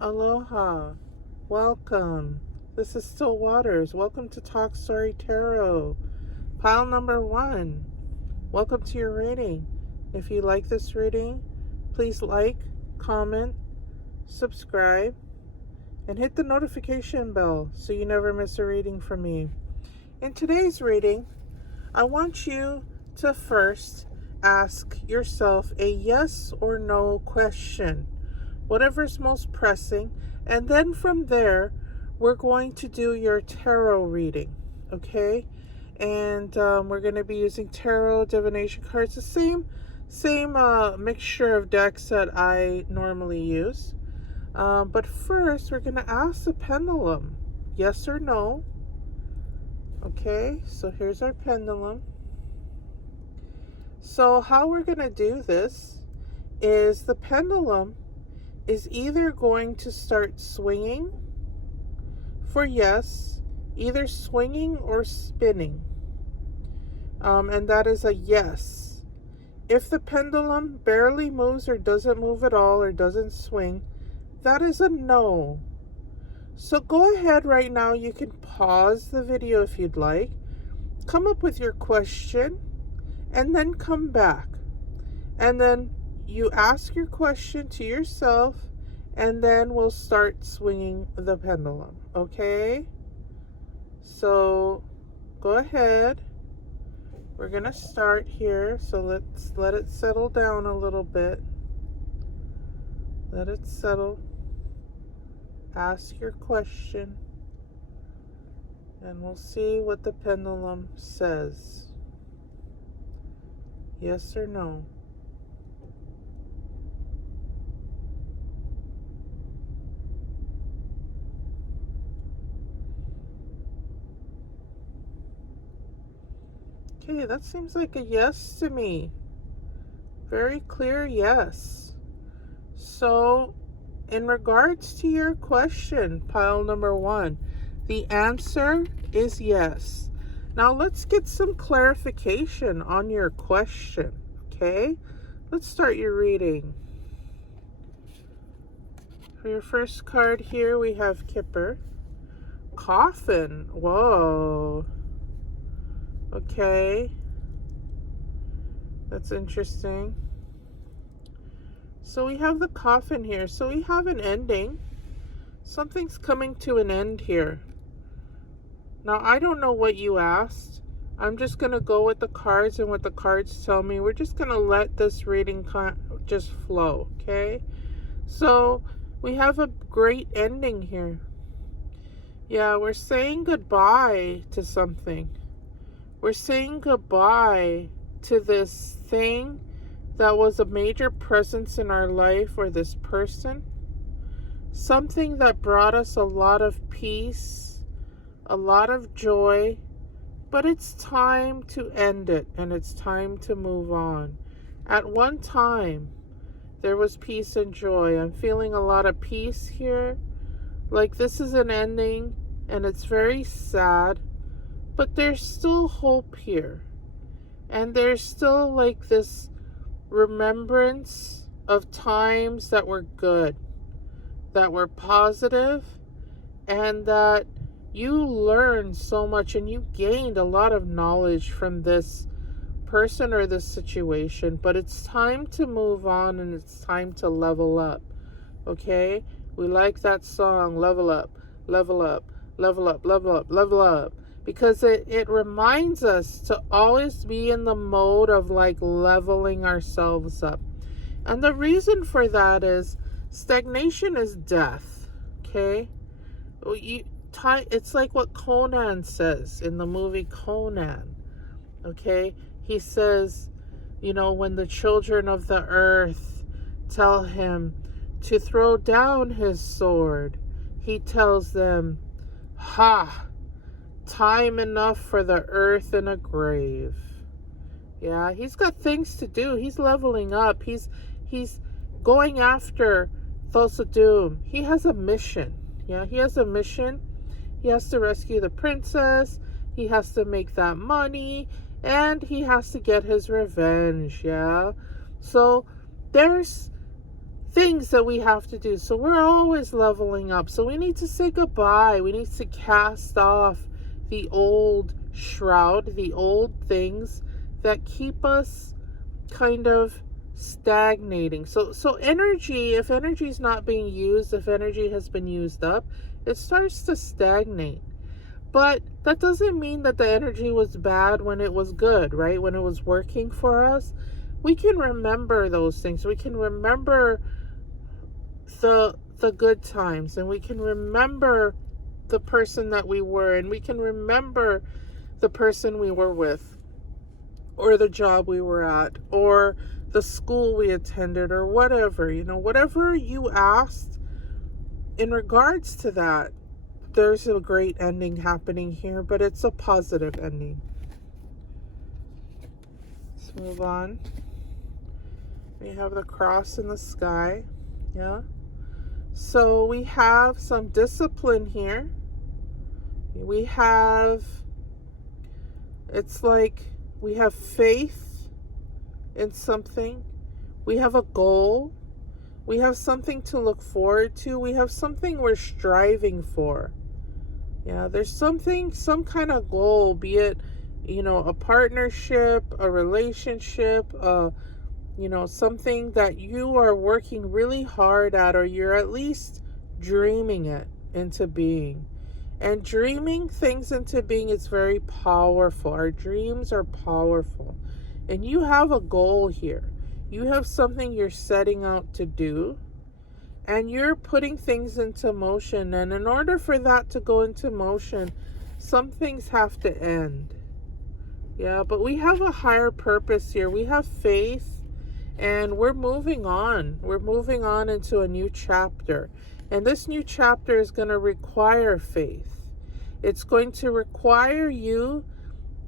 Aloha. Welcome. This is Still Waters. Welcome to Talk Story Tarot. Pile number 1. Welcome to your reading. If you like this reading, please like, comment, subscribe, and hit the notification bell so you never miss a reading from me. In today's reading, I want you to first ask yourself a yes or no question, whatever's most pressing, and then from there we're going to do your tarot reading, okay? And we're going to be using tarot divination cards, the same mixture of decks that I normally use, but first we're going to ask the pendulum yes or no. Okay, so here's our pendulum. So how we're going to do this is the pendulum is either going to start swinging for yes, either swinging or spinning. And that is a yes. If the pendulum barely moves or doesn't move at all or doesn't swing, that is a no. So go ahead right now. You can pause the video if you'd like. Come up with your question and then come back. And then you ask your question to yourself, and then we'll start swinging the pendulum, okay? So go ahead. We're going to start here, so let's let it settle down a little bit. Let it settle. Ask your question, and we'll see what the pendulum says. Yes or no? Okay, that seems like a yes to me. Very clear yes. So, in regards to your question, pile number 1, the answer is yes. Now let's get some clarification on your question, okay? Let's start your reading. For your first card here, we have Kipper. Coffin. Whoa. Okay. That's interesting. So we have the coffin here. So we have an ending. Something's coming to an end here. Now, I don't know what you asked. I'm just going to go with the cards and what the cards tell me. We're just going to let this reading just flow, okay? So we have a great ending here. Yeah, we're saying goodbye to something. We're saying goodbye to this thing that was a major presence in our life, or this person. Something that brought us a lot of peace, a lot of joy, but it's time to end it, and it's time to move on. At one time, there was peace and joy. I'm feeling a lot of peace here. Like this is an ending, and it's very sad. But there's still hope here. And there's still like this remembrance of times that were good, that were positive, and that you learned so much and you gained a lot of knowledge from this person or this situation. But it's time to move on, and it's time to level up. Okay? We like that song, Level Up, Level Up, Level Up, Level Up, Level Up. Because it reminds us to always be in the mode of like leveling ourselves up. And the reason for that is stagnation is death. Okay? It's like what Conan says in the movie Conan. Okay? He says, you know, when the children of the earth tell him to throw down his sword, he tells them, "Ha! Time enough for the earth in a grave." Yeah, he's got things to do. He's leveling up. He's going after Thulsa Doom. He has a mission. Yeah, he has a mission. He has to rescue the princess. He has to make that money. And he has to get his revenge. Yeah. So there's things that we have to do. So we're always leveling up. So we need to say goodbye. We need to cast off the old shroud, the old things that keep us kind of stagnating. So energy, if energy is not being used, if energy has been used up, it starts to stagnate. But that doesn't mean that the energy was bad when it was good, right? When it was working for us. We can remember those things. We can remember the good times, and we can remember the person that we were, and we can remember the person we were with, or the job we were at, or the school we attended, or whatever, whatever you asked in regards to that. There's a great ending happening here, but it's a positive ending. Let's move on. We have the cross in the sky. Yeah. So we have some discipline here. We have, it's like we have faith in something. We have a goal. We have something to look forward to. We have something we're striving for. Yeah, there's something, some kind of goal, be it, a partnership, a relationship, something that you are working really hard at, or you're at least dreaming it into being. And dreaming things into being is very powerful. Our dreams are powerful. And you have a goal here. You have something you're setting out to do. And you're putting things into motion. And in order for that to go into motion, some things have to end. Yeah, but we have a higher purpose here. We have faith. And we're moving on. We're moving on into a new chapter. And this new chapter is going to require faith. It's going to require you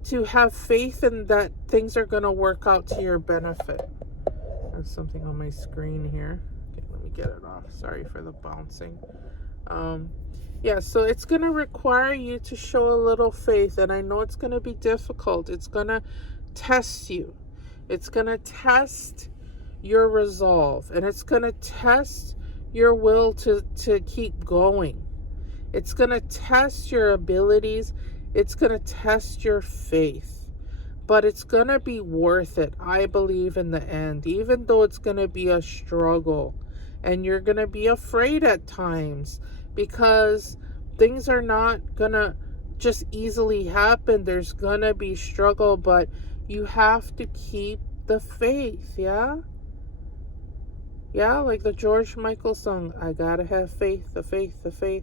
to have faith in that things are going to work out to your benefit. There's something on my screen here. Okay, let me get it off. Sorry for the bouncing. So it's going to require you to show a little faith. And I know it's going to be difficult. It's going to test you. It's going to test your resolve, and it's going to test your will to keep going. It's going to test your abilities. It's going to test your faith, but it's going to be worth it, I believe, in the end, even though it's going to be a struggle, and you're going to be afraid at times because things are not going to just easily happen. There's going to be struggle, but you have to keep the faith. Yeah, like the George Michael song, I gotta have faith, the faith, the faith.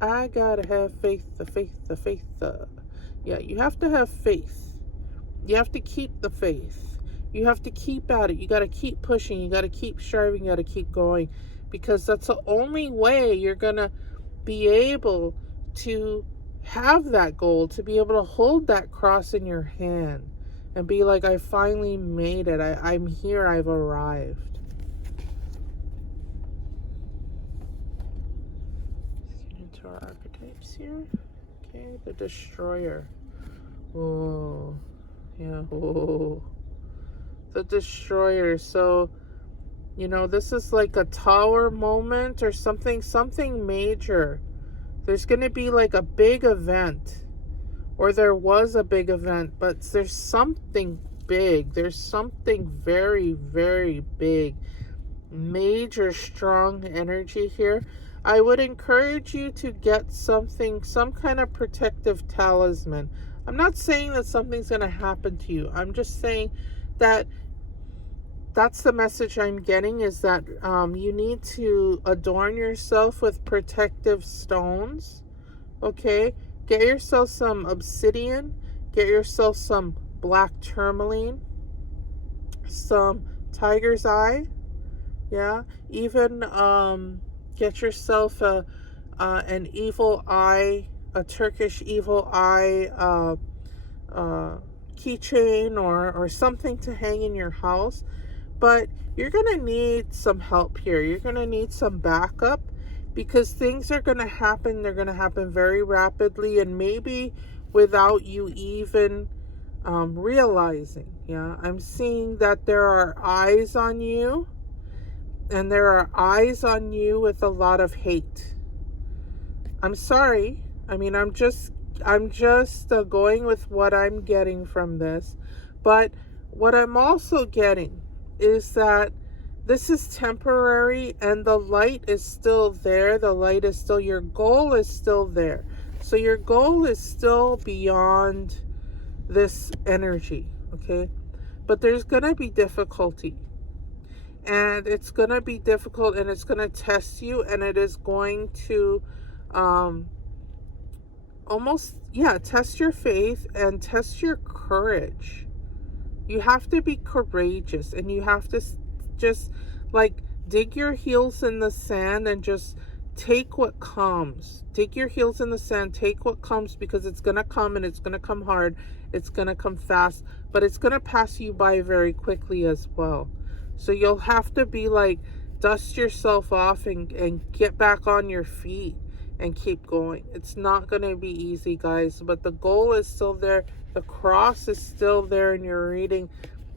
I gotta have faith, the faith, the faith. Yeah, you have to have faith. You have to keep the faith. You have to keep at it. You gotta keep pushing. You gotta keep striving. You gotta keep going. Because that's the only way you're gonna be able to have that goal, to be able to hold that cross in your hand and be like, I finally made it. I'm here. I've arrived. Our archetypes here. Okay, the destroyer. Oh, yeah. Oh, the destroyer. So, this is like a tower moment or something major. There's going to be like a big event, or there was a big event, but there's something big. There's something very, very big. Major, strong energy here. I would encourage you to get some kind of protective talisman. I'm not saying that something's going to happen to you. I'm just saying that that's the message I'm getting, is that you need to adorn yourself with protective stones. Okay? Get yourself some obsidian. Get yourself some black tourmaline. Some tiger's eye. Yeah? Even get yourself an evil eye, a Turkish evil eye keychain or something to hang in your house. But you're going to need some help here. You're going to need some backup, because things are going to happen. They're going to happen very rapidly, and maybe without you even realizing. Yeah, I'm seeing that there are eyes on you. And there are eyes on you with a lot of hate. I'm sorry. I mean, I'm just going with what I'm getting from this. But what I'm also getting is that this is temporary and the light is still there. The light is still, your goal is still there. So your goal is still beyond this energy, okay? But there's going to be difficulty. And it's going to be difficult, and it's going to test you, and it is going to test your faith and test your courage. You have to be courageous, and you have to just like dig your heels in the sand and just take what comes. Dig your heels in the sand, take what comes, because it's going to come, and it's going to come hard. It's going to come fast, but it's going to pass you by very quickly as well. So you'll have to be like, dust yourself off and get back on your feet and keep going. It's not going to be easy, guys, but the goal is still there. The cross is still there, and you're reading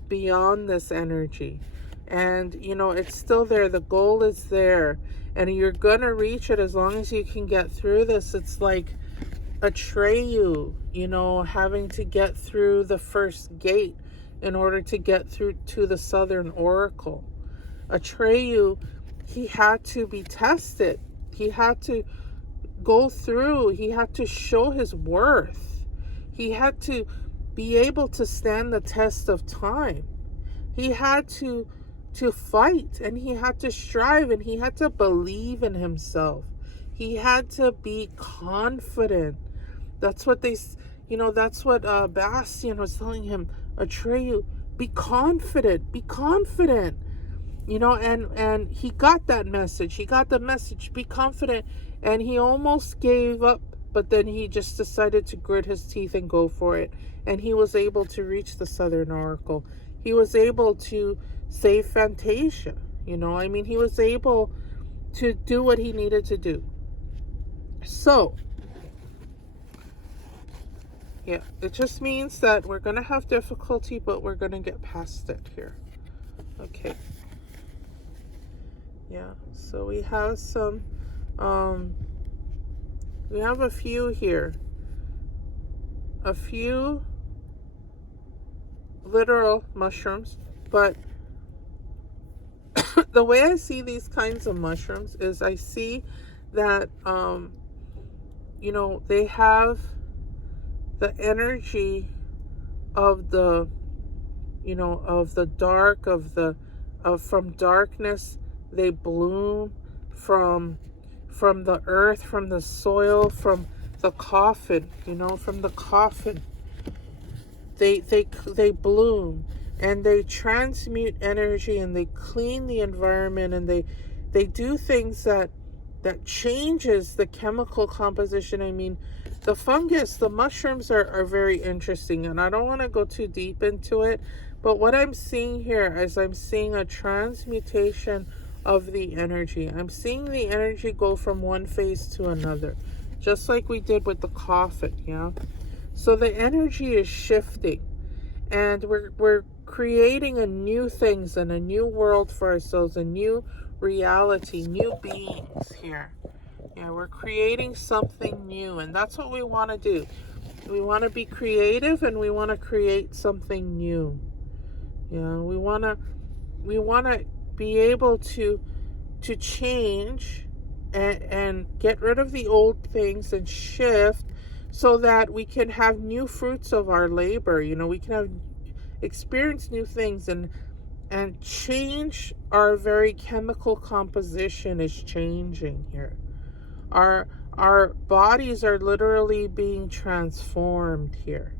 beyond this energy. And, you know, it's still there. The goal is there, and you're going to reach it as long as you can get through this. It's like Atreyu, you know, having to get through the first gate in order to get through to the Southern Oracle. Atreyu, he had to be tested. He had to go through. He had to show his worth. He had to be able to stand the test of time. He had to fight, and he had to strive, and he had to believe in himself. He had to be confident. That's what that's what Bastian was telling him. Atreyu, be confident, be confident. You know, and he got that message. He got the message, be confident, and he almost gave up, but then he just decided to grit his teeth and go for it. And he was able to reach the Southern Oracle. He was able to save Fantasia. You know, I mean, he was able to do what he needed to do. So, yeah, it just means that we're going to have difficulty, but we're going to get past it here. Okay. Yeah, so we have some, we have a few here. A few literal mushrooms, but the way I see these kinds of mushrooms is I see that, you know, they have the energy of the, you know, of the dark, from darkness, they bloom from the earth, from the soil, from the coffin, you know, from the coffin. They bloom, and they transmute energy, and they clean the environment, and they do things that changes the chemical composition. I mean, the fungus, the mushrooms are very interesting, and I don't want to go too deep into it, but what I'm seeing here is I'm seeing a transmutation of the energy. I'm seeing the energy go from one phase to another, just like we did with the coffin, yeah? So the energy is shifting, and we're creating a new things and a new world for ourselves, a new reality, new beings here. Yeah, we're creating something new, and that's what we want to do. We want to be creative, and we want to create something new. Yeah, we want to be able to change and get rid of the old things and shift, so that we can have new fruits of our labor. You know, we can experience new things and change. Our very chemical composition is changing here. Our bodies are literally being transformed here.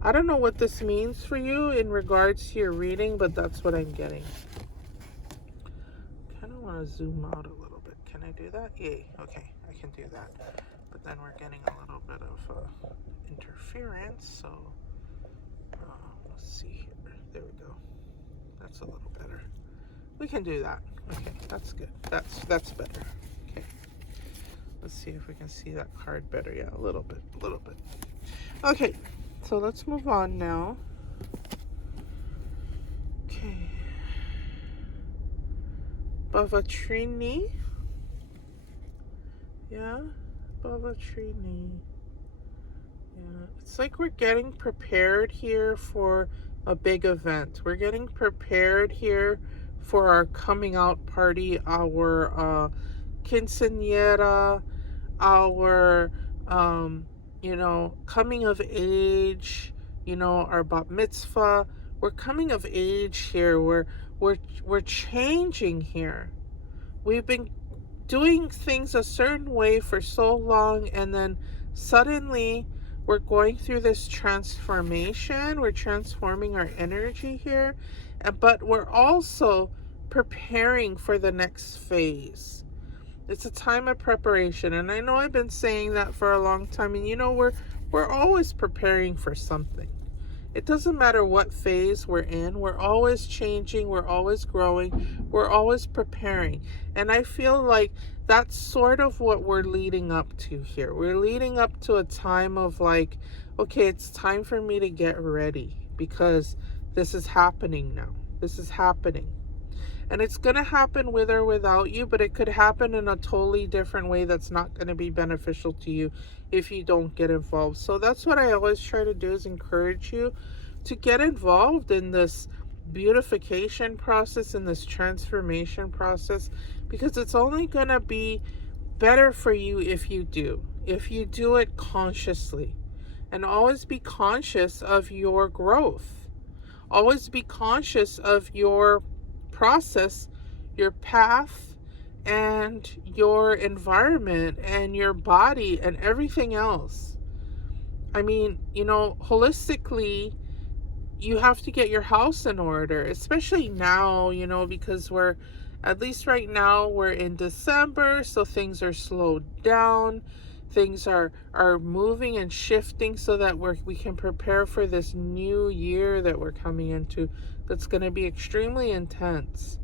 I don't know what this means for you in regards to your reading, but that's what I'm getting. Kind of want to zoom out a little bit. Can I do that? Yay. Okay, I can do that. But then we're getting a little bit of interference, so let's see here. There we go. That's a little better. We can do that. Okay, that's good. That's better. Okay. Let's see if we can see that card better. Yeah, a little bit. Okay, so let's move on now. Okay. Bavatrini. Yeah, Bavatrini. Yeah, it's like we're getting prepared here for a big event. We're getting prepared here for our coming out party, our quinceañera, our coming of age, our bat mitzvah. We're coming of age here. We're changing here. We've been doing things a certain way for so long, and then suddenly we're going through this transformation. We're transforming our energy here, but we're also preparing for the next phase. It's a time of preparation, and I know I've been saying that for a long time, and we're always preparing for something. It doesn't matter what phase we're in, we're always changing, we're always growing, we're always preparing. And I feel like that's sort of what we're leading up to here. We're leading up to a time of like, okay, it's time for me to get ready because this is happening now. This is happening. And it's going to happen with or without you, but it could happen in a totally different way that's not going to be beneficial to you if you don't get involved. So that's what I always try to do, is encourage you to get involved in this beautification process, in this transformation process, because it's only going to be better for you if you do it consciously. And always be conscious of your growth. Always be conscious of your process, your path, and your environment, and your body, and everything else. I mean, holistically, you have to get your house in order, especially now, because at least right now, we're in December, so things are slowed down. Things are moving and shifting so that we can prepare for this new year that we're coming into, that's going to be extremely intense.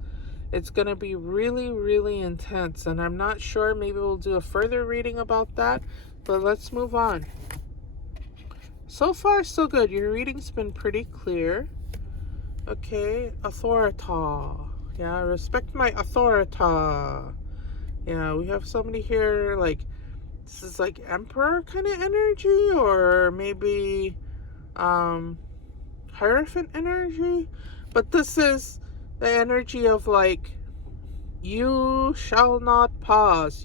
It's going to be really, really intense, and I'm not sure, maybe we'll do a further reading about that, but let's move on. So far, so good. Your reading's been pretty clear. Okay, authorita. Yeah, respect my authorita. Yeah, we have somebody here, like, this is like emperor kind of energy, or maybe Hierophant energy, but this is the energy of like, you shall not pass.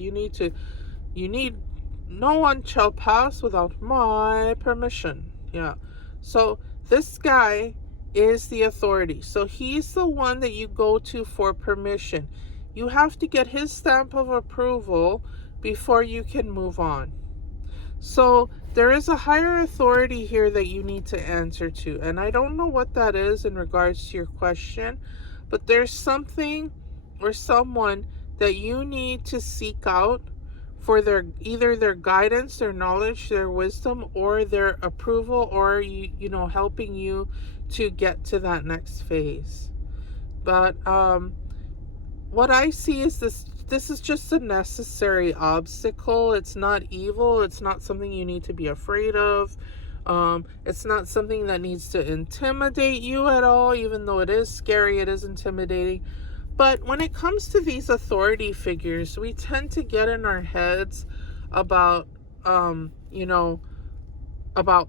No one shall pass without my permission. Yeah. So this guy is the authority. So he's the one that you go to for permission. You have to get his stamp of approval before you can move on. So there is a higher authority here that you need to answer to. And I don't know what that is in regards to your question, but there's something or someone that you need to seek out for either their guidance, their knowledge, their wisdom, or their approval, or helping you to get to that next phase. But what I see is this is just a necessary obstacle. It's not evil. It's not something you need to be afraid of. It's not something that needs to intimidate you at all, even though it is scary, it is intimidating. But when it comes to these authority figures, we tend to get in our heads about, about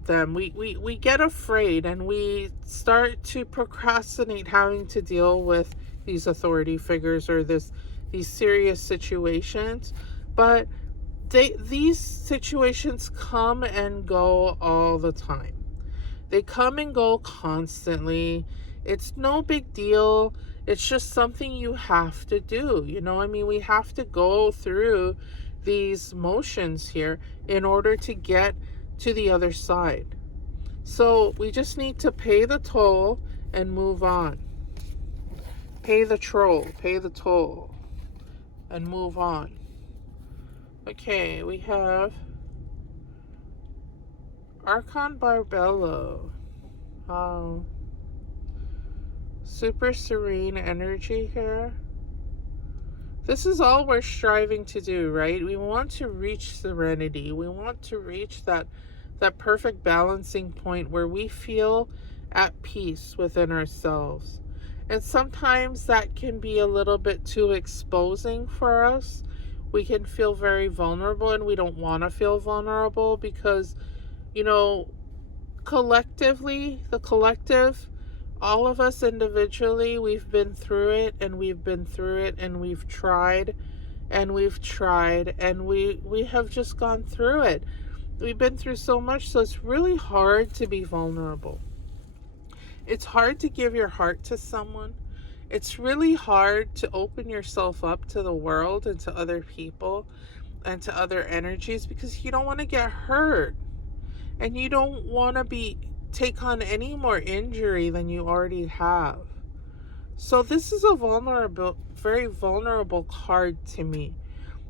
them. We get afraid, and we start to procrastinate having to deal with these authority figures or these serious situations. But these situations come and go all the time. They come and go constantly. It's no big deal. It's just something you have to do. We have to go through these motions here in order to get to the other side. So we just need to pay the toll and move on. Pay the toll, and move on. Okay, we have Archon Barbello. Super serene energy here. This is all we're striving to do, right? We want to reach serenity. We want to reach that perfect balancing point where we feel at peace within ourselves. And sometimes that can be a little bit too exposing for us. We can feel very vulnerable, and we don't want to feel vulnerable because, you know, collectively, the collective, all of us individually, we've been through it and we've been through it and we've tried and we've tried and we have just gone through it. We've been through so much, so it's really hard to be vulnerable. It's hard to give your heart to someone. It's really hard to open yourself up to the world and to other people and to other energies because you don't want to get hurt and you don't want to take on any more injury than you already have. So this is a very vulnerable card to me.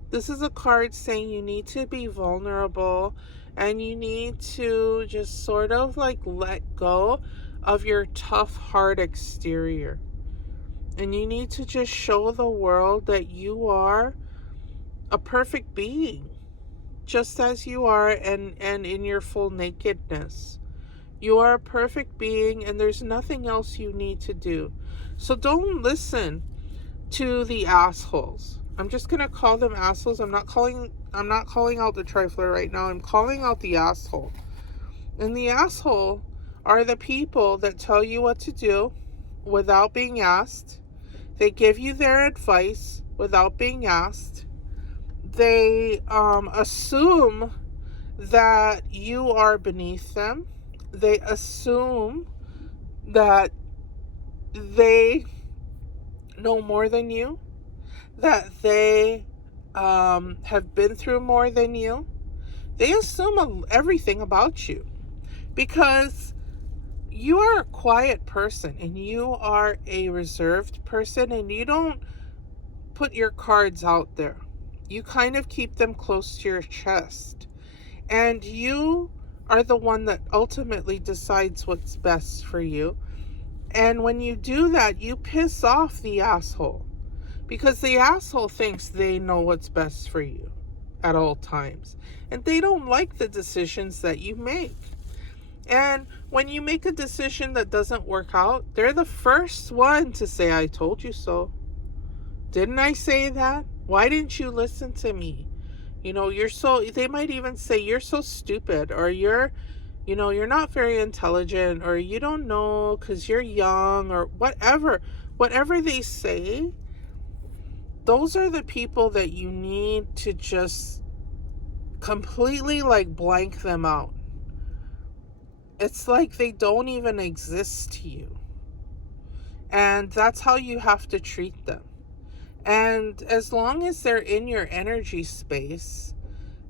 This is a card saying you need to be vulnerable and you need to just sort of like let go of your tough, hard exterior. And you need to just show the world that you are a perfect being, just as you are, and in your full nakedness. You are a perfect being and there's nothing else you need to do. So don't listen to the assholes. I'm just going to call them assholes. I'm not calling out the trifler right now. I'm calling out the asshole. And the asshole are the people that tell you what to do without being asked. They give you their advice without being asked. They assume that you are beneath them. They assume that they know more than you, that they have been through more than you. They assume everything about you because you are a quiet person and you are a reserved person and you don't put your cards out there. You kind of keep them close to your chest. And you are the one that ultimately decides what's best for you. And when you do that, you piss off the asshole. Because the asshole thinks they know what's best for you at all times. And they don't like the decisions that you make. And when you make a decision that doesn't work out, they're the first one to say, I told you so. Didn't I say that? Why didn't you listen to me? You know, they might even say, you're so stupid, or you're not very intelligent, or you don't know because you're young, or whatever. Whatever they say, those are the people that you need to just completely like blank them out. It's like they don't even exist to you. And that's how you have to treat them. And as long as they're in your energy space,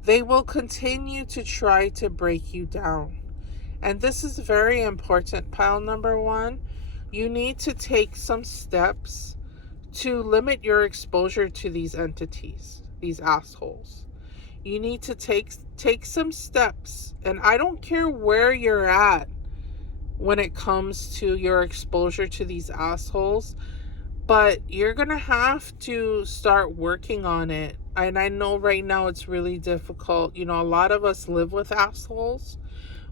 they will continue to try to break you down. And this is very important, pile number one. You need to take some steps to limit your exposure to these entities, these assholes. You need to take some steps. And I don't care where you're at when it comes to your exposure to these assholes, but you're going to have to start working on it. And I know right now it's really difficult. You know, a lot of us live with assholes.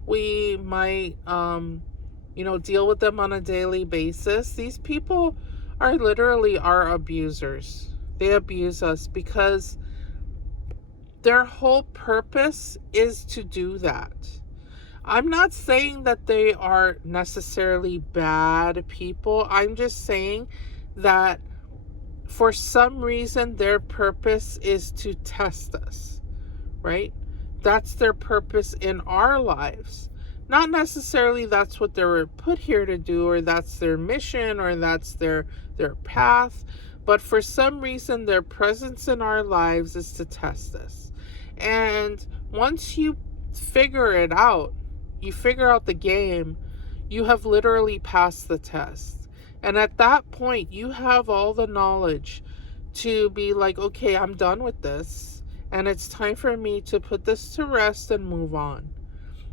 We might, deal with them on a daily basis. These people are literally our abusers. They abuse us because their whole purpose is to do that. I'm not saying that they are necessarily bad people. I'm just saying that for some reason their purpose is to test us, right? That's their purpose in our lives. Not necessarily that's what they were put here to do, or that's their mission, or that's their path, but for some reason their presence in our lives is to test us. And once you figure it out, you figure out the game, you have literally passed the test. And at that point, you have all the knowledge to be like, okay, I'm done with this, and it's time for me to put this to rest and move on.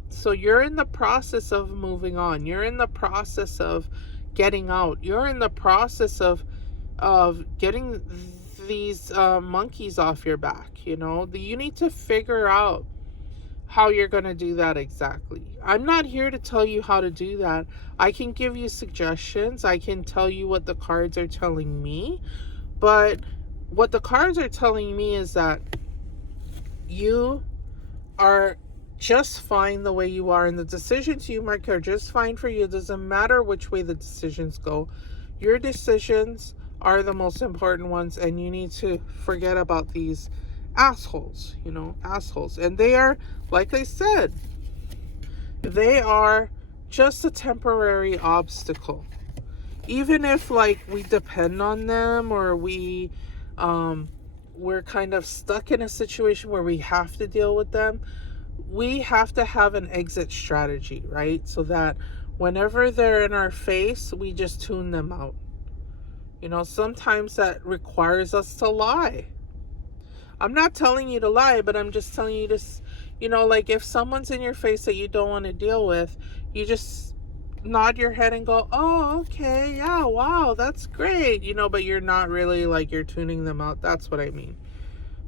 So you're in the process of moving on. You're in the process of getting out. You're in the process of getting these monkeys off your back. You know, you need to figure out how you're going to do that exactly. I'm not here to tell you how to do that. I can give you suggestions. I can tell you what the cards are telling me. But what the cards are telling me is that you are just fine the way you are, and the decisions you make are just fine for you. It doesn't matter which way the decisions go. Your decisions are the most important ones, and you need to forget about these assholes, assholes. And they are, like I said, they are just a temporary obstacle. Even if we depend on them, or we're kind of stuck in a situation where we have to deal with them, we have to have an exit strategy, right? So that whenever they're in our face, we just tune them out. Sometimes that requires us to lie. I'm not telling you to lie, but I'm just telling you to, if someone's in your face that you don't want to deal with, you just nod your head and go, oh, okay, yeah, wow, that's great, but you're not really you're tuning them out. That's what I mean.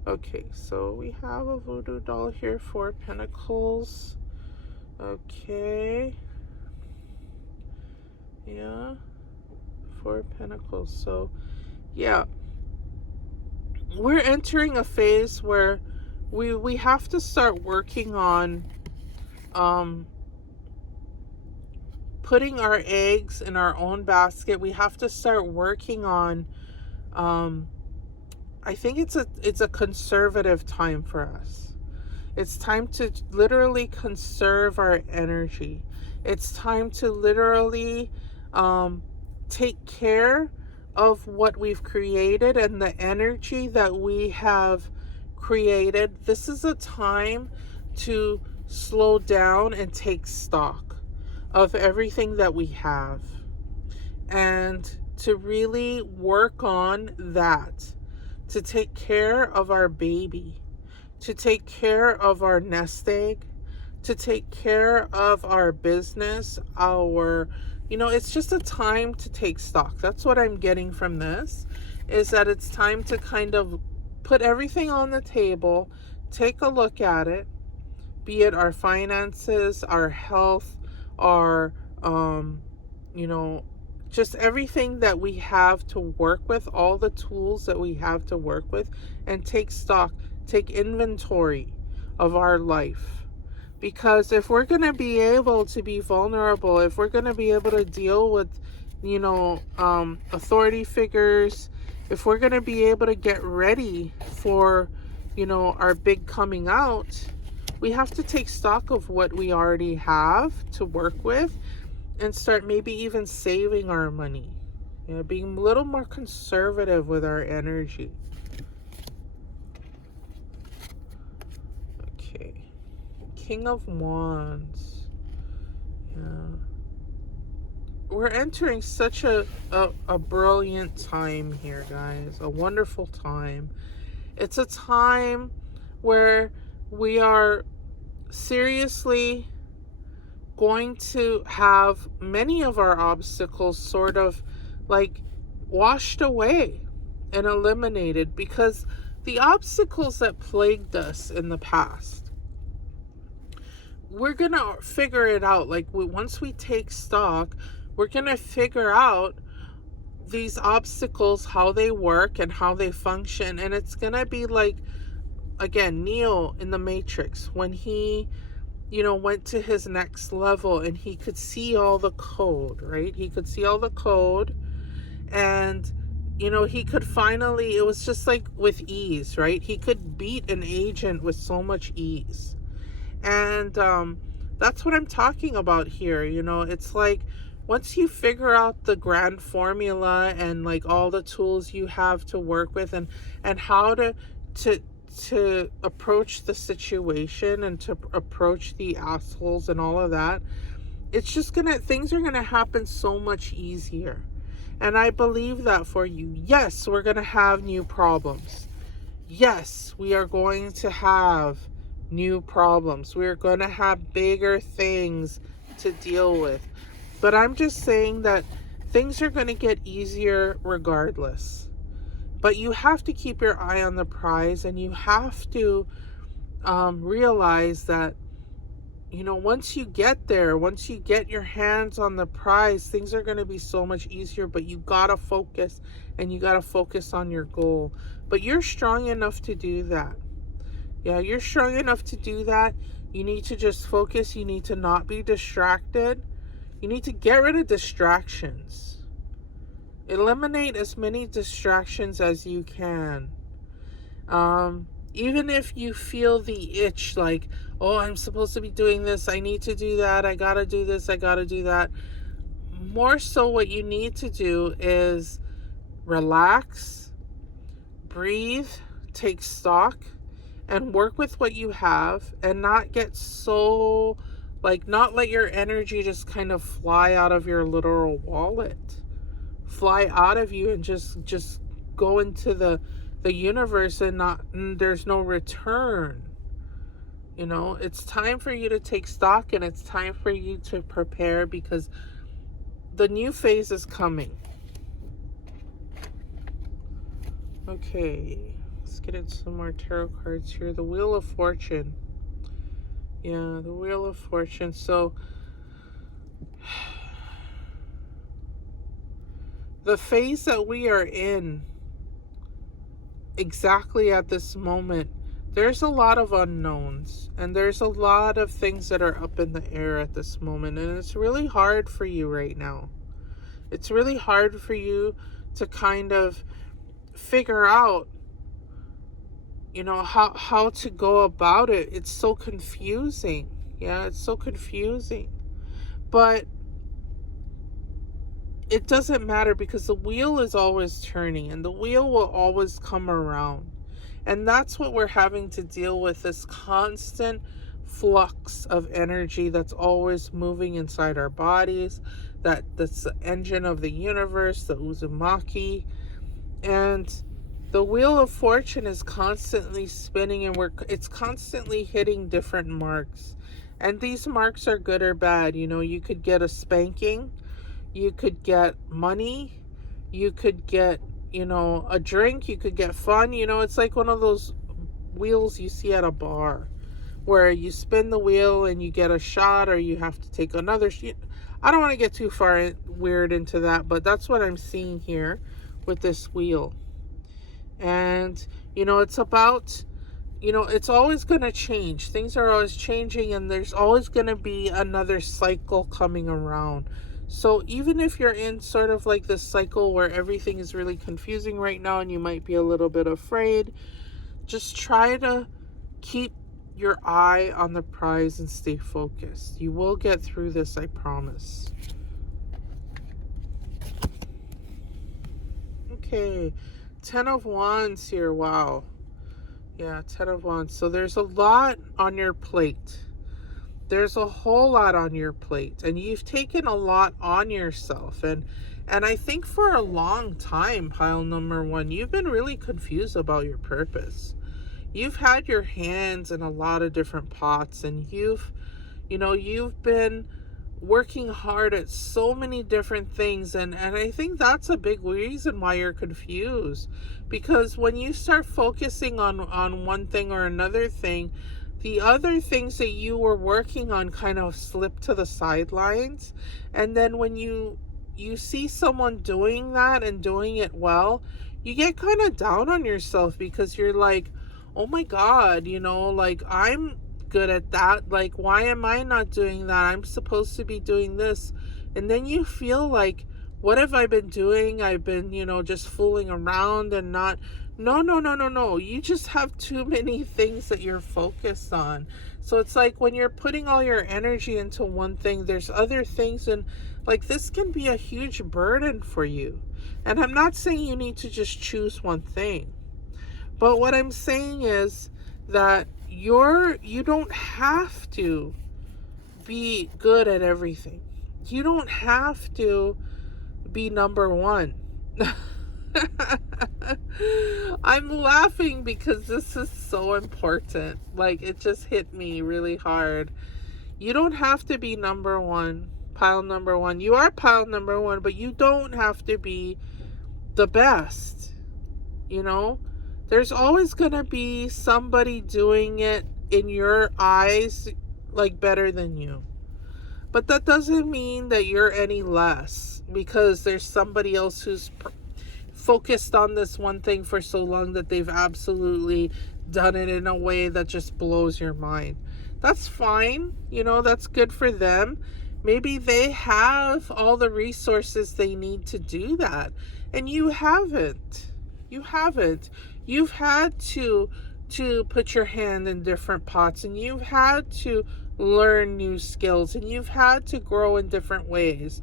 Okay, so we have a voodoo doll here, 4 Pentacles. Okay. Yeah. 4 Pentacles. So, yeah. We're entering a phase where we have to start working on putting our eggs in our own basket. We have to start working on I think it's a conservative time for us. It's time to literally conserve our energy. It's time to literally take care of what we've created and the energy that we have created. This is a time to slow down and take stock of everything that we have, and to really work on that, to take care of our baby, to take care of our nest egg, to take care of our business, it's just a time to take stock. That's what I'm getting from this, is that it's time to kind of put everything on the table, take a look at it, be it our finances, our health, our, just everything that we have to work with, all the tools that we have to work with, and take stock, take inventory of our life. Because if we're going to be able to be vulnerable, if we're going to be able to deal with, authority figures, if we're going to be able to get ready for, our big coming out, we have to take stock of what we already have to work with and start maybe even saving our money. Being a little more conservative with our energy. Okay. King of Wands. Yeah. We're entering such a brilliant time here, guys. A wonderful time. It's a time where we are seriously going to have many of our obstacles sort of washed away and eliminated, because the obstacles that plagued us in the past, we're gonna figure it out. Once we take stock, we're gonna figure out these obstacles, how they work and how they function. And it's gonna be again, Neo in the Matrix, when he went to his next level and he could see all the code, right? He could see all the code, and he could finally, it was just with ease, right? He could beat an agent with so much ease. And that's what I'm talking about here. It's once you figure out the grand formula and all the tools you have to work with, and how to approach the situation and to approach the assholes and all of that, it's just things are gonna happen so much easier. And I believe that for you. Yes, we're gonna have new problems. Yes, we are going to have new problems. We're going to have bigger things to deal with. But I'm just saying that things are going to get easier regardless. But you have to keep your eye on the prize, and you have to realize that once you get there, once you get your hands on the prize, things are going to be so much easier, but you got to focus, and you got to focus on your goal. But you're strong enough to do that. Yeah, you're strong enough to do that. You need to just focus. You need to not be distracted. You need to get rid of distractions. Eliminate as many distractions as you can. Even if you feel the itch, like, oh, I'm supposed to be doing this, I need to do that, I gotta do this, I gotta do that. More so, what you need to do is relax, breathe, take stock, and work with what you have, and not get so, not let your energy just kind of fly out of your literal wallet, fly out of you, and just go into the universe, and there's no return. It's time for you to take stock, and it's time for you to prepare, because the new phase is coming. Okay, let's get into some more tarot cards here. The Wheel of Fortune. Yeah, the Wheel of Fortune. So the phase that we are in exactly at this moment, there's a lot of unknowns, and there's a lot of things that are up in the air at this moment, and it's really hard for you right now. It's really hard for you to kind of figure out, how to go about it. It's so confusing. Yeah, it's so confusing. But it doesn't matter, because the wheel is always turning, and the wheel will always come around. And that's what we're having to deal with, this constant flux of energy that's always moving inside our bodies. That's the engine of the universe, the Uzumaki. And the Wheel of Fortune is constantly spinning, and it's constantly hitting different marks. And these marks are good or bad. You could get a spanking, you could get money, you could get, a drink, you could get fun. It's like one of those wheels you see at a bar, where you spin the wheel and you get a shot, or you have to take another. I don't want to get too weird into that, but that's what I'm seeing here with this wheel. And, it's about, it's always going to change. Things are always changing, and there's always going to be another cycle coming around. So even if you're in sort of like this cycle where everything is really confusing right now, and you might be a little bit afraid, just try to keep your eye on the prize and stay focused. You will get through this, I promise. Okay, 10 of Wands here. Wow. Yeah, 10 of Wands. So there's a lot on your plate. There's a whole lot on your plate, and you've taken a lot on yourself. And I think for a long time, pile number one, you've been really confused about your purpose. You've had your hands in a lot of different pots, and you've been working hard at so many different things. And I think that's a big reason why you're confused, because when you start focusing on one thing or another thing, the other things that you were working on kind of slip to the sidelines. And then when you see someone doing that and doing it well, you get kind of down on yourself, because you're like, oh my God, I'm good at that. Why am I not doing that? I'm supposed to be doing this. And then you feel like, what have I been doing? I've been, just fooling around and not. No. You just have too many things that you're focused on. So it's like when you're putting all your energy into one thing, there's other things, and this can be a huge burden for you. And I'm not saying you need to just choose one thing. But what I'm saying is that you don't have to be good at everything. You don't have to be number one. I'm laughing because this is so important. It just hit me really hard. You don't have to be number one, pile number one. You are pile number one, but you don't have to be the best. There's always going to be somebody doing it in your eyes like better than you. But that doesn't mean that you're any less because there's somebody else who's focused on this one thing for so long that they've absolutely done it in a way that just blows your mind. That's fine. That's good for them. Maybe they have all the resources they need to do that. And you haven't. You haven't. You've had to put your hand in different pots, and you've had to learn new skills, and you've had to grow in different ways.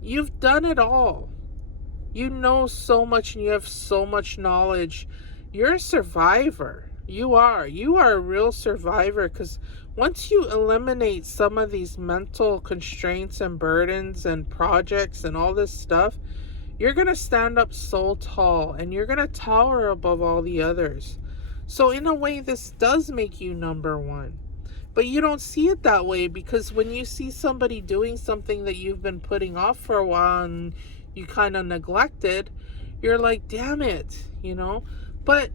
You've done it all. You know so much, and you have so much knowledge. You're a survivor. You are a real survivor, because once you eliminate some of these mental constraints and burdens and projects and all this stuff, you're going to stand up so tall, and you're going to tower above all the others. So in a way, this does make you number one. But you don't see it that way, because when you see somebody doing something that you've been putting off for a while and you kind of neglected, you're like, damn it, But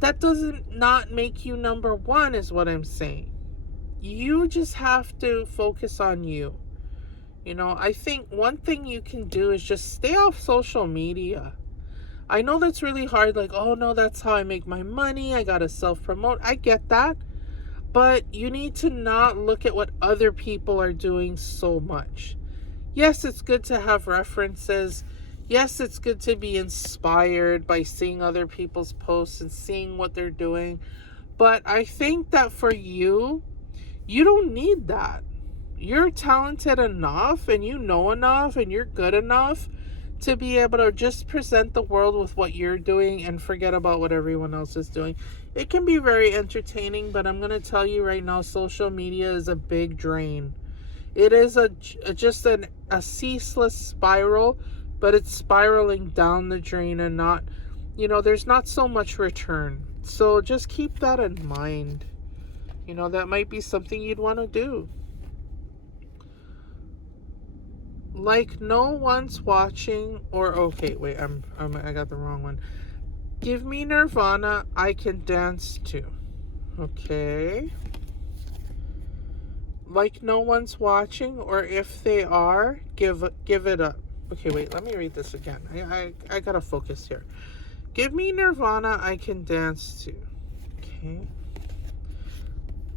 that doesn't not make you number one, is what I'm saying. You just have to focus on you. I think one thing you can do is just stay off social media. I know that's really hard, like, oh no, that's how I make my money, I gotta self-promote. I get that. But you need to not look at what other people are doing so much. Yes, it's good to have references. Yes, it's good to be inspired by seeing other people's posts and seeing what they're doing. But I think that for you, you don't need that. You're talented enough, and you know enough, and you're good enough to be able to just present the world with what you're doing and forget about what everyone else is doing. It can be very entertaining, but I'm going to tell you right now, social media is a big drain. It is just a ceaseless spiral, but it's spiraling down the drain, and not, there's not so much return. So just keep that in mind. That might be something you'd want to do. Like no one's watching, or okay, wait, I got the wrong one. Give me Nirvana, I can dance to. Okay. Like no one's watching, or if they are, give it up. Okay, wait, let me read this again. I gotta focus here. Give me Nirvana, I can dance to. Okay.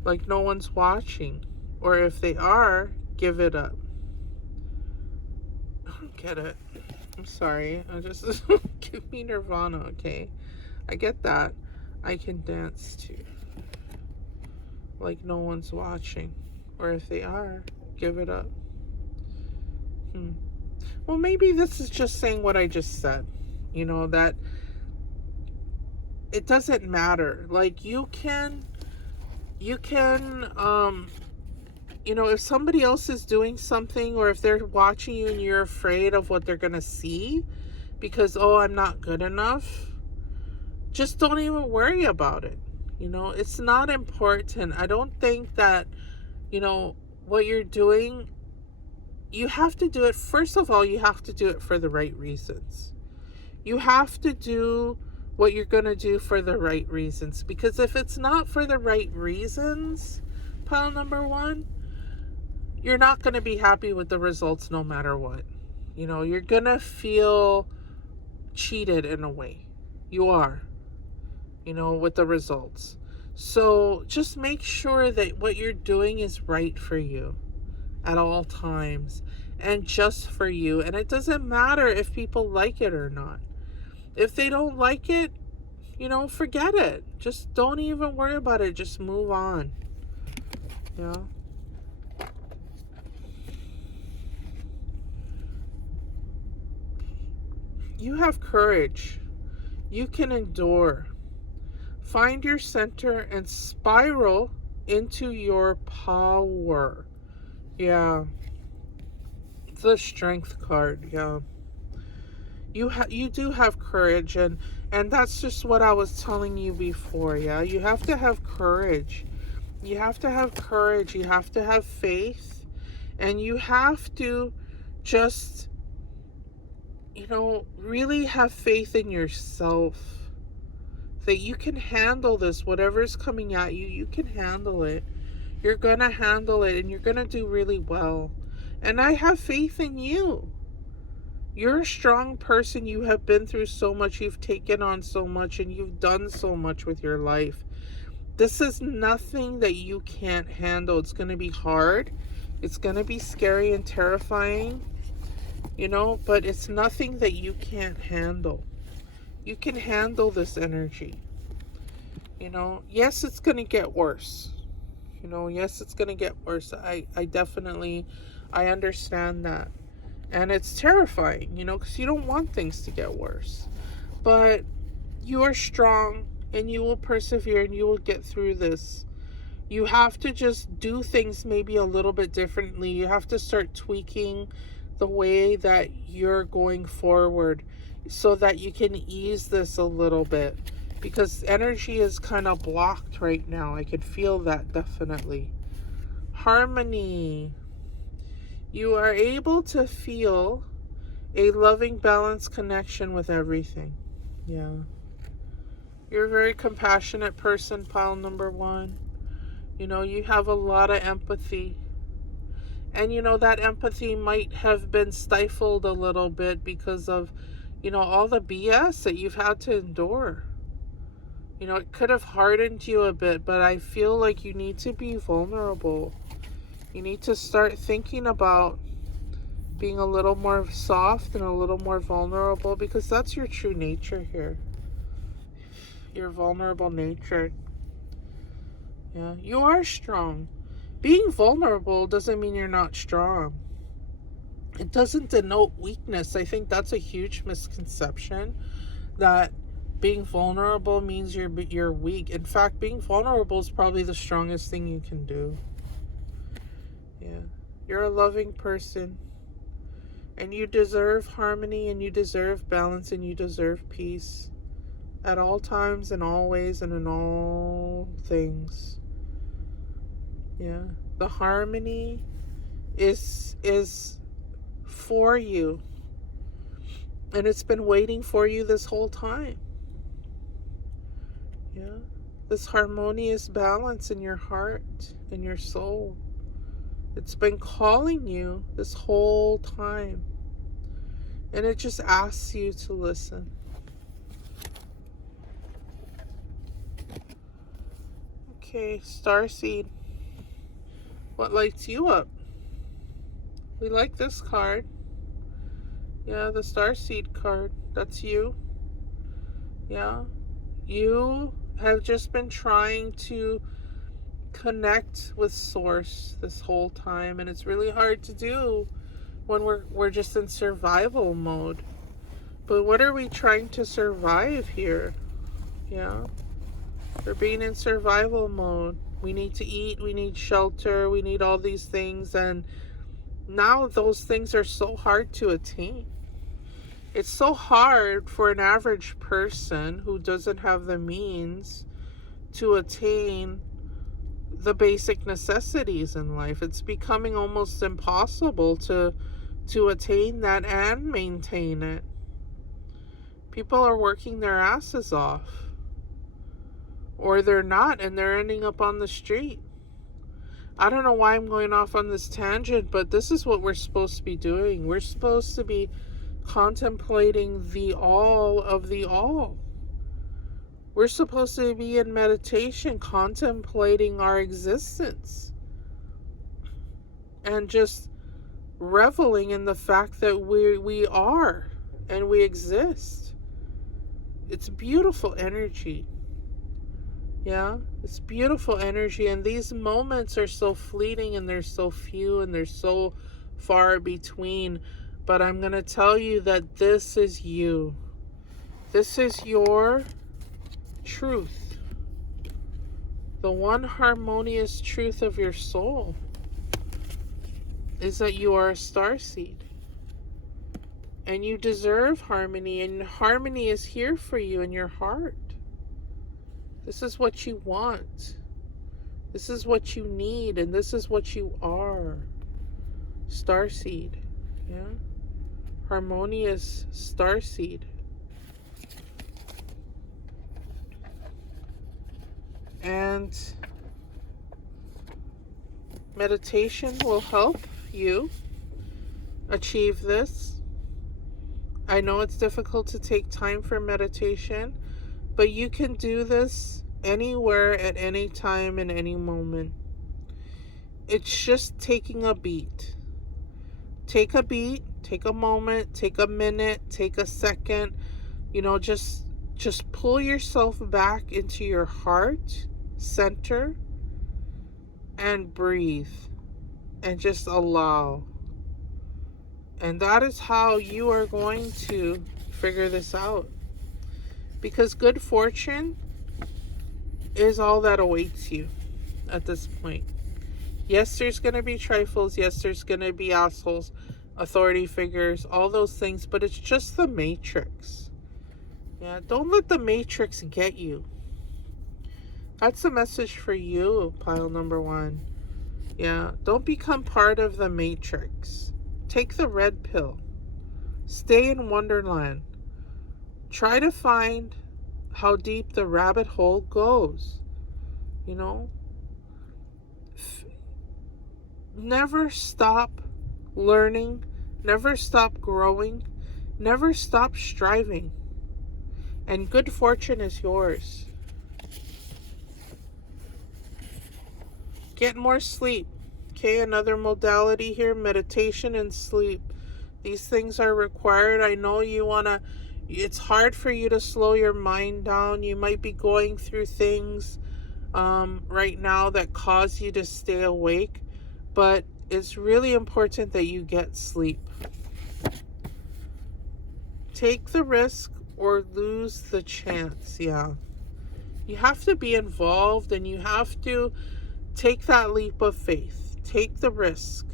Like no one's watching, or if they are, give it up. I don't get it. I'm sorry. I just give me Nirvana, okay? I get that. I can dance to. Like no one's watching. Or if they are, give it up. Well, maybe this is just saying what I just said. That it doesn't matter. Like you can, if somebody else is doing something, or if they're watching you and you're afraid of what they're going to see because, oh, I'm not good enough, just don't even worry about it. It's not important. I don't think that, what you're doing, you have to do it. First of all, you have to do it for the right reasons. You have to do what you're going to do for the right reasons. Because if it's not for the right reasons, pile number one, you're not going to be happy with the results no matter what. You're going to feel cheated in a way. You are, with the results. So just make sure that what you're doing is right for you at all times, and just for you. And it doesn't matter if people like it or not. If they don't like it, forget it. Just don't even worry about it. Just move on. You have courage. You can endure. Find your center and spiral into your power. Yeah. The strength card. Yeah. You do have courage, and that's just what I was telling you before. Yeah. You have to have courage. You have to have courage. You have to have faith, and you have to just, really have faith in yourself. That you can handle this, whatever's coming at you, you can handle it. You're going to handle it and you're going to do really well. And I have faith in you. You're a strong person. You have been through so much. You've taken on so much and you've done so much with your life. This is nothing that you can't handle. It's going to be hard. It's going to be scary and terrifying, but it's nothing that you can't handle. You can handle this energy. Yes, it's going to get worse. Yes, it's going to get worse. I definitely, I understand that. And it's terrifying, because you don't want things to get worse. But you are strong and you will persevere and you will get through this. You have to just do things maybe a little bit differently. You have to start tweaking the way that you're going forward so that you can ease this a little bit. Because energy is kind of blocked right now. I could feel that definitely. Harmony. You are able to feel a loving, balanced connection with everything. Yeah. You're a very compassionate person, pile number 1. You have a lot of empathy. And that empathy might have been stifled a little bit because of, all the BS that you've had to endure. It could have hardened you a bit, but I feel like you need to be vulnerable. You need to start thinking about being a little more soft and a little more vulnerable, because that's your true nature here. Your vulnerable nature. Yeah, you are strong. Being vulnerable doesn't mean you're not strong. It doesn't denote weakness. I think that's a huge misconception, that being vulnerable means you're weak. In fact, being vulnerable is probably the strongest thing you can do. Yeah. You're a loving person. And you deserve harmony, and you deserve balance, and you deserve peace. At all times and always and in all things. Yeah. The harmony is for you. And it's been waiting for you this whole time. Yeah. This harmonious balance in your heart, in your soul. It's been calling you this whole time. And it just asks you to listen. Okay, Starseed. What lights you up? We like this card. Yeah, the Starseed card. That's you. Yeah. You have just been trying to connect with Source this whole time, and it's really hard to do when we're just in survival mode. But what are we trying to survive here? Yeah. We're being in survival mode. We need to eat, we need shelter, we need all these things, and now those things are so hard to attain. It's so hard for an average person who doesn't have the means to attain the basic necessities in life. It's becoming almost impossible to attain that and maintain it. People are working their asses off. Or they're not, and they're ending up on the street. I don't know why I'm going off on this tangent, but this is what we're supposed to be doing. We're supposed to be contemplating the all of the all. We're supposed to be in meditation, contemplating our existence. And just reveling in the fact that we are and we exist. It's beautiful energy. Yeah, it's beautiful energy, and these moments are so fleeting, and they're so few, and they're so far between. But I'm going to tell you that this is you. This is your truth. The one harmonious truth of your soul is that you are a starseed. And you deserve harmony, and harmony is here for you in your heart. This is what you want. This is what you need, and this is what you are. Starseed. Yeah? Harmonious starseed. And Meditation will help you achieve this. I know it's difficult to take time for meditation, but you can do this anywhere, at any time, in any moment. It's just taking a beat. Take a beat, take a moment, take a minute, take a second. Just pull yourself back into your heart center and breathe and just allow. And that is how you are going to figure this out. Because good fortune is all that awaits you at this point. Yes, there's going to be trifles. Yes, there's going to be assholes, authority figures, all those things. But it's just the matrix. Yeah, don't let the matrix get you. That's a message for you, pile number 1. Yeah, don't become part of the matrix. Take the red pill. Stay in Wonderland. Try to find how deep the rabbit hole goes. Never stop learning. Never stop growing. Never stop striving. And good fortune is yours. Get more sleep. Okay, another modality here, meditation and sleep. These things are required. I know it's hard for you to slow your mind down. You might be going through things right now that cause you to stay awake, but it's really important that you get sleep. Take the risk or lose the chance. Yeah. You have to be involved, and you have to take that leap of faith. Take the risk.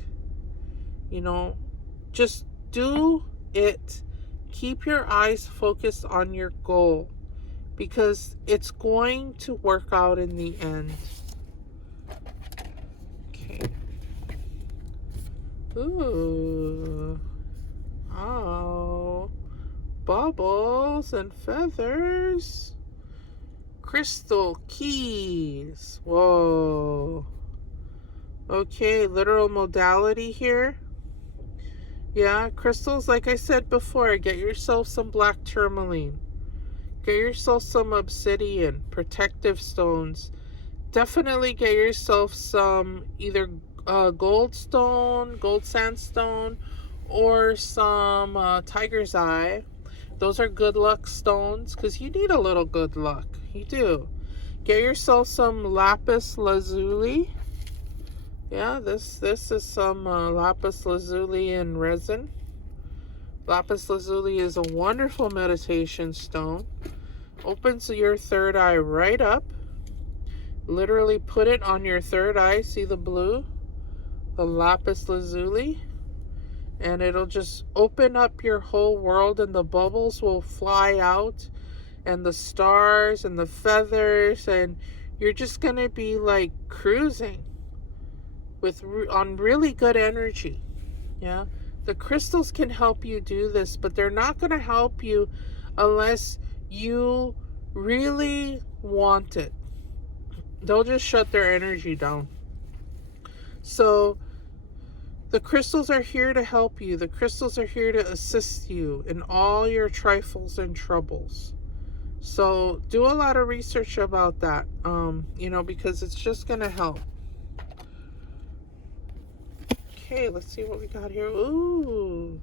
Just do it. Keep your eyes focused on your goal, because it's going to work out in the end. Okay. Ooh. Oh. Bubbles and feathers. Crystal keys. Whoa. Okay, literal modality here. Yeah, crystals, like I said before, get yourself some black tourmaline. Get yourself some obsidian, protective stones. Definitely get yourself some either gold stone, gold sandstone, or some tiger's eye. Those are good luck stones, because you need a little good luck. You do. Get yourself some lapis lazuli. Yeah, this is some lapis lazuli in resin. Lapis lazuli is a wonderful meditation stone. Opens your third eye right up. Literally put it on your third eye. See the blue? The lapis lazuli. And it'll just open up your whole world, and the bubbles will fly out, and the stars and the feathers, and you're just going to be like cruising on really good energy. Yeah, the crystals can help you do this, but they're not going to help you unless you really want it. They'll just shut their energy down. So the crystals are here to help you. The crystals are here to assist you in all your trifles and troubles. So do a lot of research about that, because it's just going to help. Okay, let's see what we got here. Ooh,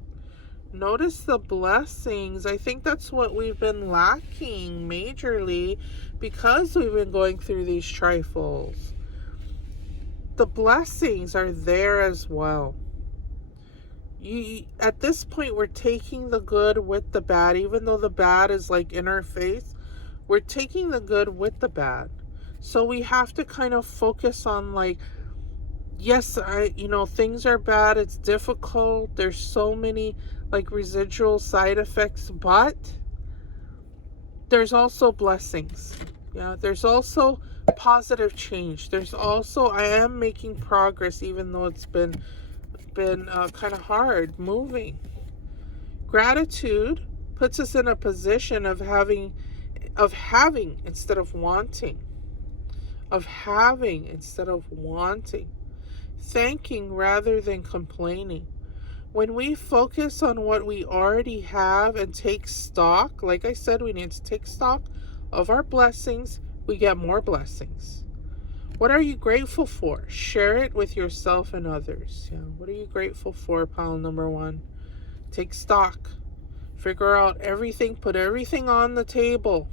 notice the blessings. I think that's what we've been lacking majorly, because we've been going through these trifles. The blessings are there as well. At this point, we're taking the good with the bad, even though the bad is like in our face. We're taking the good with the bad. So we have to kind of focus on like, yes, things are bad. It's difficult. There's so many like residual side effects, but there's also blessings. Yeah, there's also positive change. There's also, I am making progress, even though it's been kind of hard moving. Gratitude puts us in a position of having instead of wanting. Of having instead of wanting. thanking rather than complaining. When we focus on what we already have and take stock, like I said, we need to take stock of our blessings, we get more blessings. What are you grateful for? Share it with yourself and others. Yeah. What are you grateful for, pile number one? Take stock. Figure out everything, put everything on the table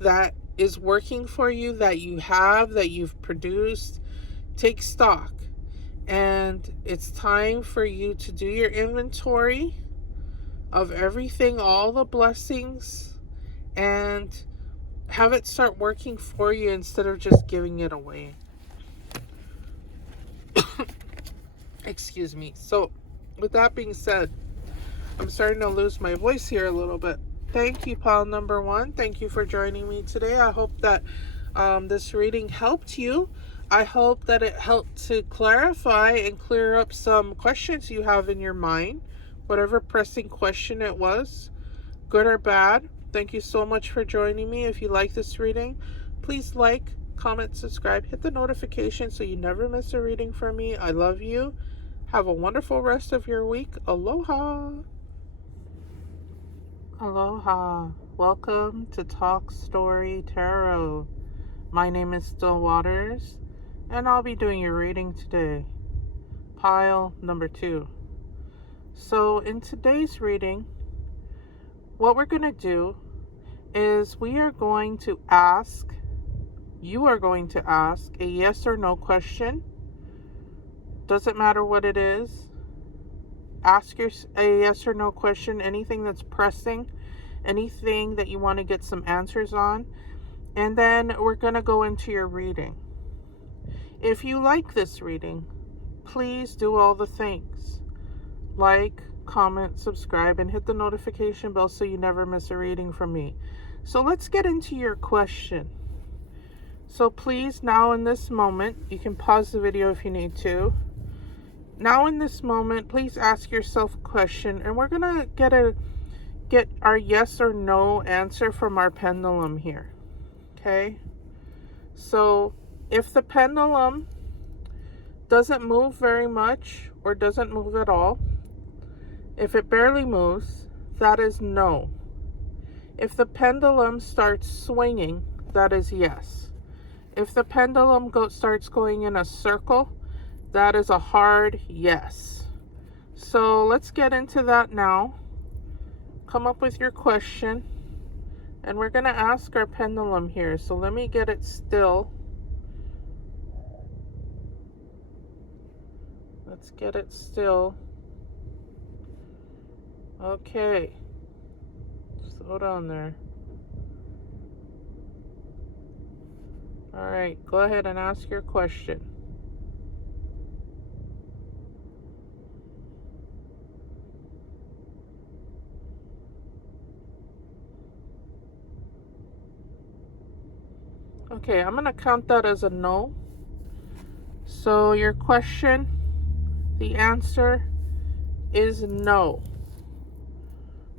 that is working for you, that you have, that you've produced. Take stock. And it's time for you to do your inventory of everything, all the blessings, and have it start working for you instead of just giving it away. Excuse me. So, with that being said, I'm starting to lose my voice here a little bit. Thank you, pile number one. Thank you for joining me today. I hope that this reading helped you. I hope that it helped to clarify and clear up some questions you have in your mind, whatever pressing question it was, good or bad. Thank you so much for joining me. If you like this reading, please like, comment, subscribe, hit the notification so you never miss a reading from me. I love you. Have a wonderful rest of your week. Aloha. Aloha. Welcome to Talk Story Tarot. My name is Still Waters, and I'll be doing your reading today. Pile number 2. So in today's reading, what we're going to do is you are going to ask a yes or no question. Doesn't matter what it is. Ask a yes or no question, anything that's pressing, anything that you want to get some answers on. And then we're going to go into your reading. If you like this reading, please do all the things. Like, comment, subscribe, and hit the notification bell so you never miss a reading from me. So let's get into your question. So please, now in this moment, you can pause the video if you need to. Now in this moment, please ask yourself a question, and we're going to get our yes or no answer from our pendulum here. Okay? So if the pendulum doesn't move very much or doesn't move at all, if it barely moves, that is no. If the pendulum starts swinging, that is yes. If the pendulum starts going in a circle, that is a hard yes. So let's get into that now. Come up with your question. And we're going to ask our pendulum here. So let me get it still. Let's get it still. Okay. Slow down there. All right, go ahead and ask your question. Okay, I'm going to count that as a no. So your question, the answer is no.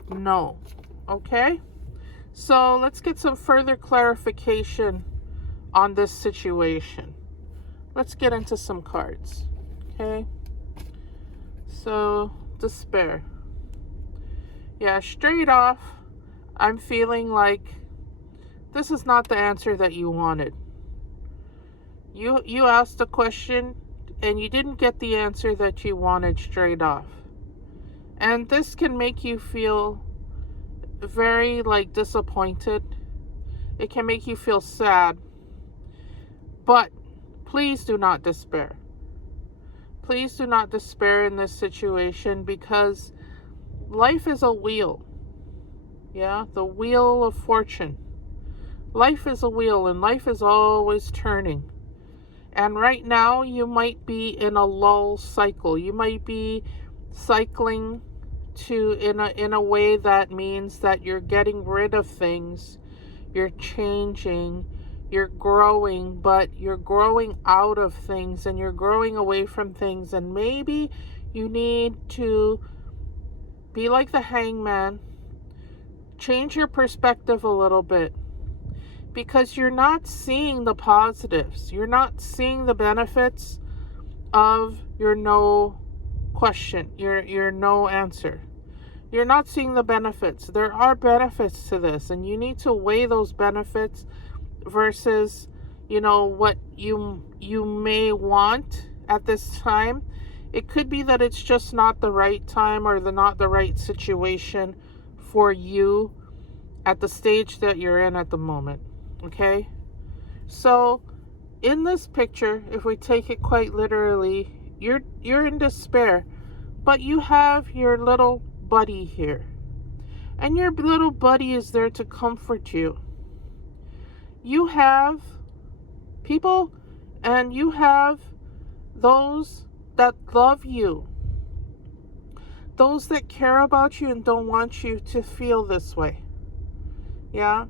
No. Okay? So let's get some further clarification on this situation. Let's get into some cards. Okay? So, despair. Yeah, straight off, I'm feeling like this is not the answer that you wanted. You asked a question and you didn't get the answer that you wanted straight off. And this can make you feel very disappointed. It can make you feel sad. But please do not despair. Please do not despair in this situation, because life is a wheel. Yeah, the wheel of fortune. Life is a wheel, and life is always turning. And right now, you might be in a lull cycle. You might be cycling in a way that means that you're getting rid of things, you're changing, you're growing, but you're growing out of things and you're growing away from things. And maybe you need to be like the hangman, change your perspective a little bit, because you're not seeing the positives. You're not seeing the benefits of your no question, your no answer. You're not seeing the benefits. There are benefits to this, and you need to weigh those benefits versus, what you may want at this time. It could be that it's just not the right time or not the right situation for you at the stage that you're in at the moment. Okay? So, in this picture, if we take it quite literally, you're in despair, but you have your little buddy here. And your little buddy is there to comfort you. You have people, and you have those that love you. Those that care about you and don't want you to feel this way. Yeah?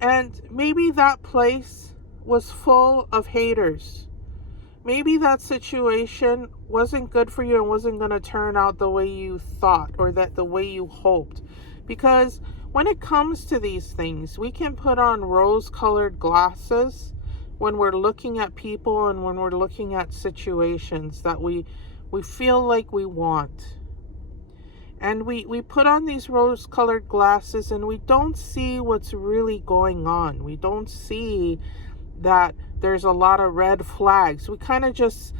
And maybe that place was full of haters. Maybe that situation wasn't good for you and wasn't going to turn out the way you thought or the way you hoped. Because when it comes to these things, we can put on rose-colored glasses when we're looking at people and when we're looking at situations that we feel like we want. And we put on these rose-colored glasses and we don't see what's really going on. We don't see that there's a lot of red flags. We kind of just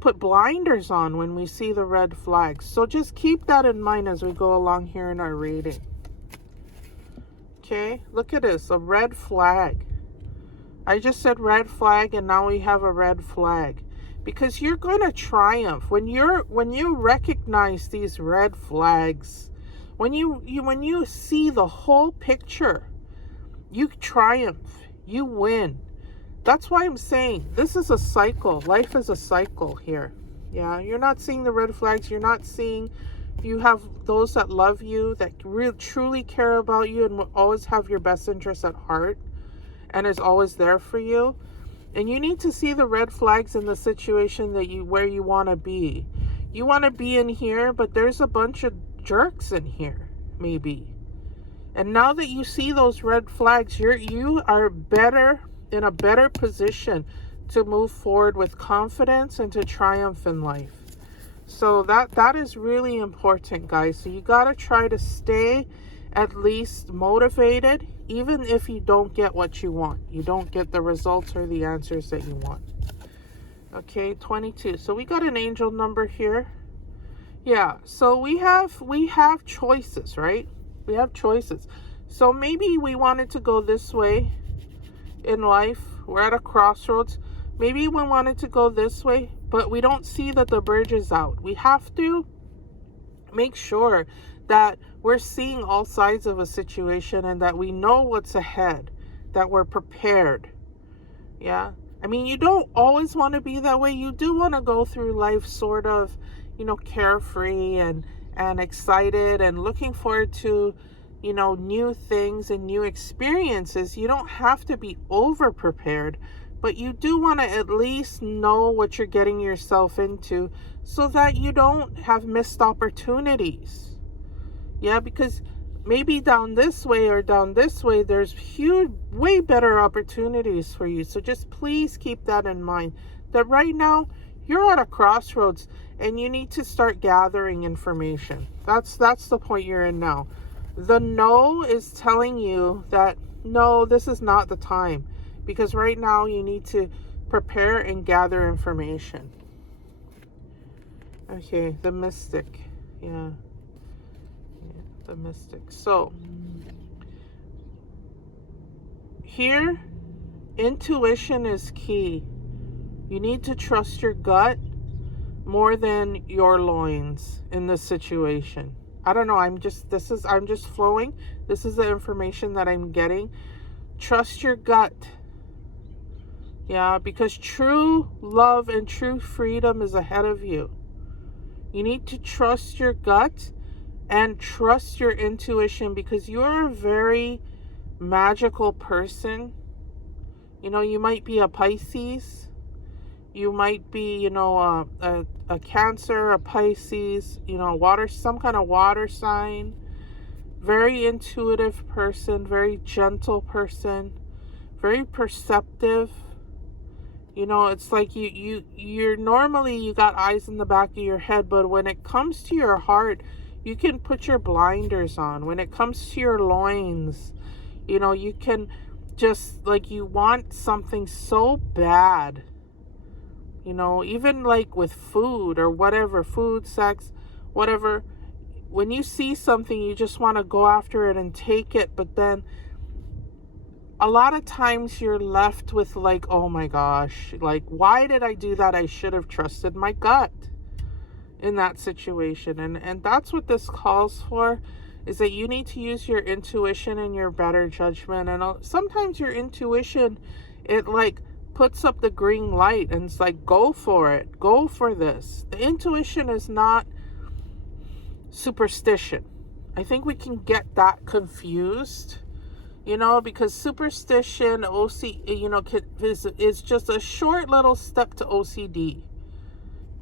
put blinders on when we see the red flags. So just keep that in mind as we go along here in our reading. Okay, look at this, a red flag. I just said red flag, and now we have a red flag. Because you're going to triumph when you recognize these red flags. When you see the whole picture, you triumph, you win. That's why I'm saying this is a cycle. Life is a cycle here. Yeah, you're not seeing the red flags. You're not seeing, you have those that love you, that truly care about you and will always have your best interests at heart and is always there for you. And you need to see the red flags in the situation where you want to be. You want to be in here, but there's a bunch of jerks in here, maybe. And now that you see those red flags, you are in a better position to move forward with confidence and to triumph in life. So that is really important, guys. So you got to try to stay at least motivated, even if you don't get what you want. You don't get the results or the answers that you want. Okay, 22. So we got an angel number here. Yeah, so we have choices, right? We have choices. So maybe we wanted to go this way in life. We're at a crossroads. Maybe we wanted to go this way, but we don't see that the bridge is out. We have to make sure that we're seeing all sides of a situation and that we know what's ahead, that we're prepared. Yeah. I mean, you don't always want to be that way. You do want to go through life sort of, carefree and excited and looking forward to, new things and new experiences. You don't have to be over prepared, but you do want to at least know what you're getting yourself into so that you don't have missed opportunities. Yeah, because maybe down this way or down this way, there's huge, way better opportunities for you. So just please keep that in mind, that right now you're at a crossroads and you need to start gathering information. That's the point you're in now. The no is telling you that, no, this is not the time. Because right now you need to prepare and gather information. Okay, the mystic. Yeah, the mystic. So, here, intuition is key. You need to trust your gut more than your loins in this situation. I don't know, I'm just flowing. This is the information that I'm getting. Trust your gut. Yeah, because true love and true freedom is ahead of you. You need to trust your gut and trust your intuition, because you're a very magical person. You might be a Pisces. You might be, a Cancer, a Pisces, some kind of water sign. Very intuitive person, very gentle person, very perceptive. You know, it's like you're normally, you got eyes in the back of your head, but when it comes to your heart, you can put your blinders on. When it comes to your loins, you know, you can just, like, you want something so bad, you know, even like with food or whatever, food, sex, whatever. When you see something, you just want to go after it and take it, but then a lot of times you're left with like, oh my gosh, like, why did I do that? I should have trusted my gut in that situation. And that's what this calls for, is that you need to use your intuition and your better judgment. And sometimes your intuition, it like puts up the green light and it's like, go for it, go for this. The intuition is not superstition. I think we can get that confused, you know, because superstition, you know, is just a short little step to OCD.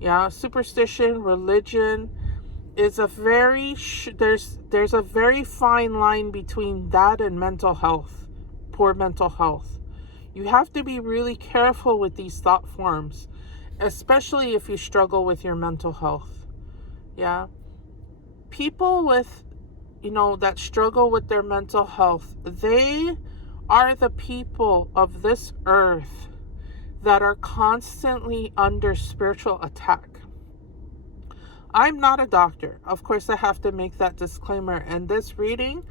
Yeah, superstition, religion is a very there's a very fine line between that and mental health, poor mental health. You have to be really careful with these thought forms, especially if you struggle with your mental health. Yeah. People with, you know, that struggle with their mental health, they are the people of this earth that are constantly under spiritual attack. I'm not a doctor. Of course, I have to make that disclaimer. And this reading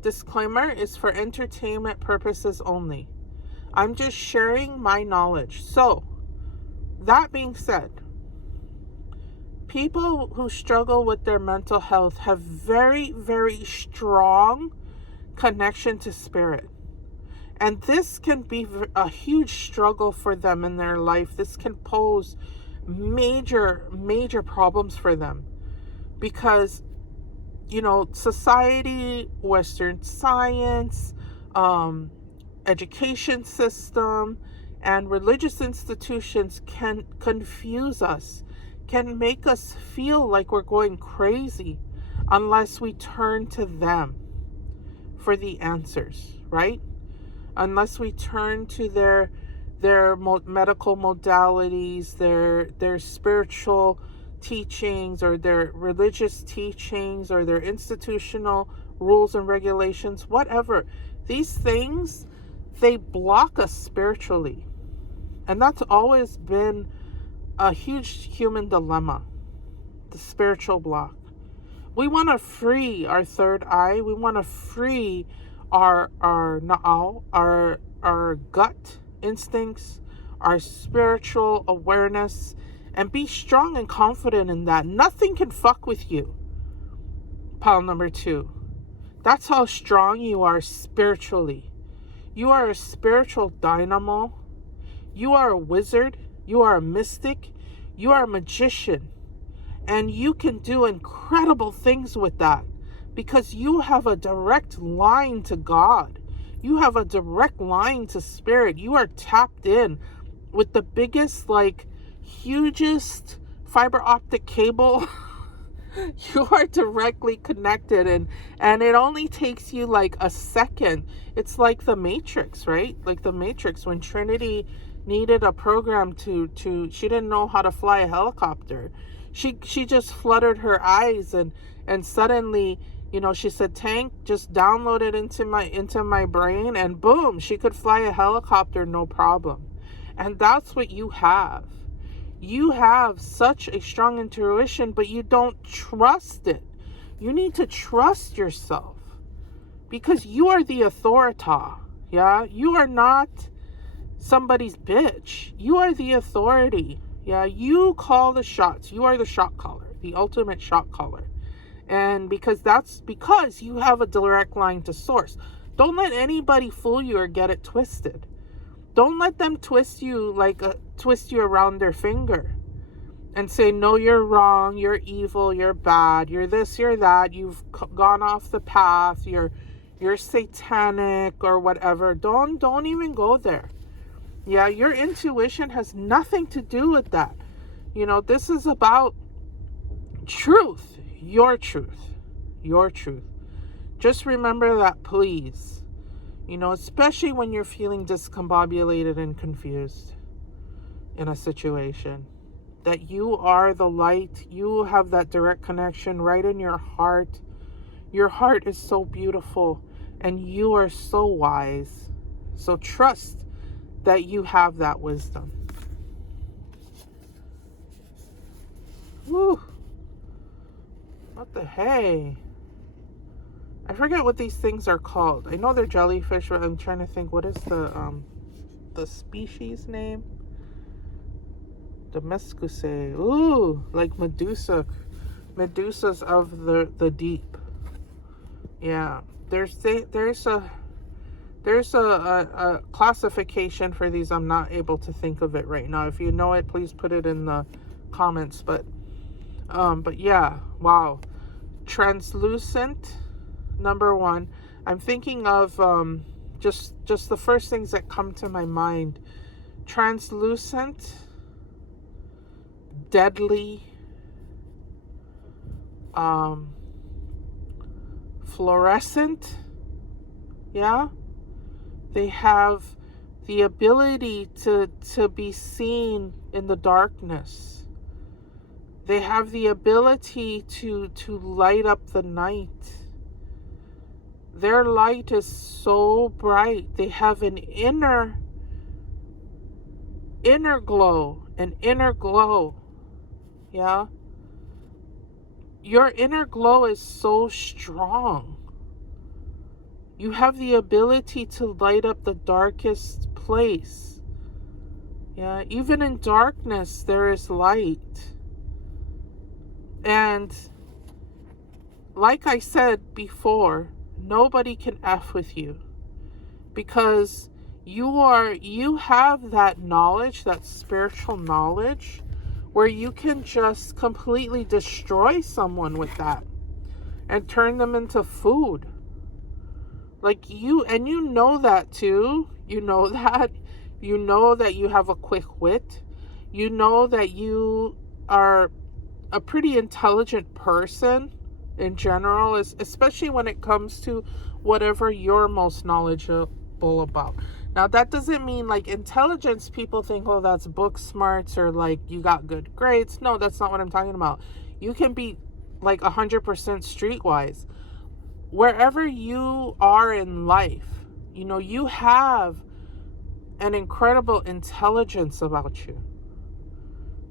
disclaimer is for entertainment purposes only. I'm just sharing my knowledge. So, that being said, people who struggle with their mental health have very, very strong connection to spirit. And this can be a huge struggle for them in their life. This can pose major, major problems for them. Because, you know, society, Western science, education system, and religious institutions can confuse us, can make us feel like we're going crazy unless we turn to them for the answers, right? Unless we turn to their medical modalities, their spiritual teachings, or their religious teachings, or their institutional rules and regulations, whatever. These things, they block us spiritually. And that's always been a huge human dilemma, the spiritual block. We want to free our third eye. We want to free our na'au, our gut instincts, our spiritual awareness, and be strong and confident in that. Nothing can fuck with you. Pile number 2. That's how strong you are spiritually. You are a spiritual dynamo. You are a wizard. You are a mystic. You are a magician. And you can do incredible things with that because you have a direct line to God. You have a direct line to spirit. You are tapped in with the biggest, like, hugest fiber optic cable. You are directly connected, and it only takes you like a second. It's like the Matrix, right? Like the Matrix, when Trinity needed a program to she didn't know how to fly a helicopter. She just fluttered her eyes, and suddenly, you know, she said, Tank, just download it into my brain, and boom, she could fly a helicopter, no problem. And that's what you have. You have such a strong intuition, but you don't trust it. You need to trust yourself because you are the authority. Yeah, you are not somebody's bitch. You are the authority. Yeah, you call the shots. You are the shot caller, the ultimate shot caller. And because you have a direct line to source. Don't let anybody fool you or get it twisted. Don't let them twist you around their finger and say, no, you're wrong, you're evil, you're bad, you're this, you're that, you've gone off the path, you're satanic or whatever. Don't even go there. Yeah, your intuition has nothing to do with that. You know, this is about truth, your truth, your truth. Just remember that, please. You know, especially when you're feeling discombobulated and confused. in a situation. That you are the light. You have that direct connection right in your heart. Your heart is so beautiful and you are so wise. So trust that you have that wisdom. Woo! What the hey? I forget what these things are called. I know they're jellyfish, but I'm trying to think what is the species name? The Mescuse. Ooh, like Medusa. Medusas of the deep. Yeah. There's a classification for these. I'm not able to think of it right now. If you know it, please put it in the comments. But yeah, wow. Translucent, number one. I'm thinking of just the first things that come to my mind. Translucent, deadly, fluorescent. Yeah, they have the ability to be seen in the darkness. They have the ability to light up the night. Their light is so bright. They have an inner glow, an inner glow. Yeah. Your inner glow is so strong. You have the ability to light up the darkest place. Yeah, even in darkness, there is light. And like I said before, nobody can F with you. Because you have that knowledge, that spiritual knowledge, where you can just completely destroy someone with that and turn them into food. Like and you know that too. You know that. You know that you have a quick wit. You know that you are a pretty intelligent person in general, especially when it comes to whatever you're most knowledgeable about. Now, that doesn't mean like intelligence, people think, oh, that's book smarts or like you got good grades. No, that's not what I'm talking about. You can be like 100% streetwise. Wherever you are in life, you have an incredible intelligence about you.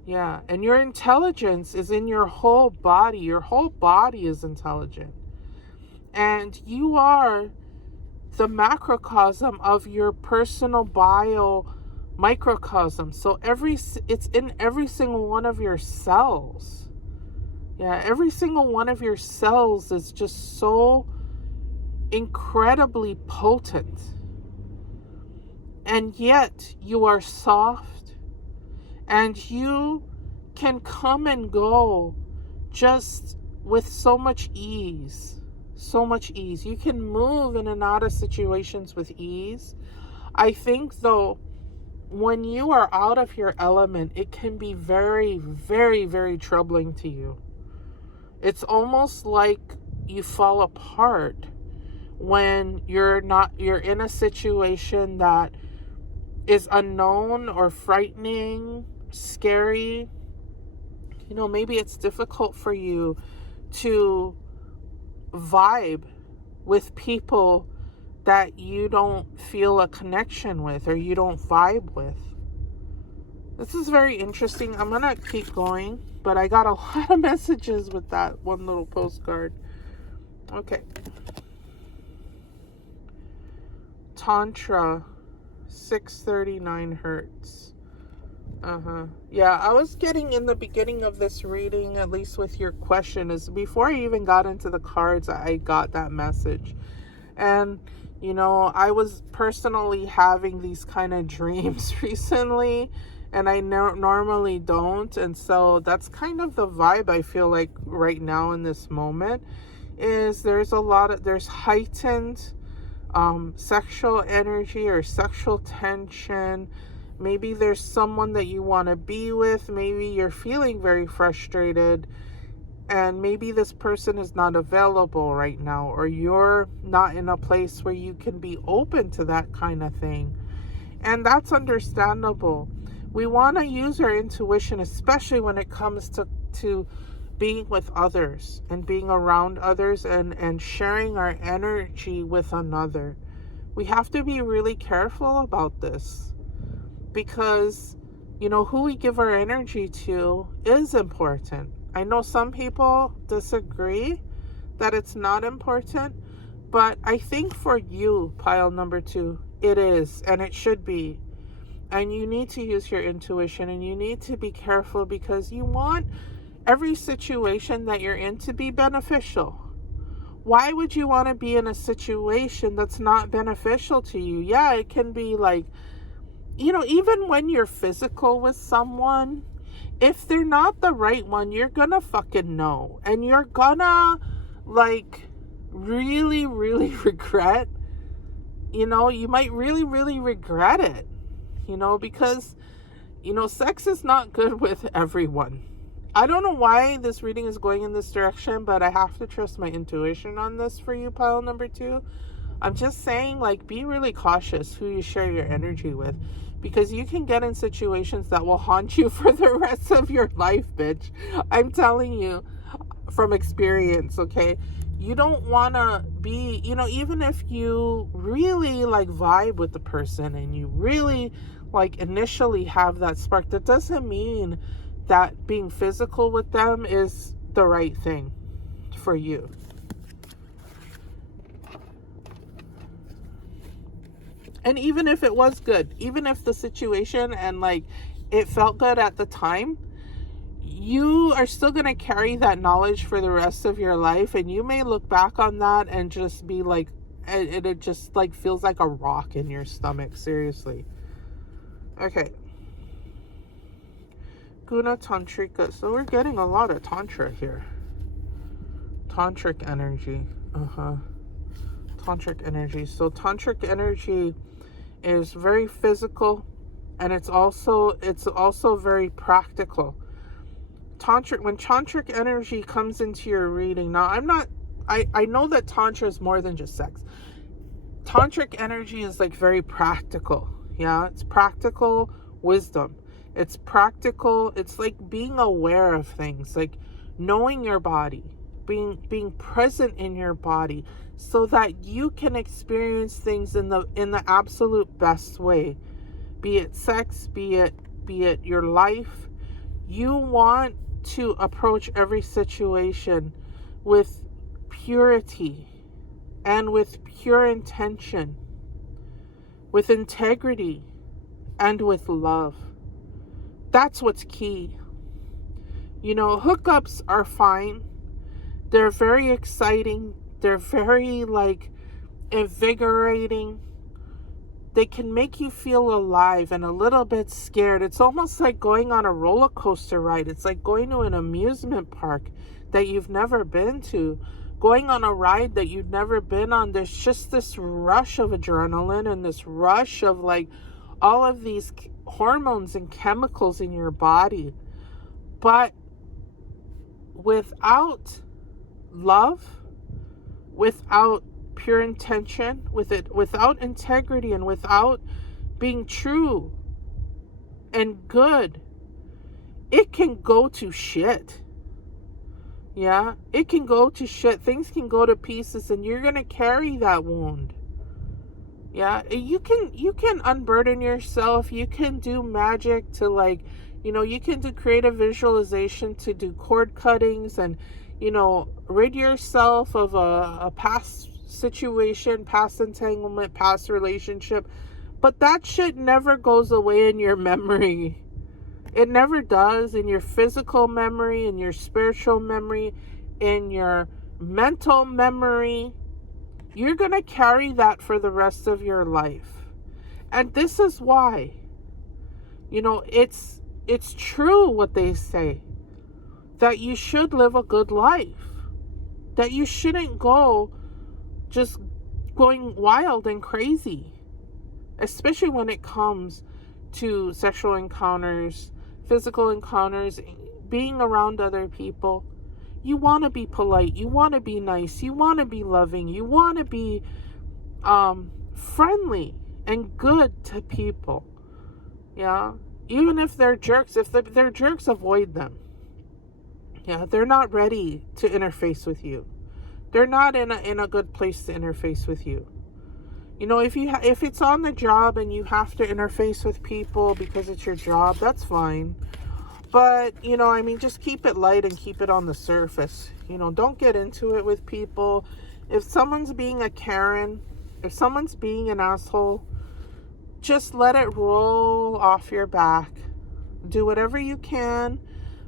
Yeah, and your intelligence is in your whole body. Your whole body is intelligent. And you are the macrocosm of your personal bio microcosm. So it's in every single one of your cells. Yeah, every single one of your cells is just so incredibly potent. And yet you are soft and you can come and go just with so much ease. So much ease. You can move in and out of situations with ease. I think though, when you are out of your element, it can be very, very, very troubling to you. It's almost like you fall apart when you're in a situation that is unknown or frightening, scary. Maybe it's difficult for you to vibe with people that you don't feel a connection with or you don't vibe with. This is very interesting. I'm gonna keep going, but I got a lot of messages with that one little postcard. Okay. Tantra, 639 hertz. Yeah, I was getting in the beginning of this reading, at least with your question, is before I even got into the cards, I got that message. And, I was personally having these kind of dreams recently, and I normally don't. And so that's kind of the vibe I feel like right now in this moment, is there's heightened sexual energy or sexual tension. Maybe there's someone that you want to be with. Maybe you're feeling very frustrated and maybe this person is not available right now, or you're not in a place where you can be open to that kind of thing. And that's understandable. We want to use our intuition, especially when it comes to being with others and being around others and sharing our energy with another. We have to be really careful about this because, who we give our energy to is important. I know some people disagree that it's not important, but I think for you, pile number 2, it is, and it should be. And you need to use your intuition, and you need to be careful because you want every situation that you're in to be beneficial. Why would you want to be in a situation that's not beneficial to you? Yeah, it can be like, even when you're physical with someone, if they're not the right one, you're gonna fucking know. And you're gonna, like, really, really regret, you might really, really regret it, because, sex is not good with everyone. I don't know why this reading is going in this direction, but I have to trust my intuition on this for you, pile number 2. I'm just saying, like, be really cautious who you share your energy with, because you can get in situations that will haunt you for the rest of your life, bitch. I'm telling you from experience, okay? You don't want to be, even if you really, like, vibe with the person and you really, like, initially have that spark, that doesn't mean that being physical with them is the right thing for you. And even if it was good, even if the situation and, like, it felt good at the time, you are still going to carry that knowledge for the rest of your life. And you may look back on that and just be like, it just, like, feels like a rock in your stomach. Seriously. Okay. Guna Tantrika. So we're getting a lot of Tantra here. Tantric energy. Tantric energy. So tantric energy is very physical, and it's also very practical. When tantric energy comes into your reading, now I know that tantra is more than just sex. Tantric energy is, like, very practical. Yeah, it's practical wisdom. It's practical. It's like being aware of things, like knowing your body, being present in your body, so that you can experience things in the absolute best way. Be it sex, be it your life. You want to approach every situation with purity and with pure intention, with integrity and with love. That's what's key. Hookups are fine. They're very exciting. They're very, like, invigorating. They can make you feel alive and a little bit scared. It's almost like going on a roller coaster ride. It's like going to an amusement park that you've never been to. Going on a ride that you've never been on. There's just this rush of adrenaline and this rush of, like, all of these hormones and chemicals in your body. But without love, without pure intention, without integrity, and without being true and good, it can go to shit. Yeah, it can go to shit. Things can go to pieces, and you're gonna carry that wound. Yeah, you can unburden yourself. You can do magic to, like, you can do creative visualization to do cord cuttings and, rid yourself of a past situation, past entanglement, past relationship. But that shit never goes away in your memory. It never does. In your physical memory, in your spiritual memory, in your mental memory. You're going to carry that for the rest of your life. And this is why, it's true what they say, that you should live a good life, that you shouldn't go just going wild and crazy, especially when it comes to sexual encounters, physical encounters, being around other people. You want to be polite. You want to be nice. You want to be loving. You want to be friendly and good to people. Yeah. Even if they're jerks, if they're jerks, avoid them. Yeah, they're not ready to interface with you. They're not in a good place to interface with you. You know, if it's on the job and you have to interface with people because it's your job, that's fine. But, you know, I mean, just keep it light and keep it on the surface. You know, don't get into it with people. If someone's being a Karen, if someone's being an asshole, just let it roll off your back. Do whatever you can,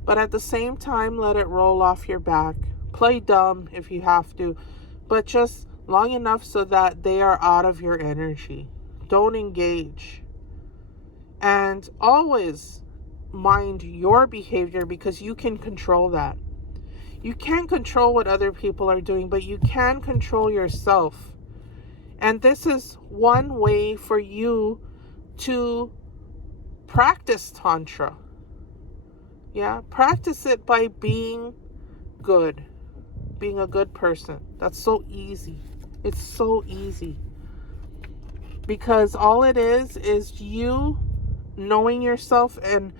but at the same time, let it roll off your back. Play dumb if you have to, but just long enough so that they are out of your energy. Don't engage. And always mind your behavior, because you can control that. You can't control what other people are doing, but you can control yourself. And this is one way for you to practice Tantra. Yeah, practice it by being good, being a good person. That's so easy. It's so easy. Because all it is you knowing yourself and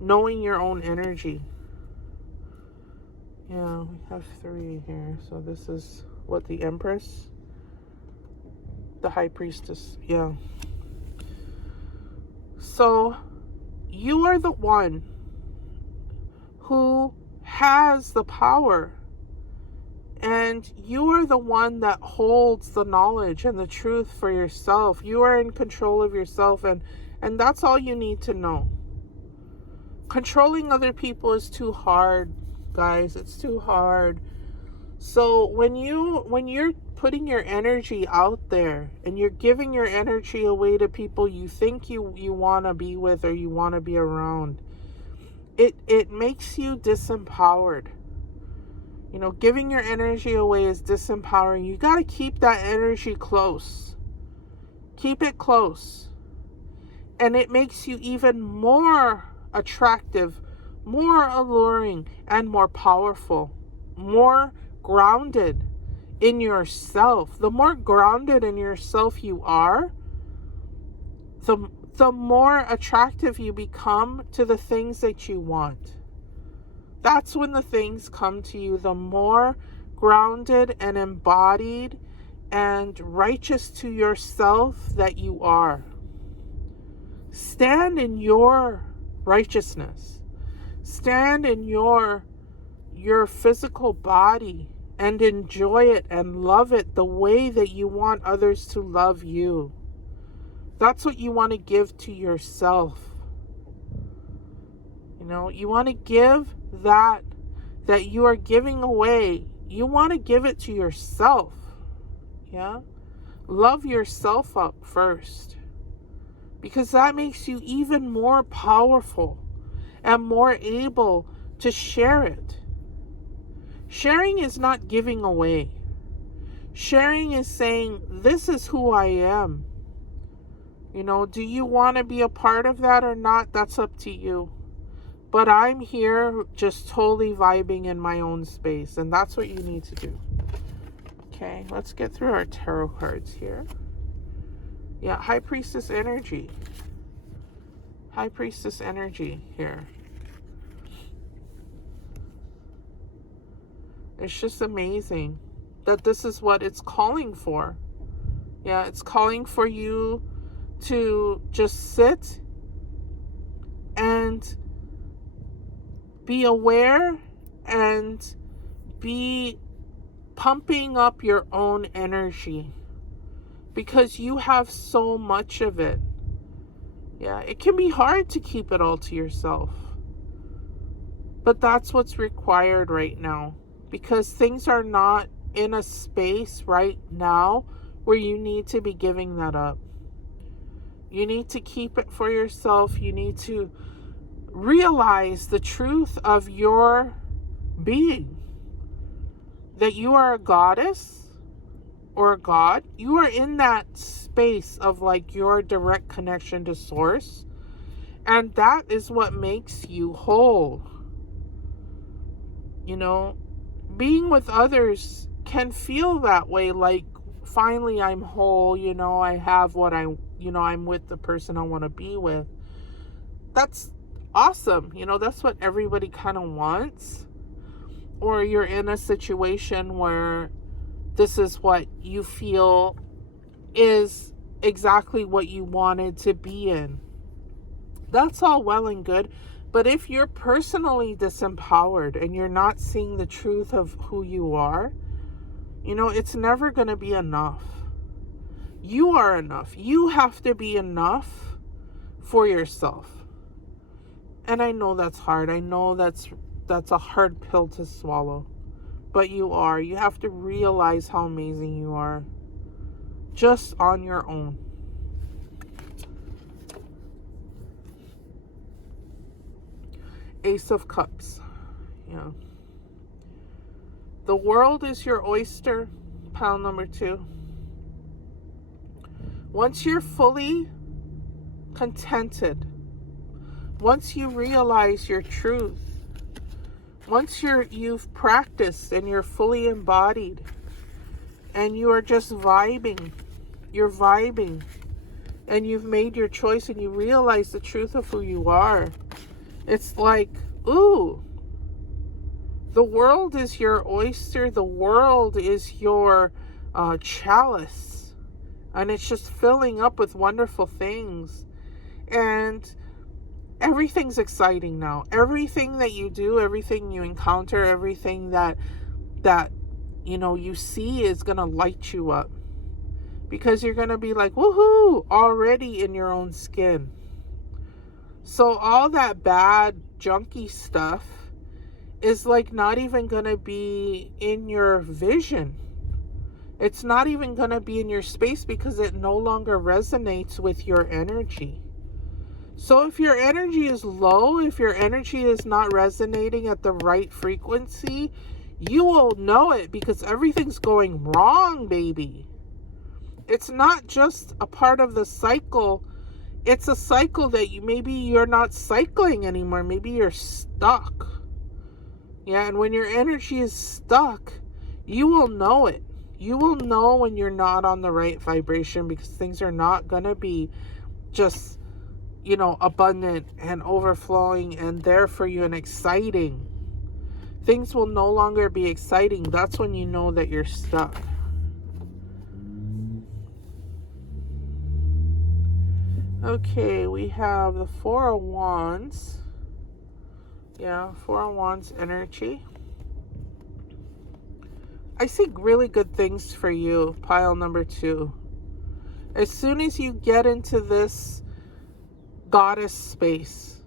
knowing your own energy. Yeah, we have 3 here. So this is what, the Empress? The High Priestess. Yeah. So you are the one who has the power, and you are the one that holds the knowledge and the truth for yourself. You are in control of yourself, and that's all you need to know. Controlling other people is too hard, guys. It's too hard. So when you're putting your energy out there and you're giving your energy away to people you think you want to be with or you want to be around, it makes you disempowered. You know, giving your energy away is disempowering. You got to keep that energy close. Keep it close. And it makes you even more attractive, more alluring, and more powerful, more grounded in yourself. The more grounded in yourself you are, the more attractive you become to the things that you want. That's when the things come to you. The more grounded and embodied and righteous to yourself that you are. Stand in your righteousness. Stand in your physical body and enjoy it and love it the way that you want others to love you. That's what you want to give to yourself. You know, you want to give that you are giving away. You want to give it to yourself. Yeah? Love yourself up first. Because that makes you even more powerful and more able to share it. Sharing is not giving away. Sharing is saying, this is who I am. You know, do you want to be a part of that or not? That's up to you. But I'm here just totally vibing in my own space. And that's what you need to do. Okay, let's get through our tarot cards here. Yeah, High Priestess energy. High Priestess energy here. It's just amazing that this is what it's calling for. Yeah, it's calling for you to just sit and be aware and be pumping up your own energy, because you have so much of it. Yeah, it can be hard to keep it all to yourself, but that's what's required right now, because things are not in a space right now where you need to be giving that up. You need to keep it for yourself. You need to realize the truth of your being, that you are a goddess or a god. You are in that space of like your direct connection to source, and that is what makes you whole. You know, being with others can feel that way, like finally I'm whole, you know, I have what I'm with the person I want to be with. that's awesome. You know, that's what everybody kind of wants. Or you're in a situation where this is what you feel is exactly what you wanted to be in. That's all well and good. But if you're personally disempowered and you're not seeing the truth of who you are, you know, it's never going to be enough. You are enough. You have to be enough for yourself. And I know that's hard. I know that's a hard pill to swallow. But you are. You have to realize how amazing you are. Just on your own. Ace of Cups. Yeah. The world is your oyster. Pile number 2. Once you're fully contented, once you realize your truth, once you've practiced and you're fully embodied and you are just vibing, you're vibing, and you've made your choice and you realize the truth of who you are, it's like, ooh, the world is your oyster, the world is your chalice, and it's just filling up with wonderful things. And everything's exciting now. Everything that you do, everything you encounter, everything that you know you see is gonna light you up, because you're gonna be like, woohoo, already in your own skin. So all that bad junky stuff is like not even gonna be in your vision. It's not even gonna be in your space, because it no longer resonates with your energy. So if your energy is low, if your energy is not resonating at the right frequency, you will know it, because everything's going wrong, baby. It's not just a part of the cycle. It's a cycle that maybe you're not cycling anymore. Maybe you're stuck. Yeah, and when your energy is stuck, you will know it. You will know when you're not on the right vibration, because things are not going to be just, you know, abundant and overflowing and there for you and exciting. Things will no longer be exciting. That's when you know that you're stuck. Okay, we have the Four of Wands. Yeah, Four of Wands energy. I see really good things for you, pile number 2. As soon as you get into this goddess space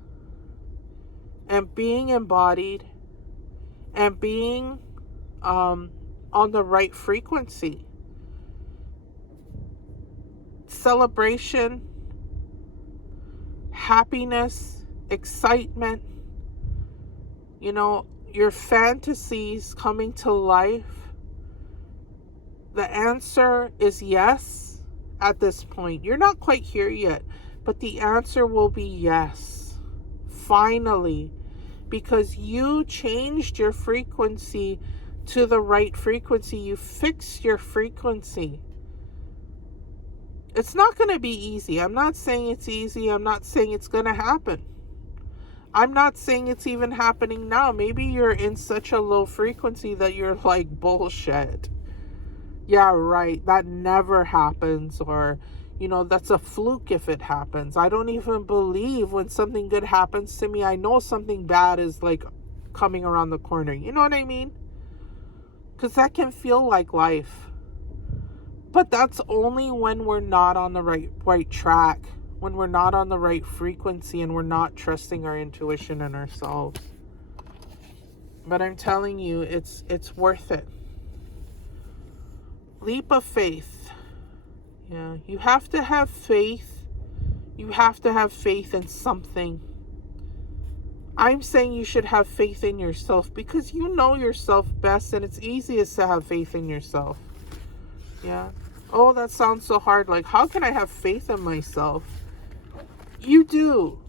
and being embodied and being on the right frequency, celebration, happiness, excitement, you know, your fantasies coming to life. The answer is yes at this point. You're not quite here yet, but the answer will be yes. Finally, because you changed your frequency to the right frequency. You fixed your frequency. It's not going to be easy. I'm not saying it's easy. I'm not saying it's going to happen. I'm not saying it's even happening now. Maybe you're in such a low frequency that you're like, bullshit. Yeah, right. That never happens. Or, you know, that's a fluke if it happens. I don't even believe when something good happens to me. I know something bad is like coming around the corner. You know what I mean? Because that can feel like life. But that's only when we're not on the right track, when we're not on the right frequency and we're not trusting our intuition and ourselves. But I'm telling you, it's worth it. Leap of faith. Yeah, you have to have faith. You have to have faith in something. I'm saying you should have faith in yourself, because you know yourself best, and it's easiest to have faith in yourself. Yeah. Oh, that sounds so hard. Like, how can I have faith in myself? You do.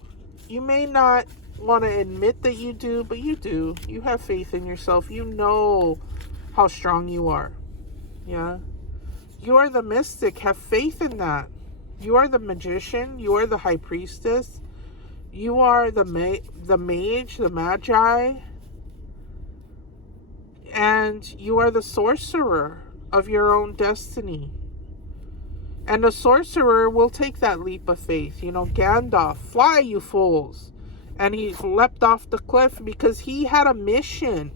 You may not want to admit that you do, but you do. You have faith in yourself. You know how strong you are. Yeah. You are the mystic. Have faith in that. You are the magician. You are the high priestess. You are the mage, the magi, and you are the sorcerer of your own destiny. And the sorcerer will take that leap of faith. You know, Gandalf, fly, you fools. And he leapt off the cliff because he had a mission.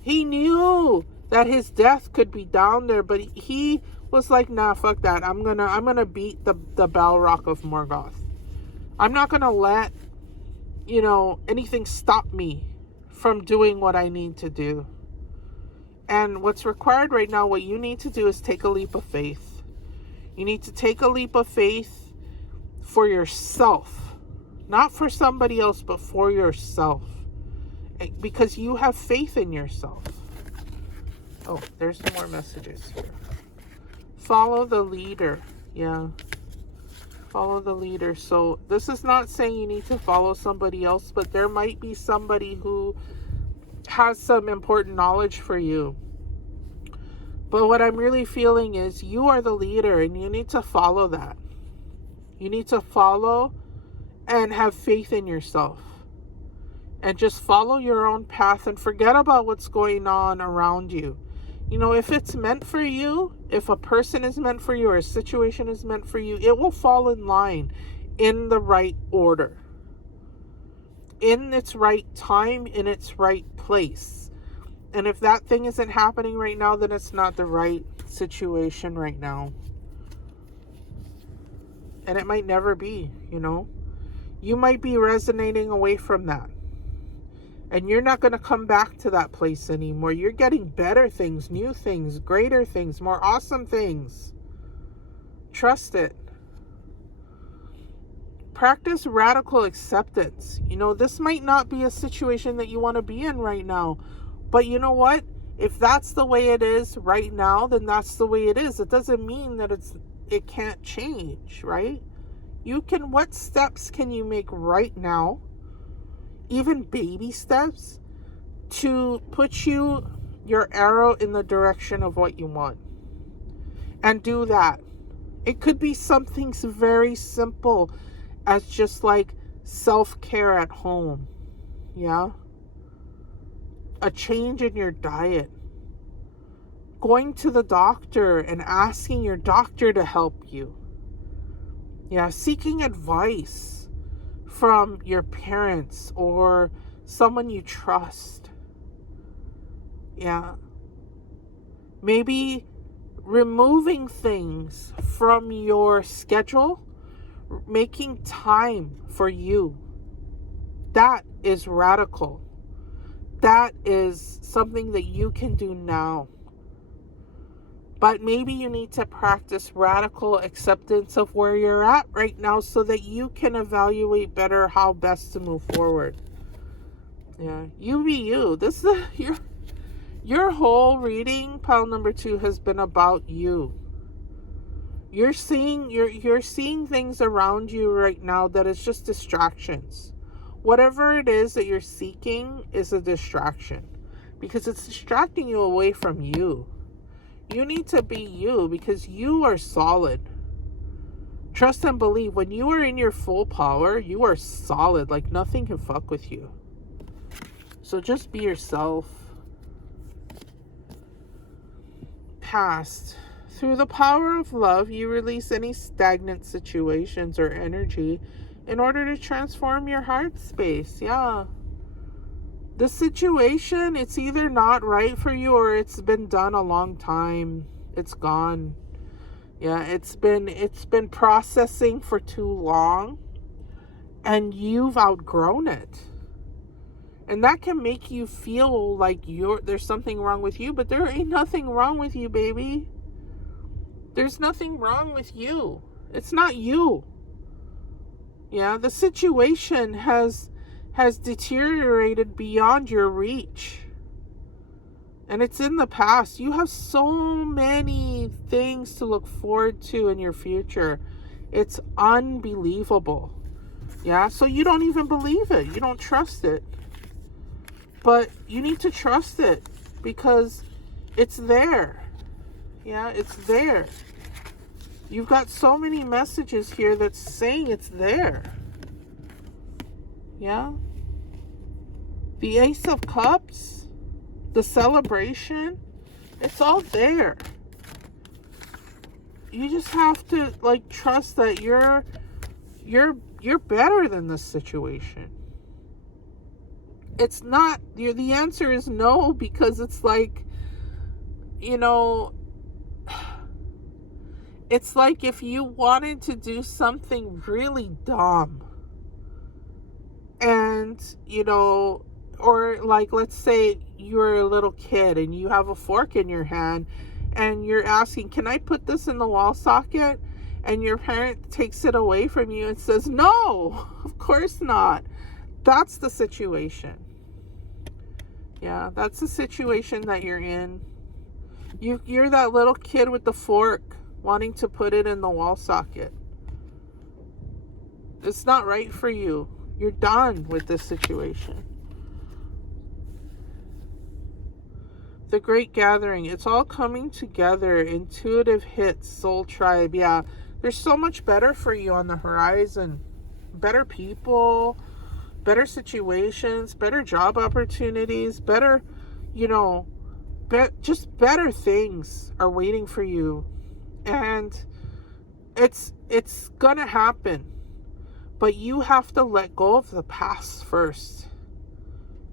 He knew that his death could be down there, but he was like, nah, fuck that. I'm gonna beat the Balrog of Morgoth. I'm not gonna let, you know, anything stop me from doing what I need to do. And what's required right now, what you need to do is take a leap of faith. You need to take a leap of faith for yourself. Not for somebody else, but for yourself. Because you have faith in yourself. Oh, there's more messages here. Follow the leader. Yeah. Follow the leader. So this is not saying you need to follow somebody else, but there might be somebody who has some important knowledge for you. But what I'm really feeling is you are the leader and you need to follow that. You need to follow and have faith in yourself. And just follow your own path and forget about what's going on around you. You know, if it's meant for you, if a person is meant for you or a situation is meant for you, it will fall in line in the right order. In its right time, in its right place. And if that thing isn't happening right now, then it's not the right situation right now. And it might never be, you know. You might be resonating away from that. And you're not going to come back to that place anymore. You're getting better things, new things, greater things, more awesome things. Trust it. Practice radical acceptance. You know, this might not be a situation that you want to be in right now. But you know what? If that's the way it is right now, then that's the way it is. It doesn't mean that it can't change, right? What steps can you make right now? Even baby steps to put your arrow in the direction of what you want. And do that. It could be something very simple as just like self-care at home. Yeah. A change in your diet. Going to the doctor and asking your doctor to help you. Yeah. Seeking advice from your parents or someone you trust. Yeah. Maybe removing things from your schedule, making time for you. That is radical. That is something that you can do now. But maybe you need to practice radical acceptance of where you're at right now so that you can evaluate better how best to move forward. Yeah, you be you. This is your whole reading, pile number 2, has been about you. You're seeing things around you right now that is just distractions. Whatever it is that you're seeking is a distraction because it's distracting you away from you. You need to be you because you are solid. Trust and believe. When you are in your full power, you are solid. Like nothing can fuck with you. So just be yourself. Past. Through the power of love, you release any stagnant situations or energy in order to transform your heart space. Yeah. The situation, it's either not right for you or it's been done a long time. It's gone. Yeah, it's been processing for too long and you've outgrown it. And that can make you feel like there's something wrong with you, but there ain't nothing wrong with you, baby. There's nothing wrong with you. It's not you. Yeah, the situation has deteriorated beyond your reach. And it's in the past. You have so many things to look forward to in your future. It's unbelievable. Yeah, so you don't even believe it. You don't trust it. But you need to trust it because it's there. Yeah, it's there. You've got so many messages here that's saying it's there. Yeah. The Ace of Cups, the celebration, it's all there. You just have to like trust that you're better than this situation. It's not, the answer is no, because it's like, you know, it's like if you wanted to do something really dumb and, or like, let's say you're a little kid and you have a fork in your hand and you're asking, can I put this in the wall socket? And your parent takes it away from you and says, no, of course not. That's the situation. Yeah, that's the situation that you're in. You're that little kid with the fork wanting to put it in the wall socket. It's not right for you. You're done with this situation. The Great Gathering. It's all coming together. Intuitive hits. Soul Tribe. Yeah. There's so much better for you on the horizon. Better people. Better situations. Better job opportunities. Better, just better things are waiting for you. And it's gonna happen. But you have to let go of the past first.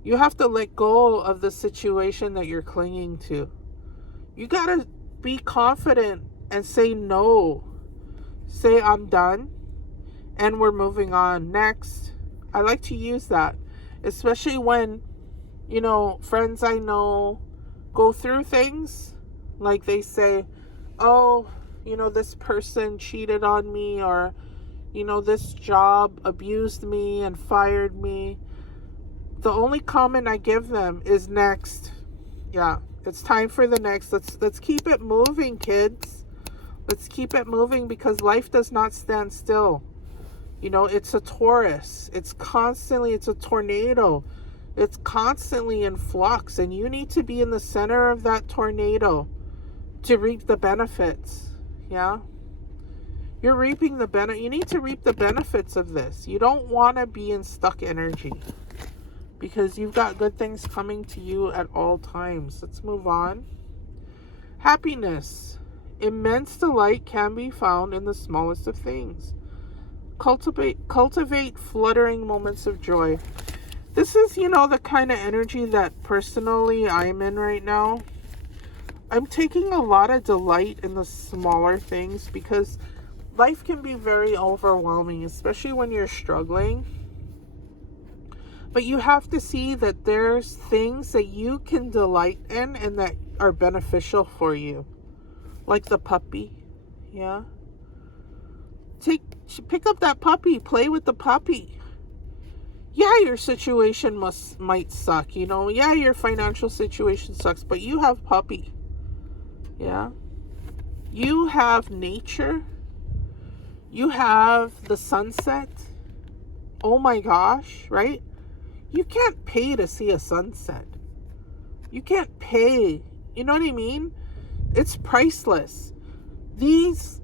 You have to let go of the situation that you're clinging to. You gotta be confident and say no. Say, I'm done and we're moving on. Next. I like to use that, especially when, friends I know go through things. Like they say, oh, this person cheated on me, or this job abused me and fired me. The only comment I give them is next. Yeah, it's time for the next. Let's keep it moving, kids. Let's keep it moving, because life does not stand still. It's a Taurus. It's a tornado. It's constantly in flux, and you need to be in the center of that tornado to reap the benefits. Yeah? You're reaping the benefit. You need to reap the benefits of this. You don't want to be in stuck energy, because you've got good things coming to you at all times. Let's move on. Happiness. Immense delight can be found in the smallest of things. Cultivate fluttering moments of joy. This is, the kind of energy that personally I'm in right now. I'm taking a lot of delight in the smaller things, because life can be very overwhelming, especially when you're struggling. But you have to see that there's things that you can delight in and that are beneficial for you. Like the puppy. Yeah. Pick up that puppy. Play with the puppy. Yeah, your situation might suck. Yeah, your financial situation sucks. But you have puppy. Yeah. You have nature. You have the sunset. Oh my gosh, right? You can't pay to see a sunset. You can't pay. You know what I mean? It's priceless. These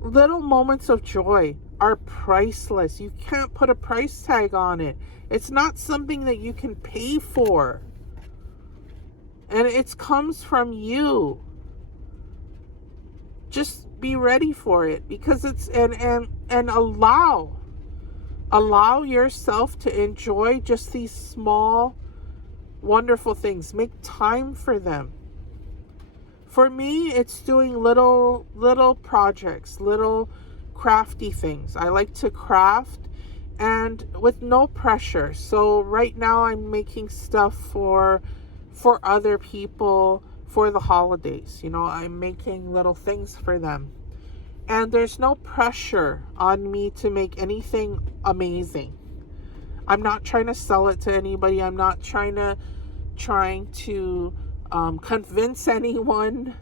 little moments of joy are priceless. You can't put a price tag on it. It's not something that you can pay for. And it comes from you. Just be ready for it, because it's and allow yourself to enjoy just these small, wonderful things. Make time for them. For me, it's doing little projects, little crafty things. I like to craft, and with no pressure. So right now I'm making stuff for other people for the holidays. I'm making little things for them. And there's no pressure on me to make anything amazing. I'm not trying to sell it to anybody. I'm not trying to convince anyone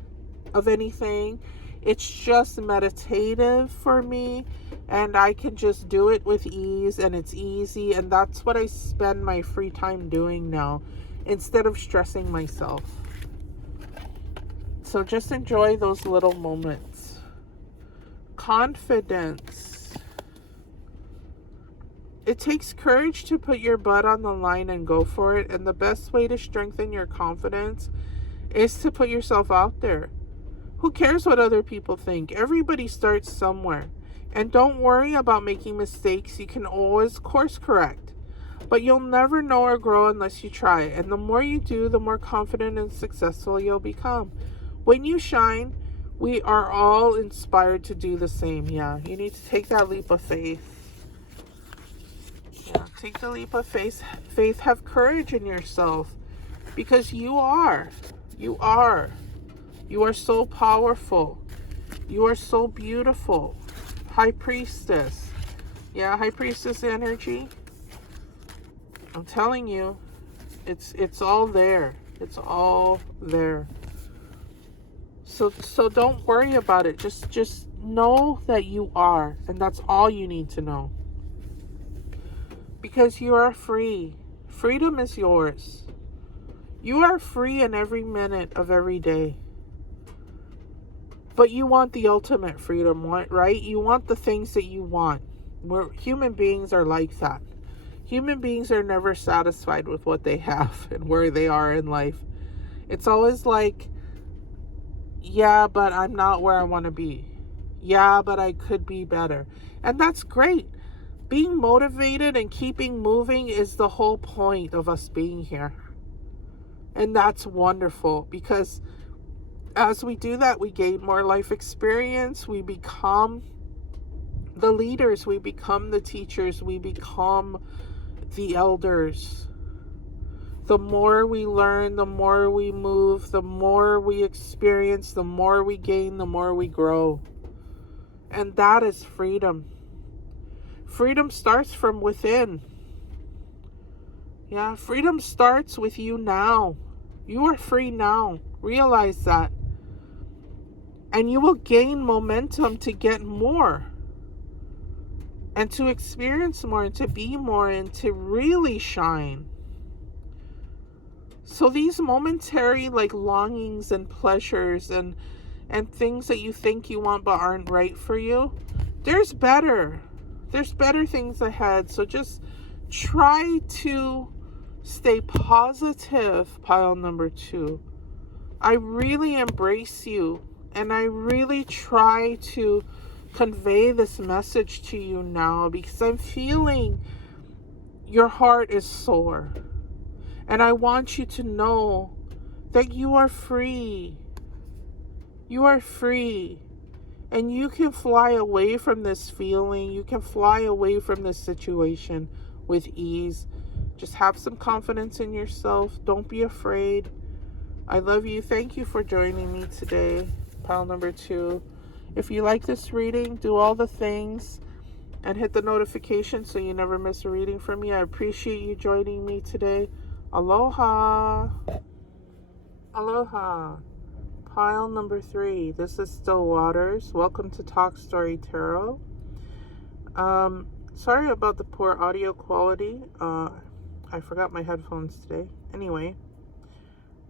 of anything. It's just meditative for me, and I can just do it with ease, and it's easy, and that's what I spend my free time doing now, instead of stressing myself. So just enjoy those little moments. Confidence. It takes courage to put your butt on the line and go for it. And the best way to strengthen your confidence is to put yourself out there. Who cares what other people think? Everybody starts somewhere. And don't worry about making mistakes. You can always course correct. But you'll never know or grow unless you try. And the more you do, the more confident and successful you'll become. When you shine, we are all inspired to do the same. Yeah, you need to take that leap of faith. Yeah, take the leap of faith. Faith, have courage in yourself. Because you are. You are. You are so powerful. You are so beautiful. High Priestess. Yeah, High Priestess energy. I'm telling you, it's all there. It's all there. So don't worry about it. Just know that you are, and that's all you need to know. Because you are free. Freedom is yours. You are free in every minute of every day. But you want the ultimate freedom, right? You want the things that you want. Human beings are like that. Human beings are never satisfied with what they have and where they are in life. It's always like, yeah, but I'm not where I want to be. Yeah, but I could be better. And that's great. Being motivated and keeping moving is the whole point of us being here. And that's wonderful, because as we do that, we gain more life experience. We become the leaders. We become the teachers. We become the elders. The more we learn, the more we move, the more we experience, the more we gain, the more we grow. And that is freedom. Freedom starts from within. Yeah, freedom starts with you now. You are free now. Realize that. And you will gain momentum to get more. And to experience more, and to be more, and to really shine. So these momentary longings and pleasures and things that you think you want but aren't right for you, there's better. There's better things ahead. So just try to stay positive, pile number 2. I really embrace you, and I really try to convey this message to you now, because I'm feeling your heart is sore. And I want you to know that you are free. You are free. And you can fly away from this feeling. You can fly away from this situation with ease. Just have some confidence in yourself. Don't be afraid. I love you. Thank you for joining me today. Pile number 2. If you like this reading, do all the things and hit the notification so you never miss a reading from me. I appreciate you joining me today. Aloha. Aloha. Pile number 3. This is Still Waters. Welcome to Talk Story Tarot. Sorry about the poor audio quality. I forgot my headphones today. Anyway,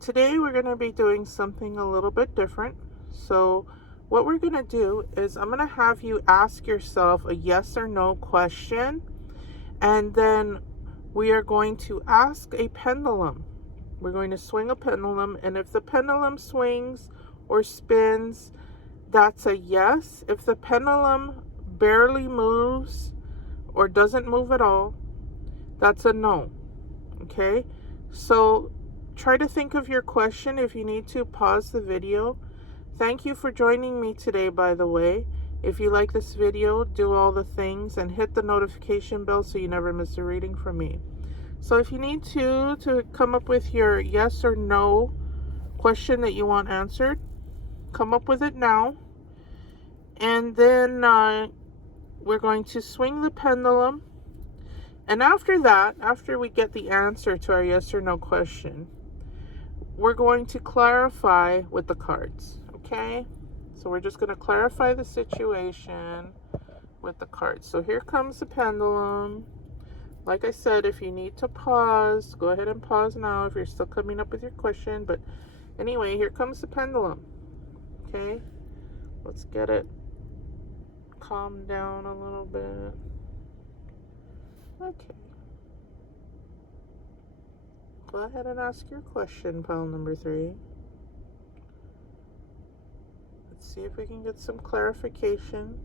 today we're going to be doing something a little bit different. So what we're going to do is I'm going to have you ask yourself a yes or no question, and then we are going to ask a pendulum. We're going to swing a pendulum, and if the pendulum swings or spins, that's a yes. If the pendulum barely moves or doesn't move at all, that's a no. Okay? So try to think of your question. If you need to, pause the video. Thank you for joining me today, by the way. If you like this video, do all the things and hit the notification bell so you never miss a reading from me. So if you need to come up with your yes or no question that you want answered, come up with it now. And then we're going to swing the pendulum. And after that, after we get the answer to our yes or no question, we're going to clarify with the cards. Okay? So we're just going to clarify the situation with the cards. So here comes the pendulum. Like I said, if you need to pause, go ahead and pause now if you're still coming up with your question. But anyway, here comes the pendulum. Okay? Let's get it calmed down a little bit. Okay. Go ahead and ask your question, pile number 3. Let's see if we can get some clarification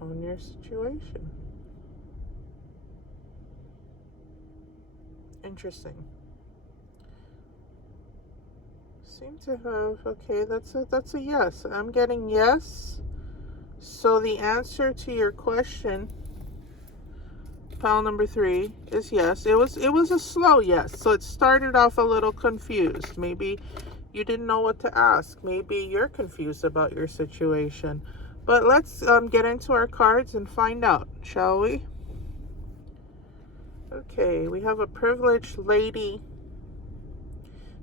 on your situation. Interesting. Seem to have, okay, that's a yes. I'm getting yes. So the answer to your question, pile number 3, is yes. It was a slow yes. So it started off a little confused. Maybe you didn't know what to ask. Maybe you're confused about your situation. But let's get into our cards and find out, shall we? Okay, we have a privileged lady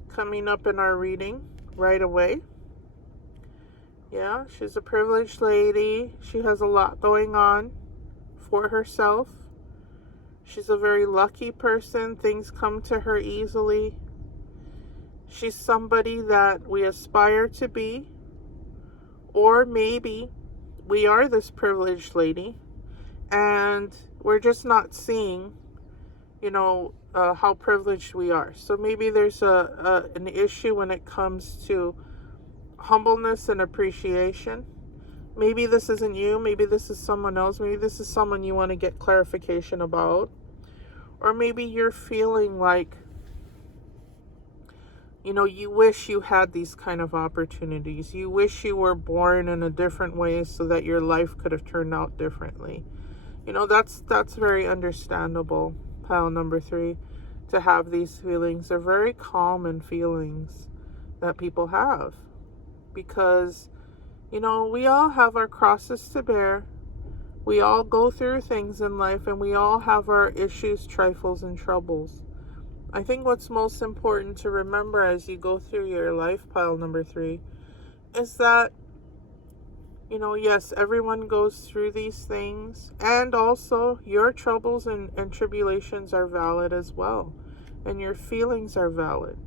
coming up in our reading right away. Yeah, she's a privileged lady. She has a lot going on for herself. She's a very lucky person. Things come to her easily. She's somebody that we aspire to be. Or maybe we are this privileged lady and we're just not seeing, how privileged we are. So maybe there's an issue when it comes to humbleness and appreciation. Maybe this isn't you. Maybe this is someone else. Maybe this is someone you want to get clarification about. Or maybe you're feeling like, you wish you had these kind of opportunities. You wish you were born in a different way so that your life could have turned out differently. That's very understandable, pile number 3, to have these feelings. They're very common feelings that people have because, we all have our crosses to bear. We all go through things in life and we all have our issues, trifles, and troubles. I think what's most important to remember as you go through your life, pile number 3, is that, yes, everyone goes through these things, and also your troubles and tribulations are valid as well, and your feelings are valid.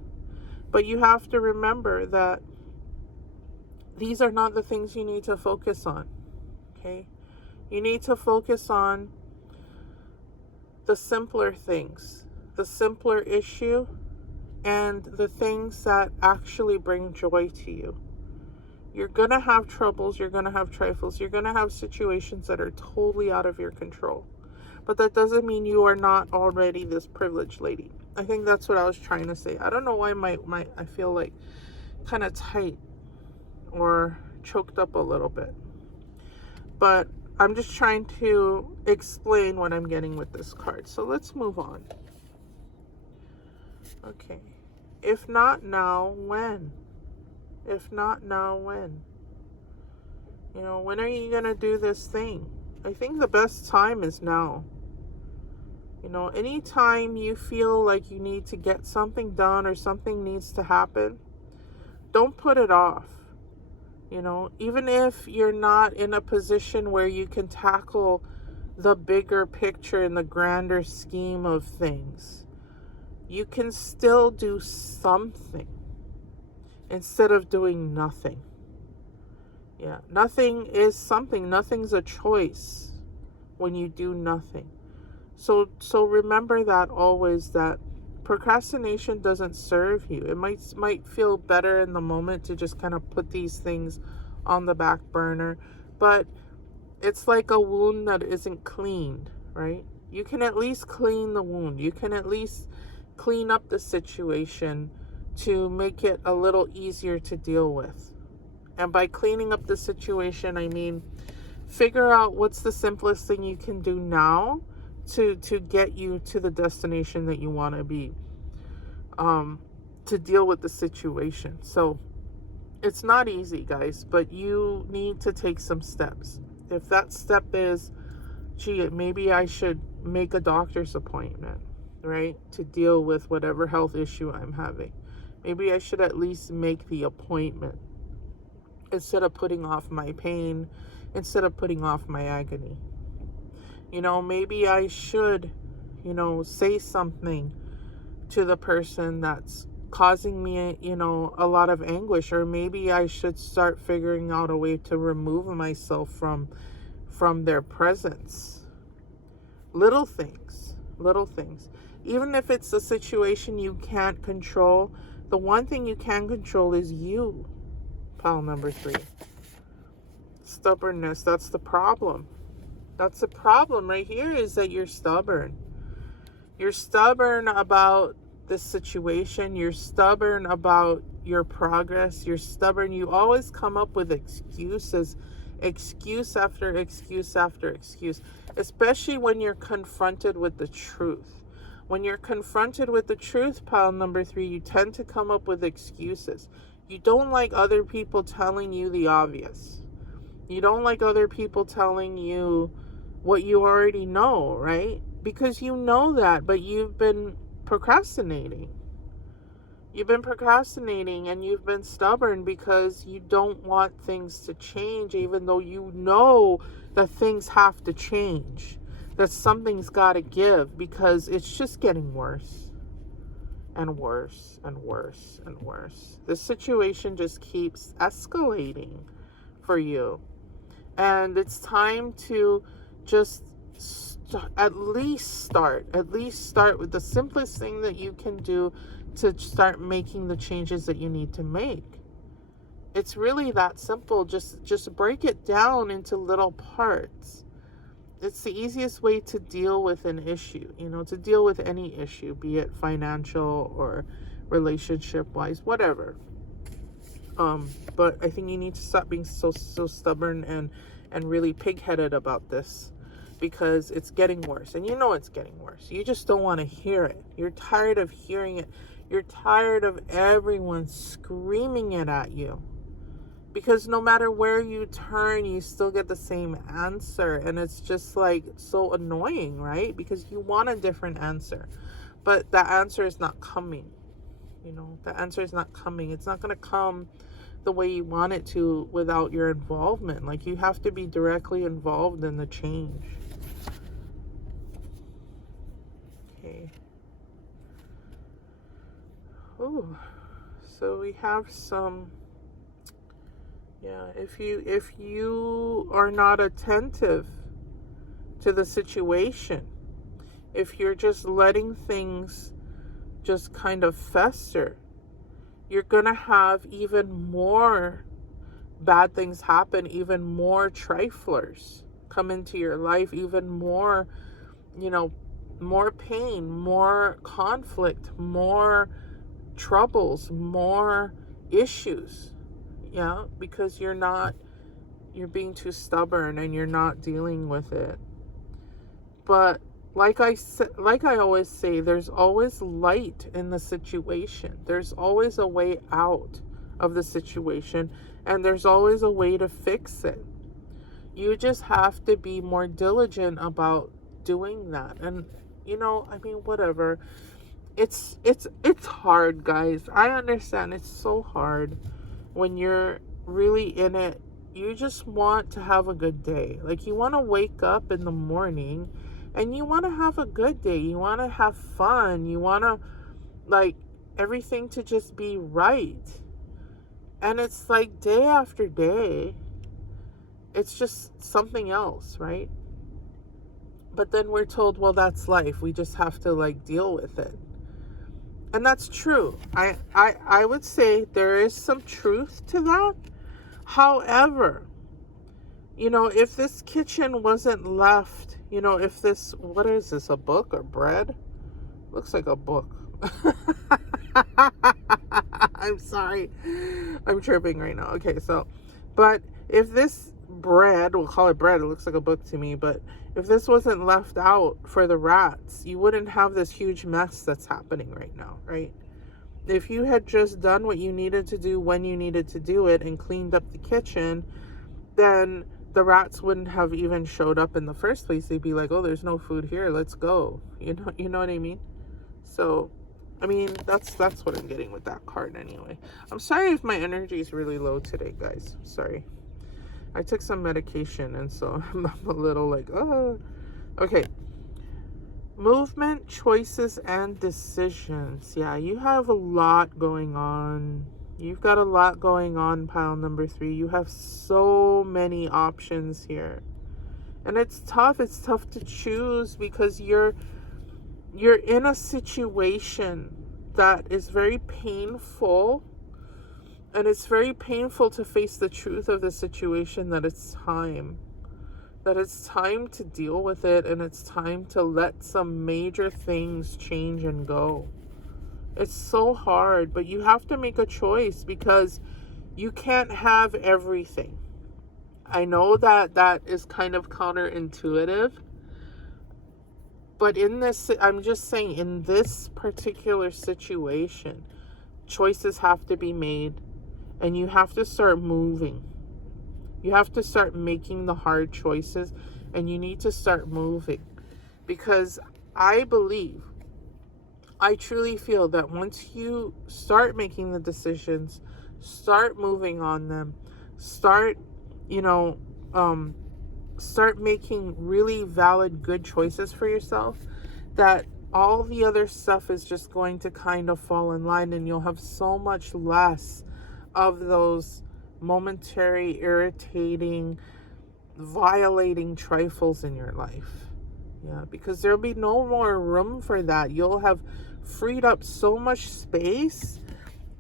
But you have to remember that these are not the things you need to focus on, okay? You need to focus on the simpler things, the simpler issue, and the things that actually bring joy to you. You're going to have troubles, you're going to have trifles, you're going to have situations that are totally out of your control. But that doesn't mean you are not already this privileged lady. I think that's what I was trying to say. I don't know why I feel like kind of tight or choked up a little bit. But I'm just trying to explain what I'm getting with this card. So let's move on. Okay. If not now, when? If not now, when? When are you going to do this thing? I think the best time is now. Anytime you feel like you need to get something done or something needs to happen, don't put it off. Even if you're not in a position where you can tackle the bigger picture and the grander scheme of things, you can still do something instead of doing nothing. Yeah, nothing is something. Nothing's a choice when you do nothing. So remember that always, that procrastination doesn't serve you. It might feel better in the moment to just kind of put these things on the back burner, but it's like a wound that isn't cleaned, right? You can at least clean the wound. You can at least clean up the situation to make it a little easier to deal with. And by cleaning up the situation, I mean figure out what's the simplest thing you can do now to get you to the destination that you want to be, to deal with the situation. So it's not easy, guys, but you need to take some steps. If that step is, gee, maybe I should make a doctor's appointment, right, to deal with whatever health issue I'm having. Maybe I should at least make the appointment instead of putting off my pain, instead of putting off my agony. Maybe I should, say something to the person that's causing me, a lot of anguish. Or maybe I should start figuring out a way to remove myself from from their presence. Little things, little things. Even if it's a situation you can't control, the one thing you can control is you, pile number 3. Stubbornness, that's the problem. That's the problem right here, is that you're stubborn. You're stubborn about this situation. You're stubborn about your progress. You're stubborn. You always come up with excuses, excuse after excuse after excuse, especially when you're confronted with the truth. When you're confronted with the truth, pile number 3, you tend to come up with excuses. You don't like other people telling you the obvious. You don't like other people telling you what you already know, right? Because you know that, but you've been procrastinating. You've been procrastinating and you've been stubborn because you don't want things to change, even though you know that things have to change, that something's got to give, because it's just getting worse and worse and worse and worse. The situation just keeps escalating for you. And it's time to just at least start with the simplest thing that you can do to start making the changes that you need to make. It's really that simple. Just break it down into little parts. It's the easiest way to deal with an issue, to deal with any issue, be it financial or relationship wise, whatever. But I think you need to stop being so stubborn and really pig-headed about this, because it's getting worse, and you know it's getting worse. You just don't want to hear it. You're tired of hearing it. You're tired of everyone screaming it at you, because no matter where you turn, you still get the same answer, and it's just like so annoying, right? Because you want a different answer, but that answer is not coming. The answer is not coming. It's not going to come the way you want it to without your involvement. Like, you have to be directly involved in the change. Okay. Oh, so we have some, if you are not attentive to the situation, if you're just letting things just kind of fester, you're gonna have even more bad things happen, even more triflers come into your life, even more, more pain, more conflict, more troubles, more issues. Because you're being too stubborn and you're not dealing with it. But like I always say, there's always light in the situation. There's always a way out of the situation, and there's always a way to fix it. You just have to be more diligent about doing that. And whatever. It's hard, guys. I understand it's so hard when you're really in it. You just want to have a good day. Like, you want to wake up in the morning and you want to have a good day. You want to have fun. You want to, everything to just be right. And it's like day after day, it's just something else, right? But then we're told, well, that's life. We just have to, deal with it. And that's true. I would say there is some truth to that. However, if this kitchen wasn't left, if this, what is this, a book or bread? Looks like a book. I'm sorry. I'm tripping right now. Okay, but if this bread, we'll call it bread, it looks like a book to me, but if this wasn't left out for the rats, you wouldn't have this huge mess that's happening right now, right? If you had just done what you needed to do when you needed to do it and cleaned up the kitchen, then the rats wouldn't have even showed up in the first place. They'd be like, oh, there's no food here, let's go. You know what I mean? So, that's what I'm getting with that card anyway. I'm sorry if my energy is really low today, guys. I'm sorry. I took some medication, and so I'm a little okay. Movement, choices, and decisions. Yeah, you have a lot going on. You've got a lot going on, pile number 3. You have so many options here. And it's tough to choose, because you're in a situation that is very painful, and it's very painful to face the truth of the situation, that it's time to deal with it, and it's time to let some major things change and go. It's so hard, but you have to make a choice, because you can't have everything. I know that is kind of counterintuitive, but I'm just saying, in this particular situation, choices have to be made, and you have to start moving. You have to start making the hard choices, and you need to start moving, because I truly feel that once you start making the decisions, start moving on them, start start making really valid, good choices for yourself, that all the other stuff is just going to kind of fall in line, and you'll have so much less of those momentary, irritating, violating trifles in your life. Yeah, because there'll be no more room for that. You'll have freed up so much space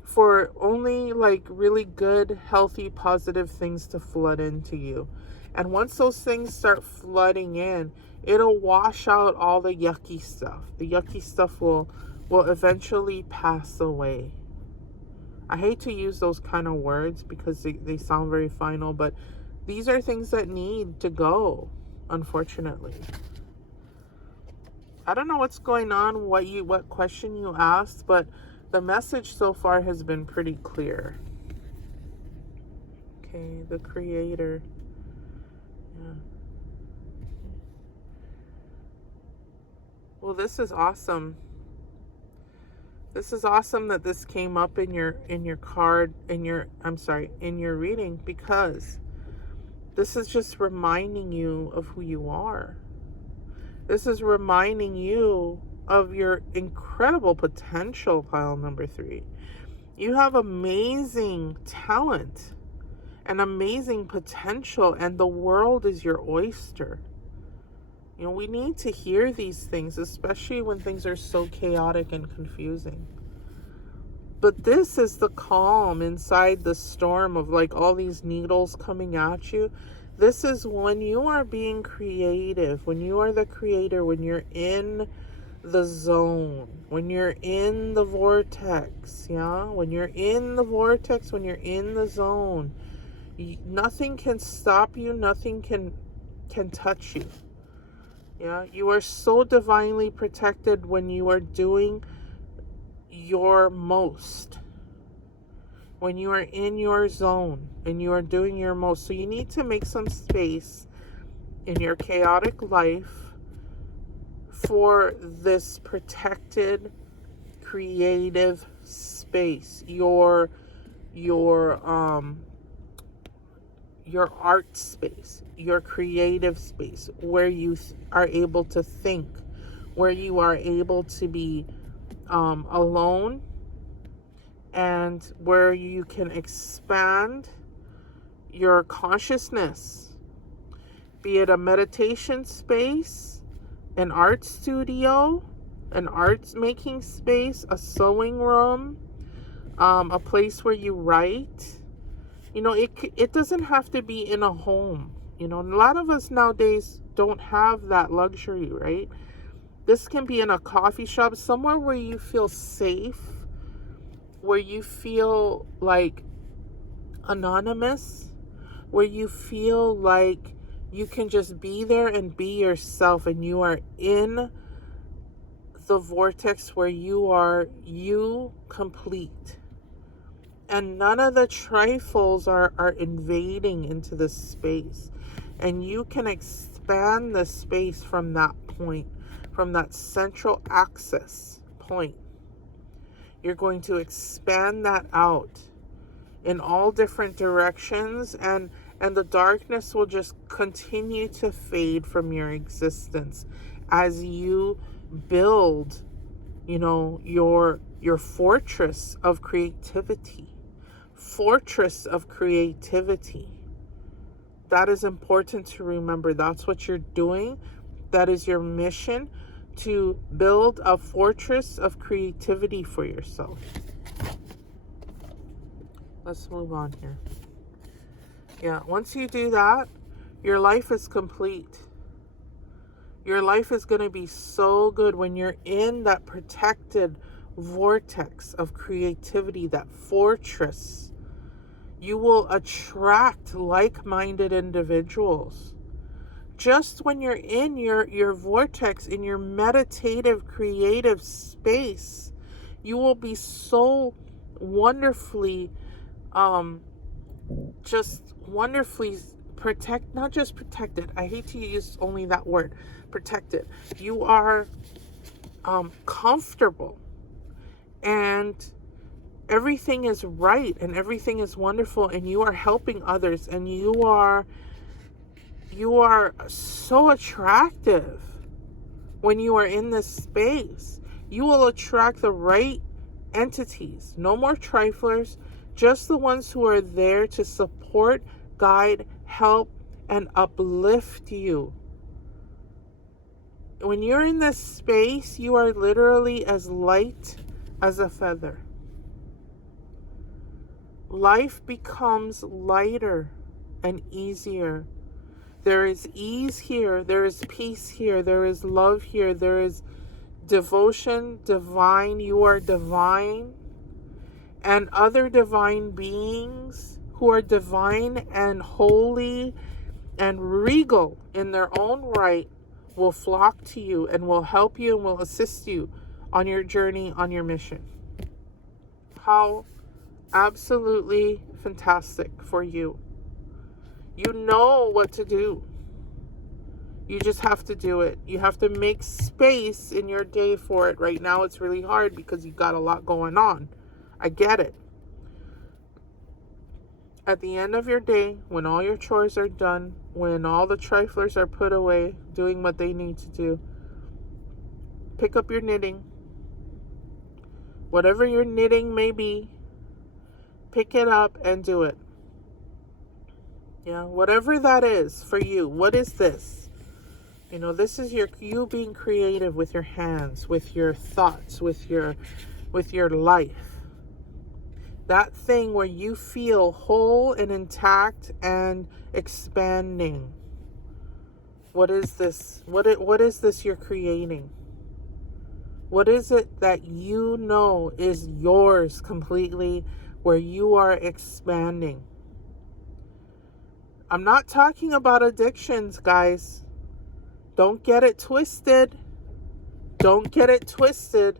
for only like really good, healthy, positive things to flood into you. And once those things start flooding in, it'll wash out all the yucky stuff. The yucky stuff will eventually pass away. I hate to use those kind of words because they sound very final, but these are things that need to go, unfortunately. I don't know what's going on, what question you asked, but the message so far has been pretty clear. Okay, the Creator. Yeah. Well, this is awesome. This is awesome that this came up in your card, in your reading, because this is just reminding you of who you are. This is reminding you of your incredible potential, pile number 3. You have amazing talent and amazing potential, and the world is your oyster. You know, we need to hear these things, especially when things are so chaotic and confusing. But this is the calm inside the storm of like all these needles coming at you. This is when you are being creative, when you are the creator, when you're in the zone, when you're in the vortex, yeah? When you're in the vortex, when you're in the zone, nothing can stop you, nothing can touch you. Yeah, you are so divinely protected when you are doing your most. When you are in your zone and you are doing your most. So you need to make some space in your chaotic life for this protected, creative space. Your art space, your creative space, where you are able to think, where you are able to be alone, and where you can expand your consciousness, be it a meditation space, an art studio, an arts making space, a sewing room, a place where you write. You know, it doesn't have to be in a home. You know, a lot of us nowadays don't have that luxury, right? This can be in a coffee shop, somewhere where you feel safe, where you feel like anonymous, where you feel like you can just be there and be yourself, and you are in the vortex where you are you complete. And none of the trifles are invading into this space. And you can expand the space from that point, from that central axis point. You're going to expand that out in all different directions, and the darkness will just continue to fade from your existence as you build, you know, your fortress of creativity. that is important to remember. That's what you're doing. That is your mission, to build a fortress of creativity for yourself. Let's move on here. Yeah, once you do that, your life is complete. Your life is going to be so good when you're in that protected vortex of creativity, that fortress. You will attract like-minded individuals. Just when you're in your vortex, in your meditative, creative space, you will be so wonderfully, just wonderfully not just protected. I hate to use only that word, protected. You are comfortable, and everything is right, and everything is wonderful, and you are helping others, and you are so attractive when you are in this space. You will attract the right entities. No more triflers, just the ones who are there to support, guide, help, and uplift you. When you're in this space, you are literally as light as a feather. Life becomes lighter and easier. There is ease here. There is peace here. There is love here. There is devotion, divine. You are divine. And other divine beings who are divine and holy and regal in their own right will flock to you and will help you and will assist you on your journey, on your mission. How absolutely fantastic for you. You know what to do. You just have to do it. You have to make space in your day for it. Right now it's really hard because you've got a lot going on. I get it. At the end of your day, when all your chores are done, when all the triflers are put away, doing what they need to do, pick up your knitting. Whatever your knitting may be, pick it up and do it. Yeah, whatever that is for you. What is this? You know, this is you being creative with your hands, with your thoughts, with your life. That thing where you feel whole and intact and expanding. What is this? What is this you're creating? What is it that you know is yours completely, where you are expanding? I'm not talking about addictions, guys. Don't get it twisted. Don't get it twisted.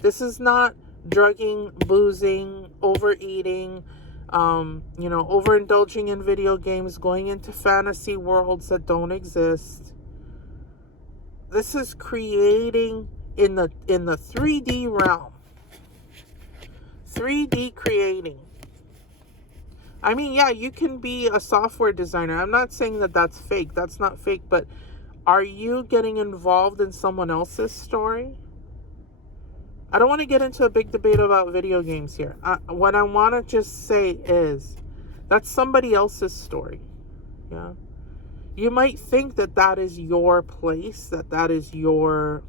This is not drugging, boozing, overeating, overindulging in video games, going into fantasy worlds that don't exist. This is creating in the 3D realm. 3D creating. I mean, yeah, you can be a software designer. I'm not saying that that's fake. That's not fake. But are you getting involved in someone else's story? I don't want to get into a big debate about video games here. What I want to just say is that's somebody else's story. Yeah. You might think that that is your place, that is your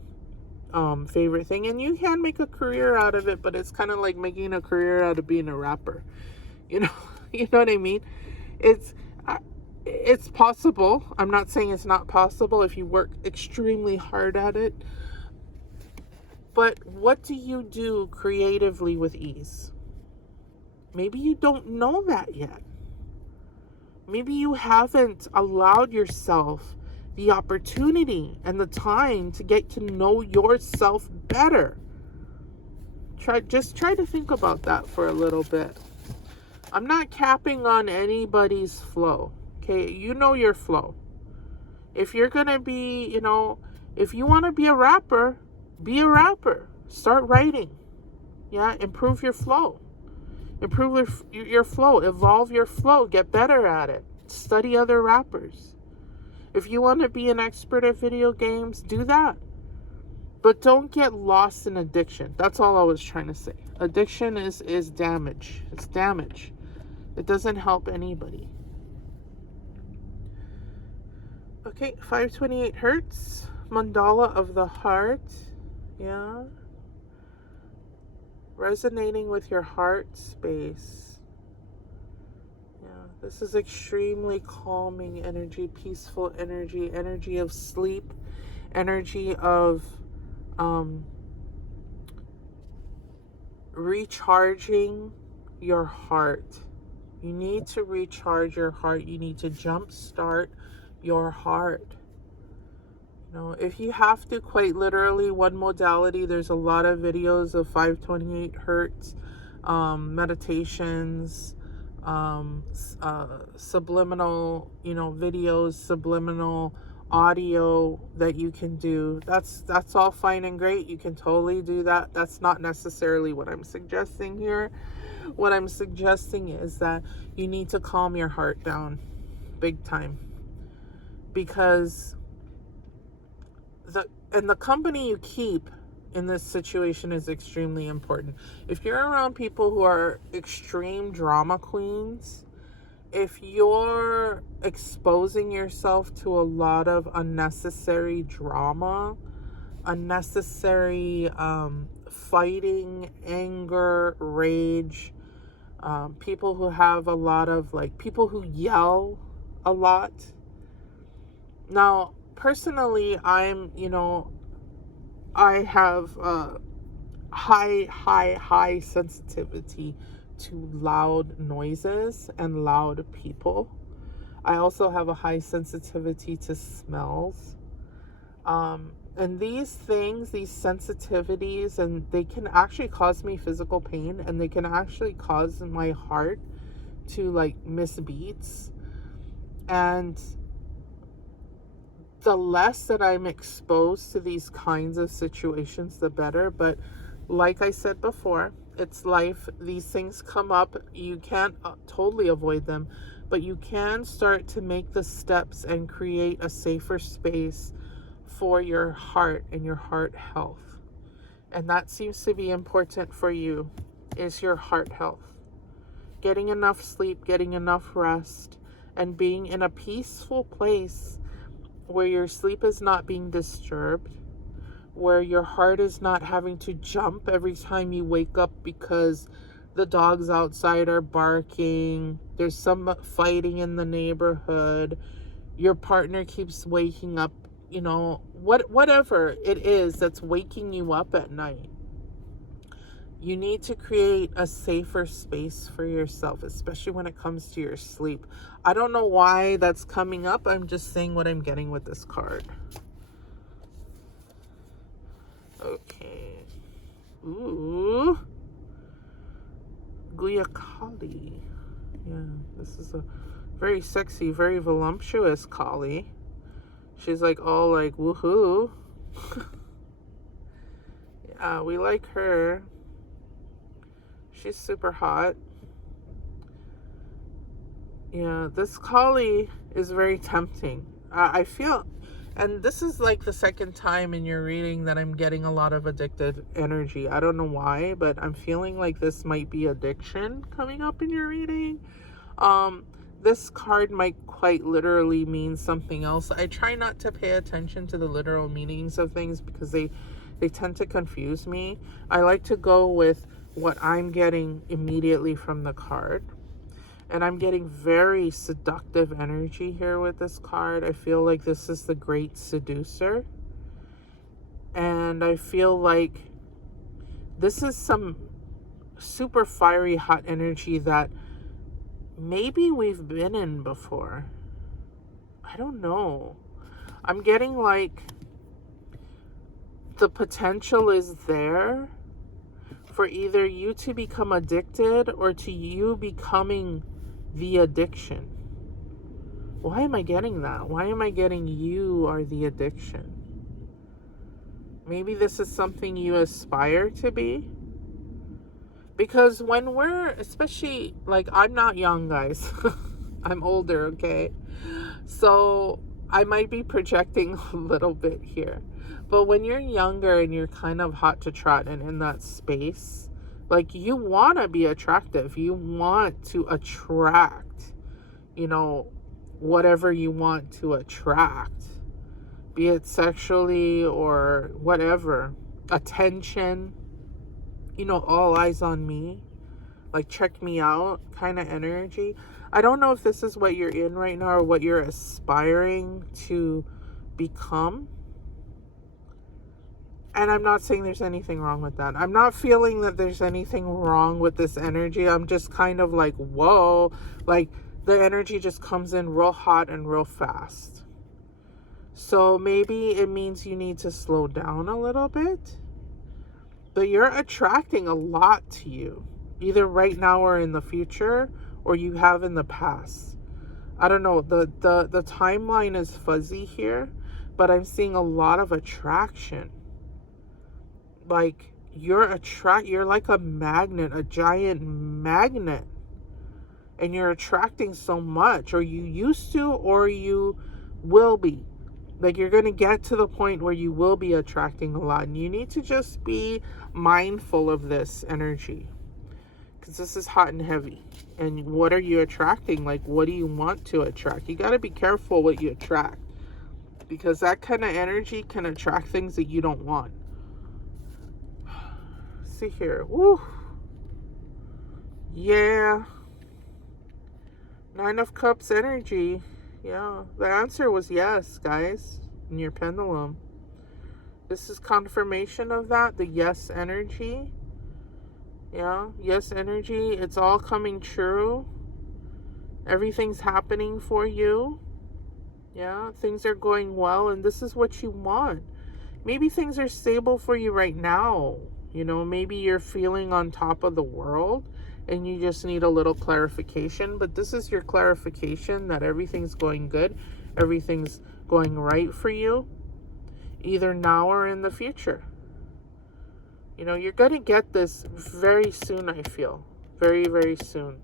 favorite thing. And you can make a career out of it, but it's kind of like making a career out of being a rapper. You know? You know what I mean? It's possible. I'm not saying it's not possible if you work extremely hard at it. But what do you do creatively with ease? Maybe you don't know that yet. Maybe you haven't allowed yourself the opportunity and the time to get to know yourself better. Try to think about that for a little bit. I'm not capping on anybody's flow. Okay, you know your flow. If you're going to be, if you want to be a rapper, be a rapper. Start writing. Yeah, improve your flow. Improve your flow. Evolve your flow. Get better at it. Study other rappers. If you want to be an expert at video games, do that. But don't get lost in addiction. That's all I was trying to say. Addiction is damage. It's damage. It doesn't help anybody. Okay, 528 hertz. Mandala of the heart. Yeah. Resonating with your heart space. Yeah, this is extremely calming energy, peaceful energy, energy of sleep, energy of recharging your heart. You need to recharge your heart. You need to jumpstart your heart. You know, if you have to, quite literally, one modality, there's a lot of videos of 528 hertz, meditations, subliminal, videos, subliminal audio that you can do. That's all fine and great. You can totally do that. That's not necessarily what I'm suggesting here. What I'm suggesting is that you need to calm your heart down big time, because the company you keep in this situation is extremely important. If you're around people who are extreme drama queens, if you're exposing yourself to a lot of unnecessary drama, unnecessary fighting, anger, rage, people who have a lot of, people who yell a lot. Now, personally, I have high sensitivity to loud noises and loud people. I also have a high sensitivity to smells. And these things, these sensitivities, and they can actually cause me physical pain, and they can actually cause my heart to miss beats. And the less that I'm exposed to these kinds of situations, the better. But like I said before, it's life. These things come up. You can't totally avoid them, but you can start to make the steps and create a safer space for your heart and your heart health. And that seems to be important for you, is your heart health. Getting enough sleep, getting enough rest, and being in a peaceful place where your sleep is not being disturbed, where your heart is not having to jump every time you wake up because the dogs outside are barking, there's some fighting in the neighborhood, your partner keeps waking up, whatever it is that's waking you up at night. You need to create a safer space for yourself, especially when it comes to your sleep. I don't know why that's coming up. I'm just saying what I'm getting with this card. Okay. Ooh. Guyakali. Yeah, this is a very sexy, very voluptuous Kali. She's all woohoo. Yeah, we like her. She's super hot. Yeah, this Kali is very tempting. I feel, and this is the second time in your reading that I'm getting a lot of addicted energy. I don't know why, but I'm feeling like this might be addiction coming up in your reading. This card might quite literally mean something else. I try not to pay attention to the literal meanings of things because they tend to confuse me. I like to go with what I'm getting immediately from the card. And I'm getting very seductive energy here with this card. I feel like this is the great seducer. And I feel like this is some super fiery, hot energy that maybe we've been in before. I don't know. I'm getting the potential is there for either you to become addicted or to you becoming the addiction. Why am I getting that? Why am I getting you are the addiction? Maybe this is something you aspire to be. Because when we're, especially, I'm not young, guys. I'm older, okay? So I might be projecting a little bit here. But when you're younger and you're kind of hot to trot and in that space, you want to be attractive. You want to attract, whatever you want to attract, be it sexually or whatever, attention, all eyes on me, like check me out kind of energy. I don't know if this is what you're in right now or what you're aspiring to become. And I'm not saying there's anything wrong with that. I'm not feeling that there's anything wrong with this energy. I'm just kind of like, whoa, like the energy just comes in real hot and real fast. So maybe it means you need to slow down a little bit. But you're attracting a lot to you, either right now or in the future, or you have in the past. I don't know, the timeline is fuzzy here, but I'm seeing a lot of attraction. Like you're like a magnet, a giant magnet, and you're attracting so much, or you used to, or you will be. Like you're going to get to the point where you will be attracting a lot, and you need to just be mindful of this energy, because this is hot and heavy. And what are you attracting? Like, what do you want to attract? You got to be careful what you attract, because that kind of energy can attract things that you don't want. See here. Woo. Yeah. 9 of Cups energy. Yeah. The answer was yes, guys, in your pendulum. This is confirmation of that. The yes energy. Yeah. Yes energy. It's all coming true. Everything's happening for you. Yeah. Things are going well, and this is what you want. Maybe things are stable for you right now. Maybe you're feeling on top of the world and you just need a little clarification. But this is your clarification that everything's going good. Everything's going right for you, either now or in the future. You're going to get this very soon, I feel. Very, very soon.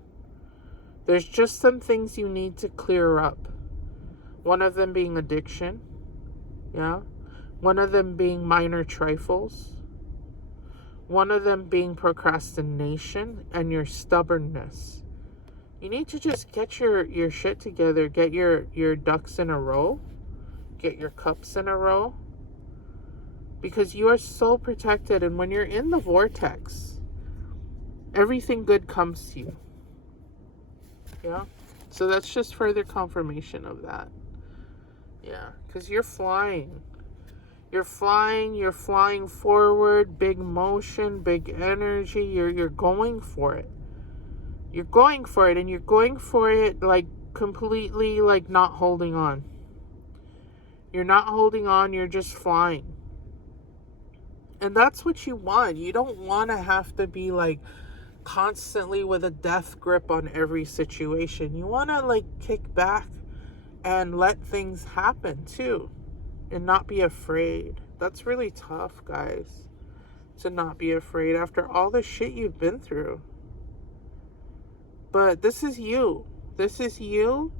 There's just some things you need to clear up. One of them being addiction. Yeah. One of them being minor trifles. One of them being procrastination and your stubbornness. You need to just get your shit together. Get your ducks in a row. Get your cups in a row. Because you are so protected. And when you're in the vortex, everything good comes to you. Yeah? So that's just further confirmation of that. Yeah. Because you're flying. You're flying forward, big motion, big energy. You're going for it. You're going for it, and you're going for it like completely like not holding on. You're not holding on, you're just flying. And that's what you want. You don't want to have to be like constantly with a death grip on every situation. You want to like kick back and let things happen too. And not be afraid. That's really tough, guys. To not be afraid after all the shit you've been through. But this is you. This is you.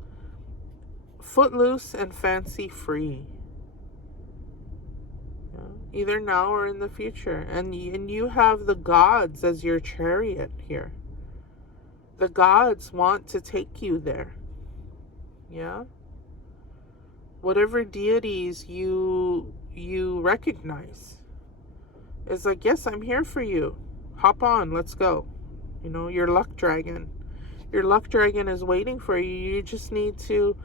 Footloose and fancy free. Yeah. Either now or in the future. And you have the gods as your chariot here. The gods want to take you there. Yeah. Whatever deities you recognize. It's like, yes, I'm here for you. Hop on, let's go. Your luck dragon. Your luck dragon is waiting for you. You just need to,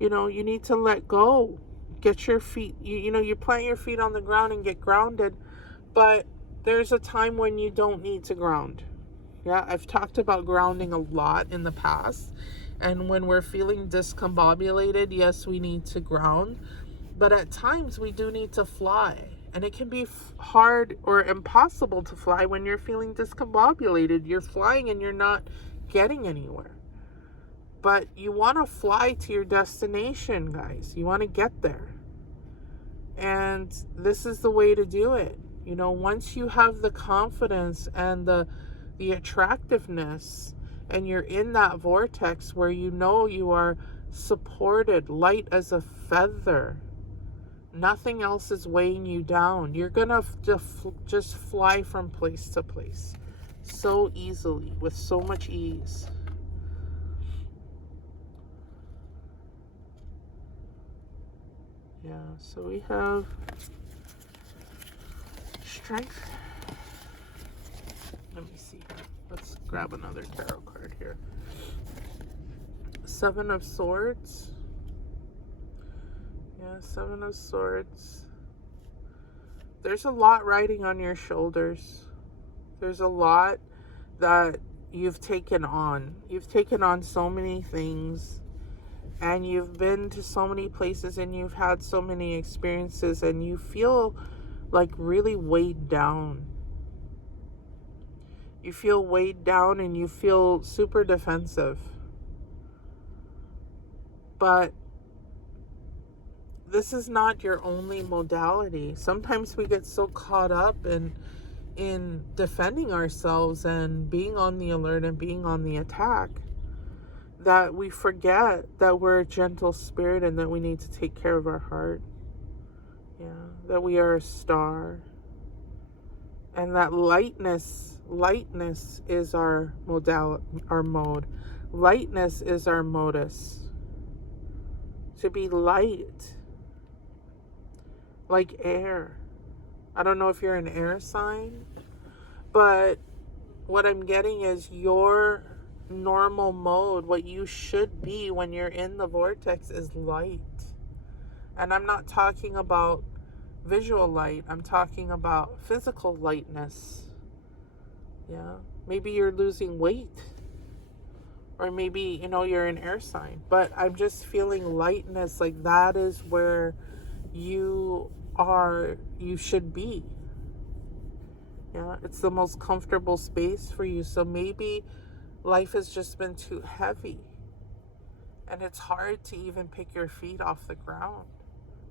you need to let go. Get your feet, you plant your feet on the ground and get grounded. But there's a time when you don't need to ground. Yeah, I've talked about grounding a lot in the past. And when we're feeling discombobulated, yes, we need to ground. But at times, we do need to fly. And it can be hard or impossible to fly when you're feeling discombobulated. You're flying and you're not getting anywhere. But you want to fly to your destination, guys. You want to get there. And this is the way to do it. Once you have the confidence and the attractiveness, and you're in that vortex where you are supported, light as a feather. Nothing else is weighing you down. You're going to just fly from place to place so easily, with so much ease. Yeah, so we have strength. Let me see here. Let's grab another tarot card here. Seven of Swords. Yeah, Seven of Swords. There's a lot riding on your shoulders. There's a lot that you've taken on. You've taken on so many things, and you've been to so many places, and you've had so many experiences, and you feel like really weighed down. You feel weighed down and you feel super defensive. But this is not your only modality. Sometimes we get so caught up in defending ourselves and being on the alert and being on the attack that we forget that we're a gentle spirit and that we need to take care of our heart. Yeah, that we are a star. And that lightness is our mode. Lightness is our modus. To be light, like air. I don't know if you're an air sign, but what I'm getting is your normal mode, what you should be when you're in the vortex, is light. And I'm not talking about visual light. I'm talking about physical lightness. Yeah. Maybe you're losing weight. Or maybe, you're an air sign. But I'm just feeling lightness. Like that is where you should be. Yeah. It's the most comfortable space for you. So maybe life has just been too heavy. And it's hard to even pick your feet off the ground,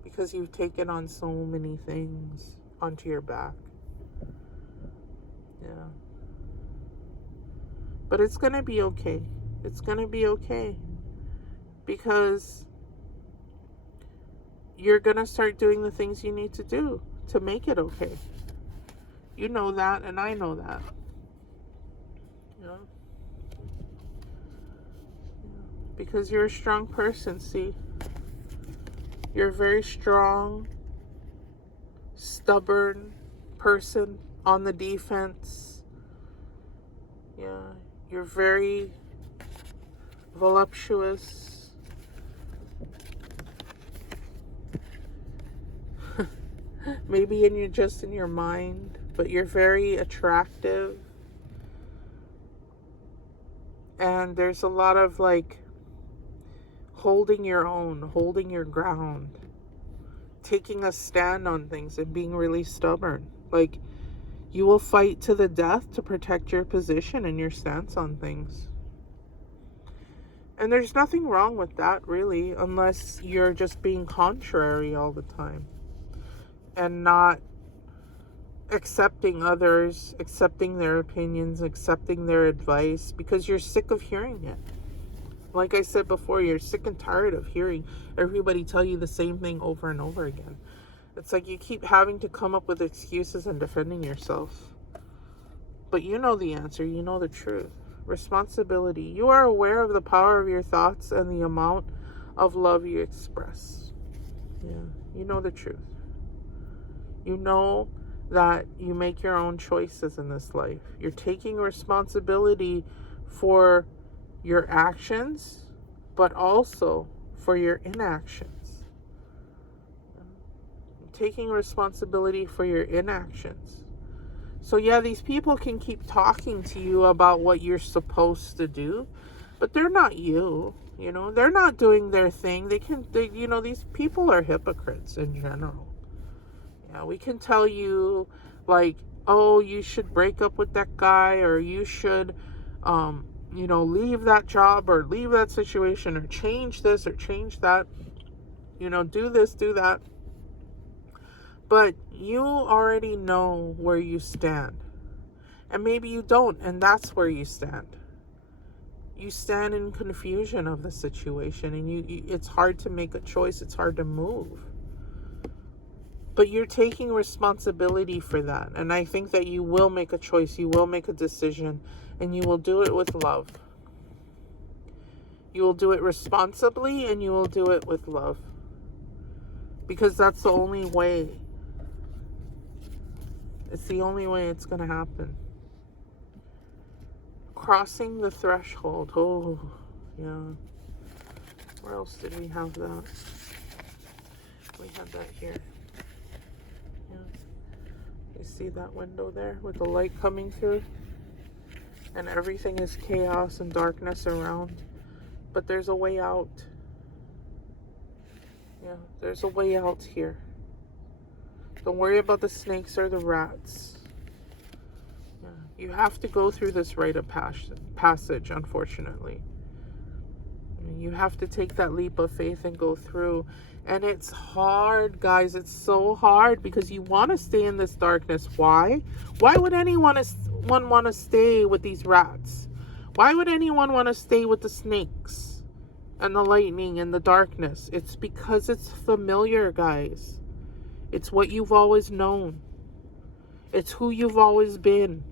because you've taken on so many things onto your back. Yeah. But it's going to be okay. It's going to be okay. Because you're going to start doing the things you need to do to make it okay. You know that, and I know that. Yeah. Because you're a strong person, see? You're a very strong, stubborn person on the defense. Yeah, you're very voluptuous. Maybe just in your mind, but you're very attractive. And there's a lot of holding your own, holding your ground, taking a stand on things and being really stubborn. Like, you will fight to the death to protect your position and your stance on things. And there's nothing wrong with that, really, unless you're just being contrary all the time and not accepting others, accepting their opinions, accepting their advice, because you're sick of hearing it. Like I said before, you're sick and tired of hearing everybody tell you the same thing over and over again. It's like you keep having to come up with excuses and defending yourself. But you know the answer. You know the truth. Responsibility. You are aware of the power of your thoughts and the amount of love you express. Yeah, you know the truth. You know that you make your own choices in this life. You're taking responsibility for your actions, but also for your inactions. Taking responsibility for your inactions. So yeah, these people can keep talking to you about what you're supposed to do, but they're not you. They're not doing their thing. These people are hypocrites in general. Yeah, we can tell you oh, you should break up with that guy, or you should leave that job, or leave that situation, or change this or change that, do this, do that. But you already know where you stand. And maybe you don't, and that's where you stand. You stand in confusion of the situation, and it's hard to make a choice. It's hard to move. But you're taking responsibility for that. And I think that you will make a choice. You will make a decision. And you will do it with love. You will do it responsibly, and you will do it with love. because that's the only way. It's the only way it's going to happen. Crossing the threshold. Oh, yeah. Where else did we have that? We had that here. Yeah. You see that window there with the light coming through? And everything is chaos and darkness around. But there's a way out. Yeah, there's a way out here. Don't worry about the snakes or the rats. Yeah, you have to go through this rite of passage, unfortunately. You have to take that leap of faith and go through. And it's hard, guys. It's so hard because you want to stay in this darkness. Why? Why would anyone want to stay with these rats? Why would anyone want to stay with the snakes and the lightning and the darkness? It's because it's familiar, guys. It's what you've always known. It's who you've always been.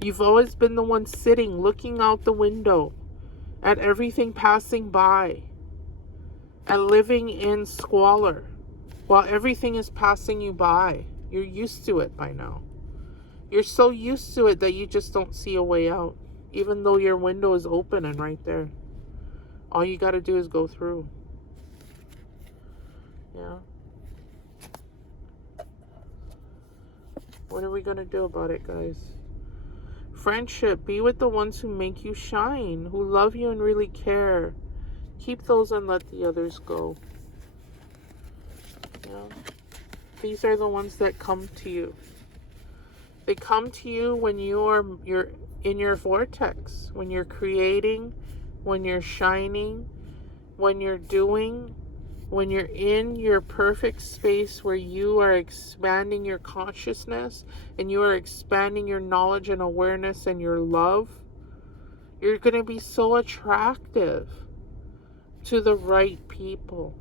You've always been the one sitting, looking out the window at everything passing by and living in squalor while everything is passing you by. You're used to it by now. You're so used to it that you just don't see a way out, even though your window is open and right there. All you got to do is go through. Yeah. What are we going to do about it, guys? Friendship. Be with the ones who make you shine, who love you and really care. Keep those and let the others go. Yeah. These are the ones that come to you. They come to you when you're in your vortex, when you're creating, when you're shining, when you're doing, when you're in your perfect space where you are expanding your consciousness and you are expanding your knowledge and awareness and your love. You're going to be so attractive to the right people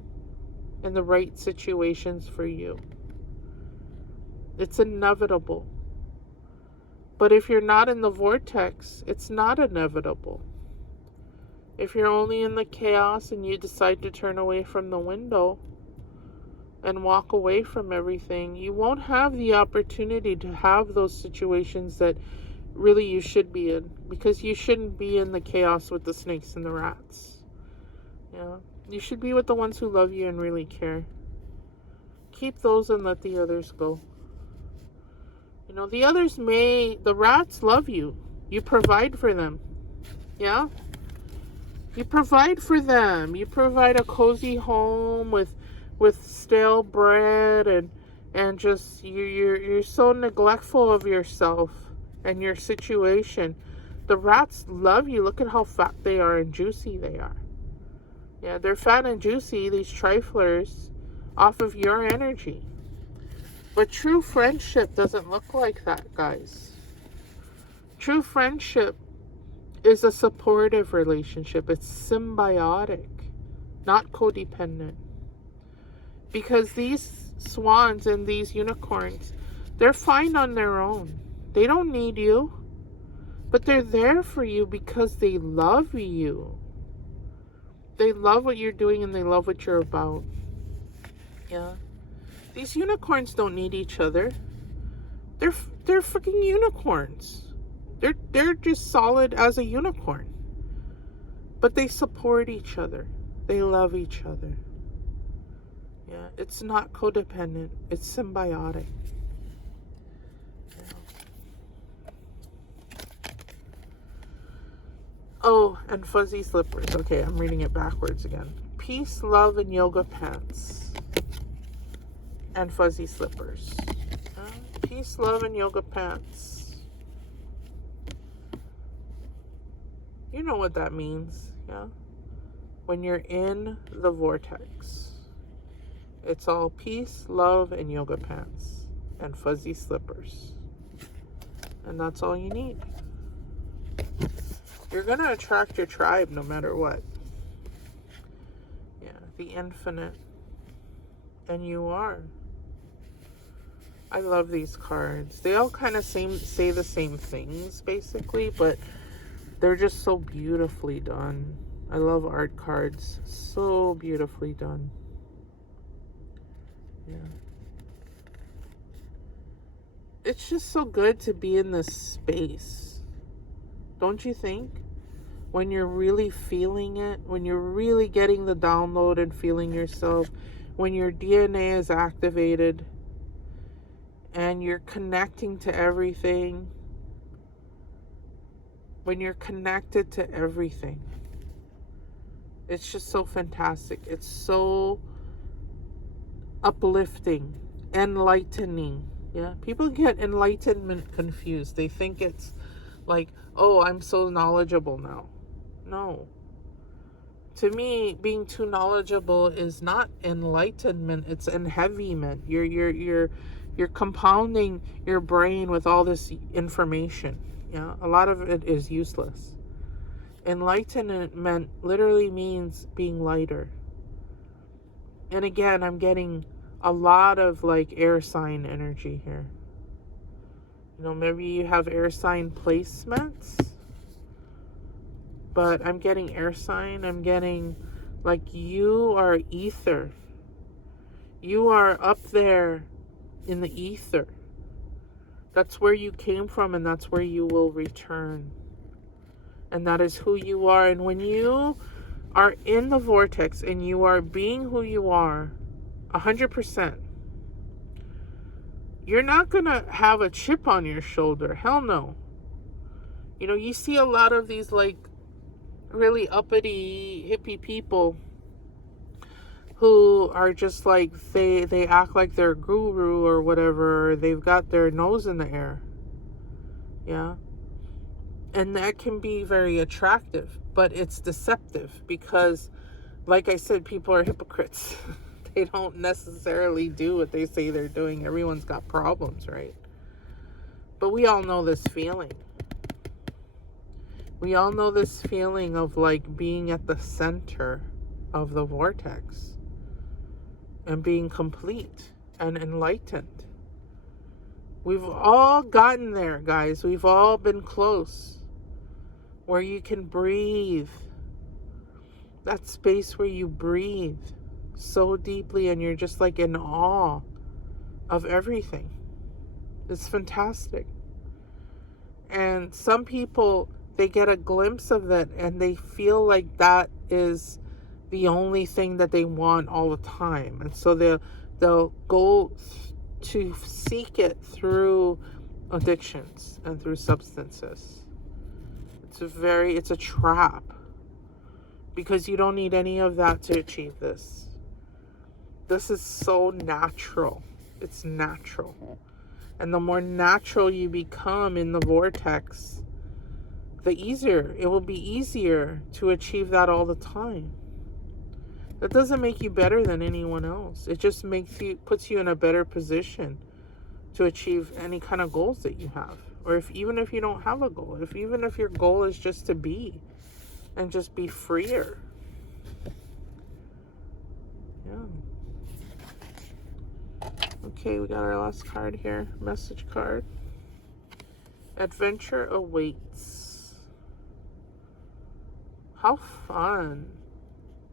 and the right situations for you. It's inevitable. But if you're not in the vortex, it's not inevitable. If you're only in the chaos and you decide to turn away from the window and walk away from everything, you won't have the opportunity to have those situations that really you should be in, because you shouldn't be in the chaos with the snakes and the rats. Yeah, you should be with the ones who love you and really care. Keep those and let the others go. You know, the rats love you. You provide for them. Yeah? You provide for them. You provide a cozy home with stale bread and just you're so neglectful of yourself and your situation. The rats love you. Look at how fat they are and juicy they are. Yeah, they're fat and juicy, these triflers, off of your energy. But true friendship doesn't look like that, guys. True friendship is a supportive relationship. It's symbiotic, not codependent. Because these swans and these unicorns, they're fine on their own. They don't need you. But they're there for you because they love you. They love what you're doing and they love what you're about. Yeah. These unicorns don't need each other. They're freaking unicorns. They're just solid as a unicorn. But they support each other. They love each other. Yeah, it's not codependent. It's symbiotic. Yeah. Oh, and fuzzy slippers. Okay, I'm reading it backwards again. Peace, love, and yoga pants. And fuzzy slippers. Peace, love, and yoga pants. You know what that means, yeah? When you're in the vortex, it's all peace, love, and yoga pants, and fuzzy slippers. And that's all you need. You're going to attract your tribe no matter what. Yeah, the infinite. And you are. I love these cards. They all kind of say the same things, basically, but they're just so beautifully done. I love art cards. So beautifully done. Yeah. It's just so good to be in this space. Don't you think? When you're really feeling it, when you're really getting the download and feeling yourself, when your DNA is activated and you're connecting to everything, when you're connected to everything, it's just so fantastic. It's so uplifting, enlightening. Yeah, people get enlightenment confused. They think it's like, oh, I'm so knowledgeable now. No. To me, being too knowledgeable is not enlightenment, it's enheavyment. You're compounding your brain with all this information. Yeah, a lot of it is useless. Enlightenment literally means being lighter. And again, I'm getting a lot of like air sign energy here. You know, maybe you have air sign placements, but I'm getting air sign. I'm getting like you are ether. You are up there in the ether. That's where you came from, and that's where you will return. And that is who you are. And when you are in the vortex and you are being who you are 100%, you're not going to have a chip on your shoulder. Hell no. You know, you see a lot of these like really uppity hippie people who are just like, they act like they're a guru or whatever. They've got their nose in the air. Yeah. And that can be very attractive, but it's deceptive because, like I said, people are hypocrites. They don't necessarily do what they say they're doing. Everyone's got problems, right? But we all know this feeling. We all know this feeling of like being at the center of the vortex and being complete and enlightened. We've all gotten there, guys. We've all been close. Where you can breathe. That space where you breathe so deeply and you're just like in awe of everything. It's fantastic. And some people, they get a glimpse of it and they feel like that is the only thing that they want all the time. And so they'll go to seek it through addictions and through substances. It's a trap, because you don't need any of that to achieve this. This is so natural. It's natural. And the more natural you become in the vortex, the easier. It will be easier to achieve that all the time. That doesn't make you better than anyone else. It just puts you in a better position to achieve any kind of goals that you have. Or even if you don't have a goal, even if your goal is just to be and just be freer. Yeah. Okay, we got our last card here. Message card. Adventure awaits. How fun.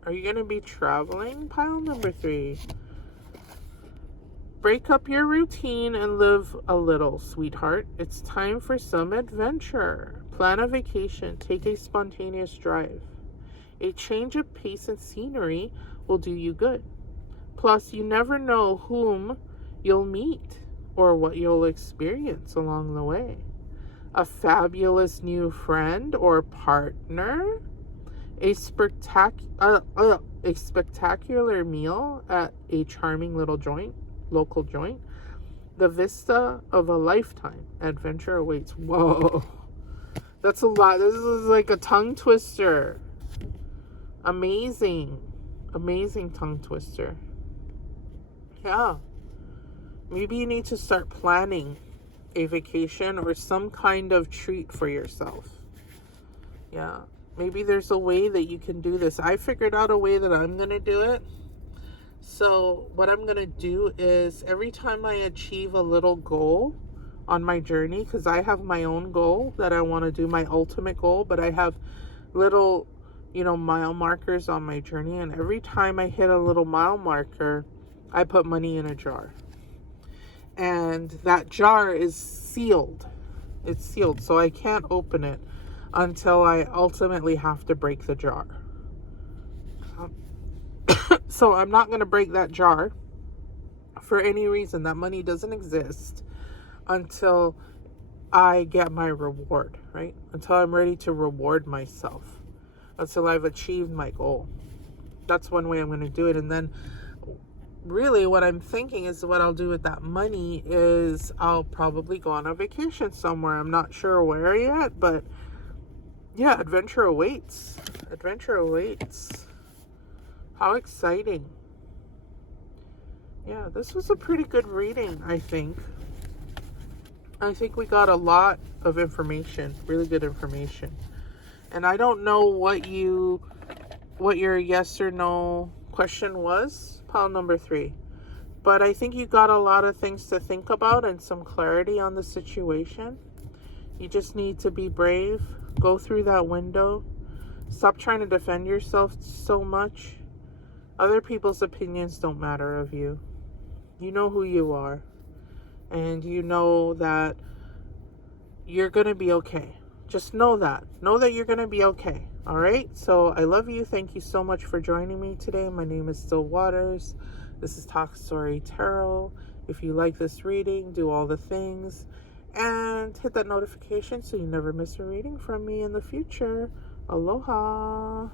Are you going to be traveling? Pile number 3. Break up your routine and live a little, sweetheart. It's time for some adventure. Plan a vacation. Take a spontaneous drive. A change of pace and scenery will do you good. Plus, you never know whom you'll meet or what you'll experience along the way. A fabulous new friend or partner. A spectacular meal at a charming little local joint. The vista of a lifetime. Adventure awaits. Whoa. That's a lot. This is like a tongue twister. Amazing. Amazing tongue twister. Yeah. Maybe you need to start planning a vacation or some kind of treat for yourself. Yeah. Maybe there's a way that you can do this. I figured out a way that I'm going to do it. So what I'm going to do is every time I achieve a little goal on my journey, because I have my own goal that I want to do, my ultimate goal, but I have little, mile markers on my journey. And every time I hit a little mile marker, I put money in a jar. And that jar is sealed. It's sealed, so I can't open it until I ultimately have to break the jar. So I'm not going to break that jar for any reason. That money doesn't exist until I get my reward, right? Until I'm ready to reward myself, until I've achieved my goal. That's one way I'm going to do it. And then really what I'm thinking is what I'll do with that money is I'll probably go on a vacation somewhere. I'm not sure where yet, but yeah, adventure awaits. Adventure awaits. How exciting. Yeah, this was a pretty good reading, I think. I think we got a lot of information, really good information. And I don't know what your yes or no question was, pile number 3. But I think you got a lot of things to think about and some clarity on the situation. You just need to be brave, go through that window, stop trying to defend yourself so much. Other people's opinions don't matter of you. You know who you are. And you know that you're going to be okay. Just know that. Know that you're going to be okay. All right? So I love you. Thank you so much for joining me today. My name is Still Waters. This is Talk Story Tarot. If you like this reading, do all the things. And hit that notification so you never miss a reading from me in the future. Aloha.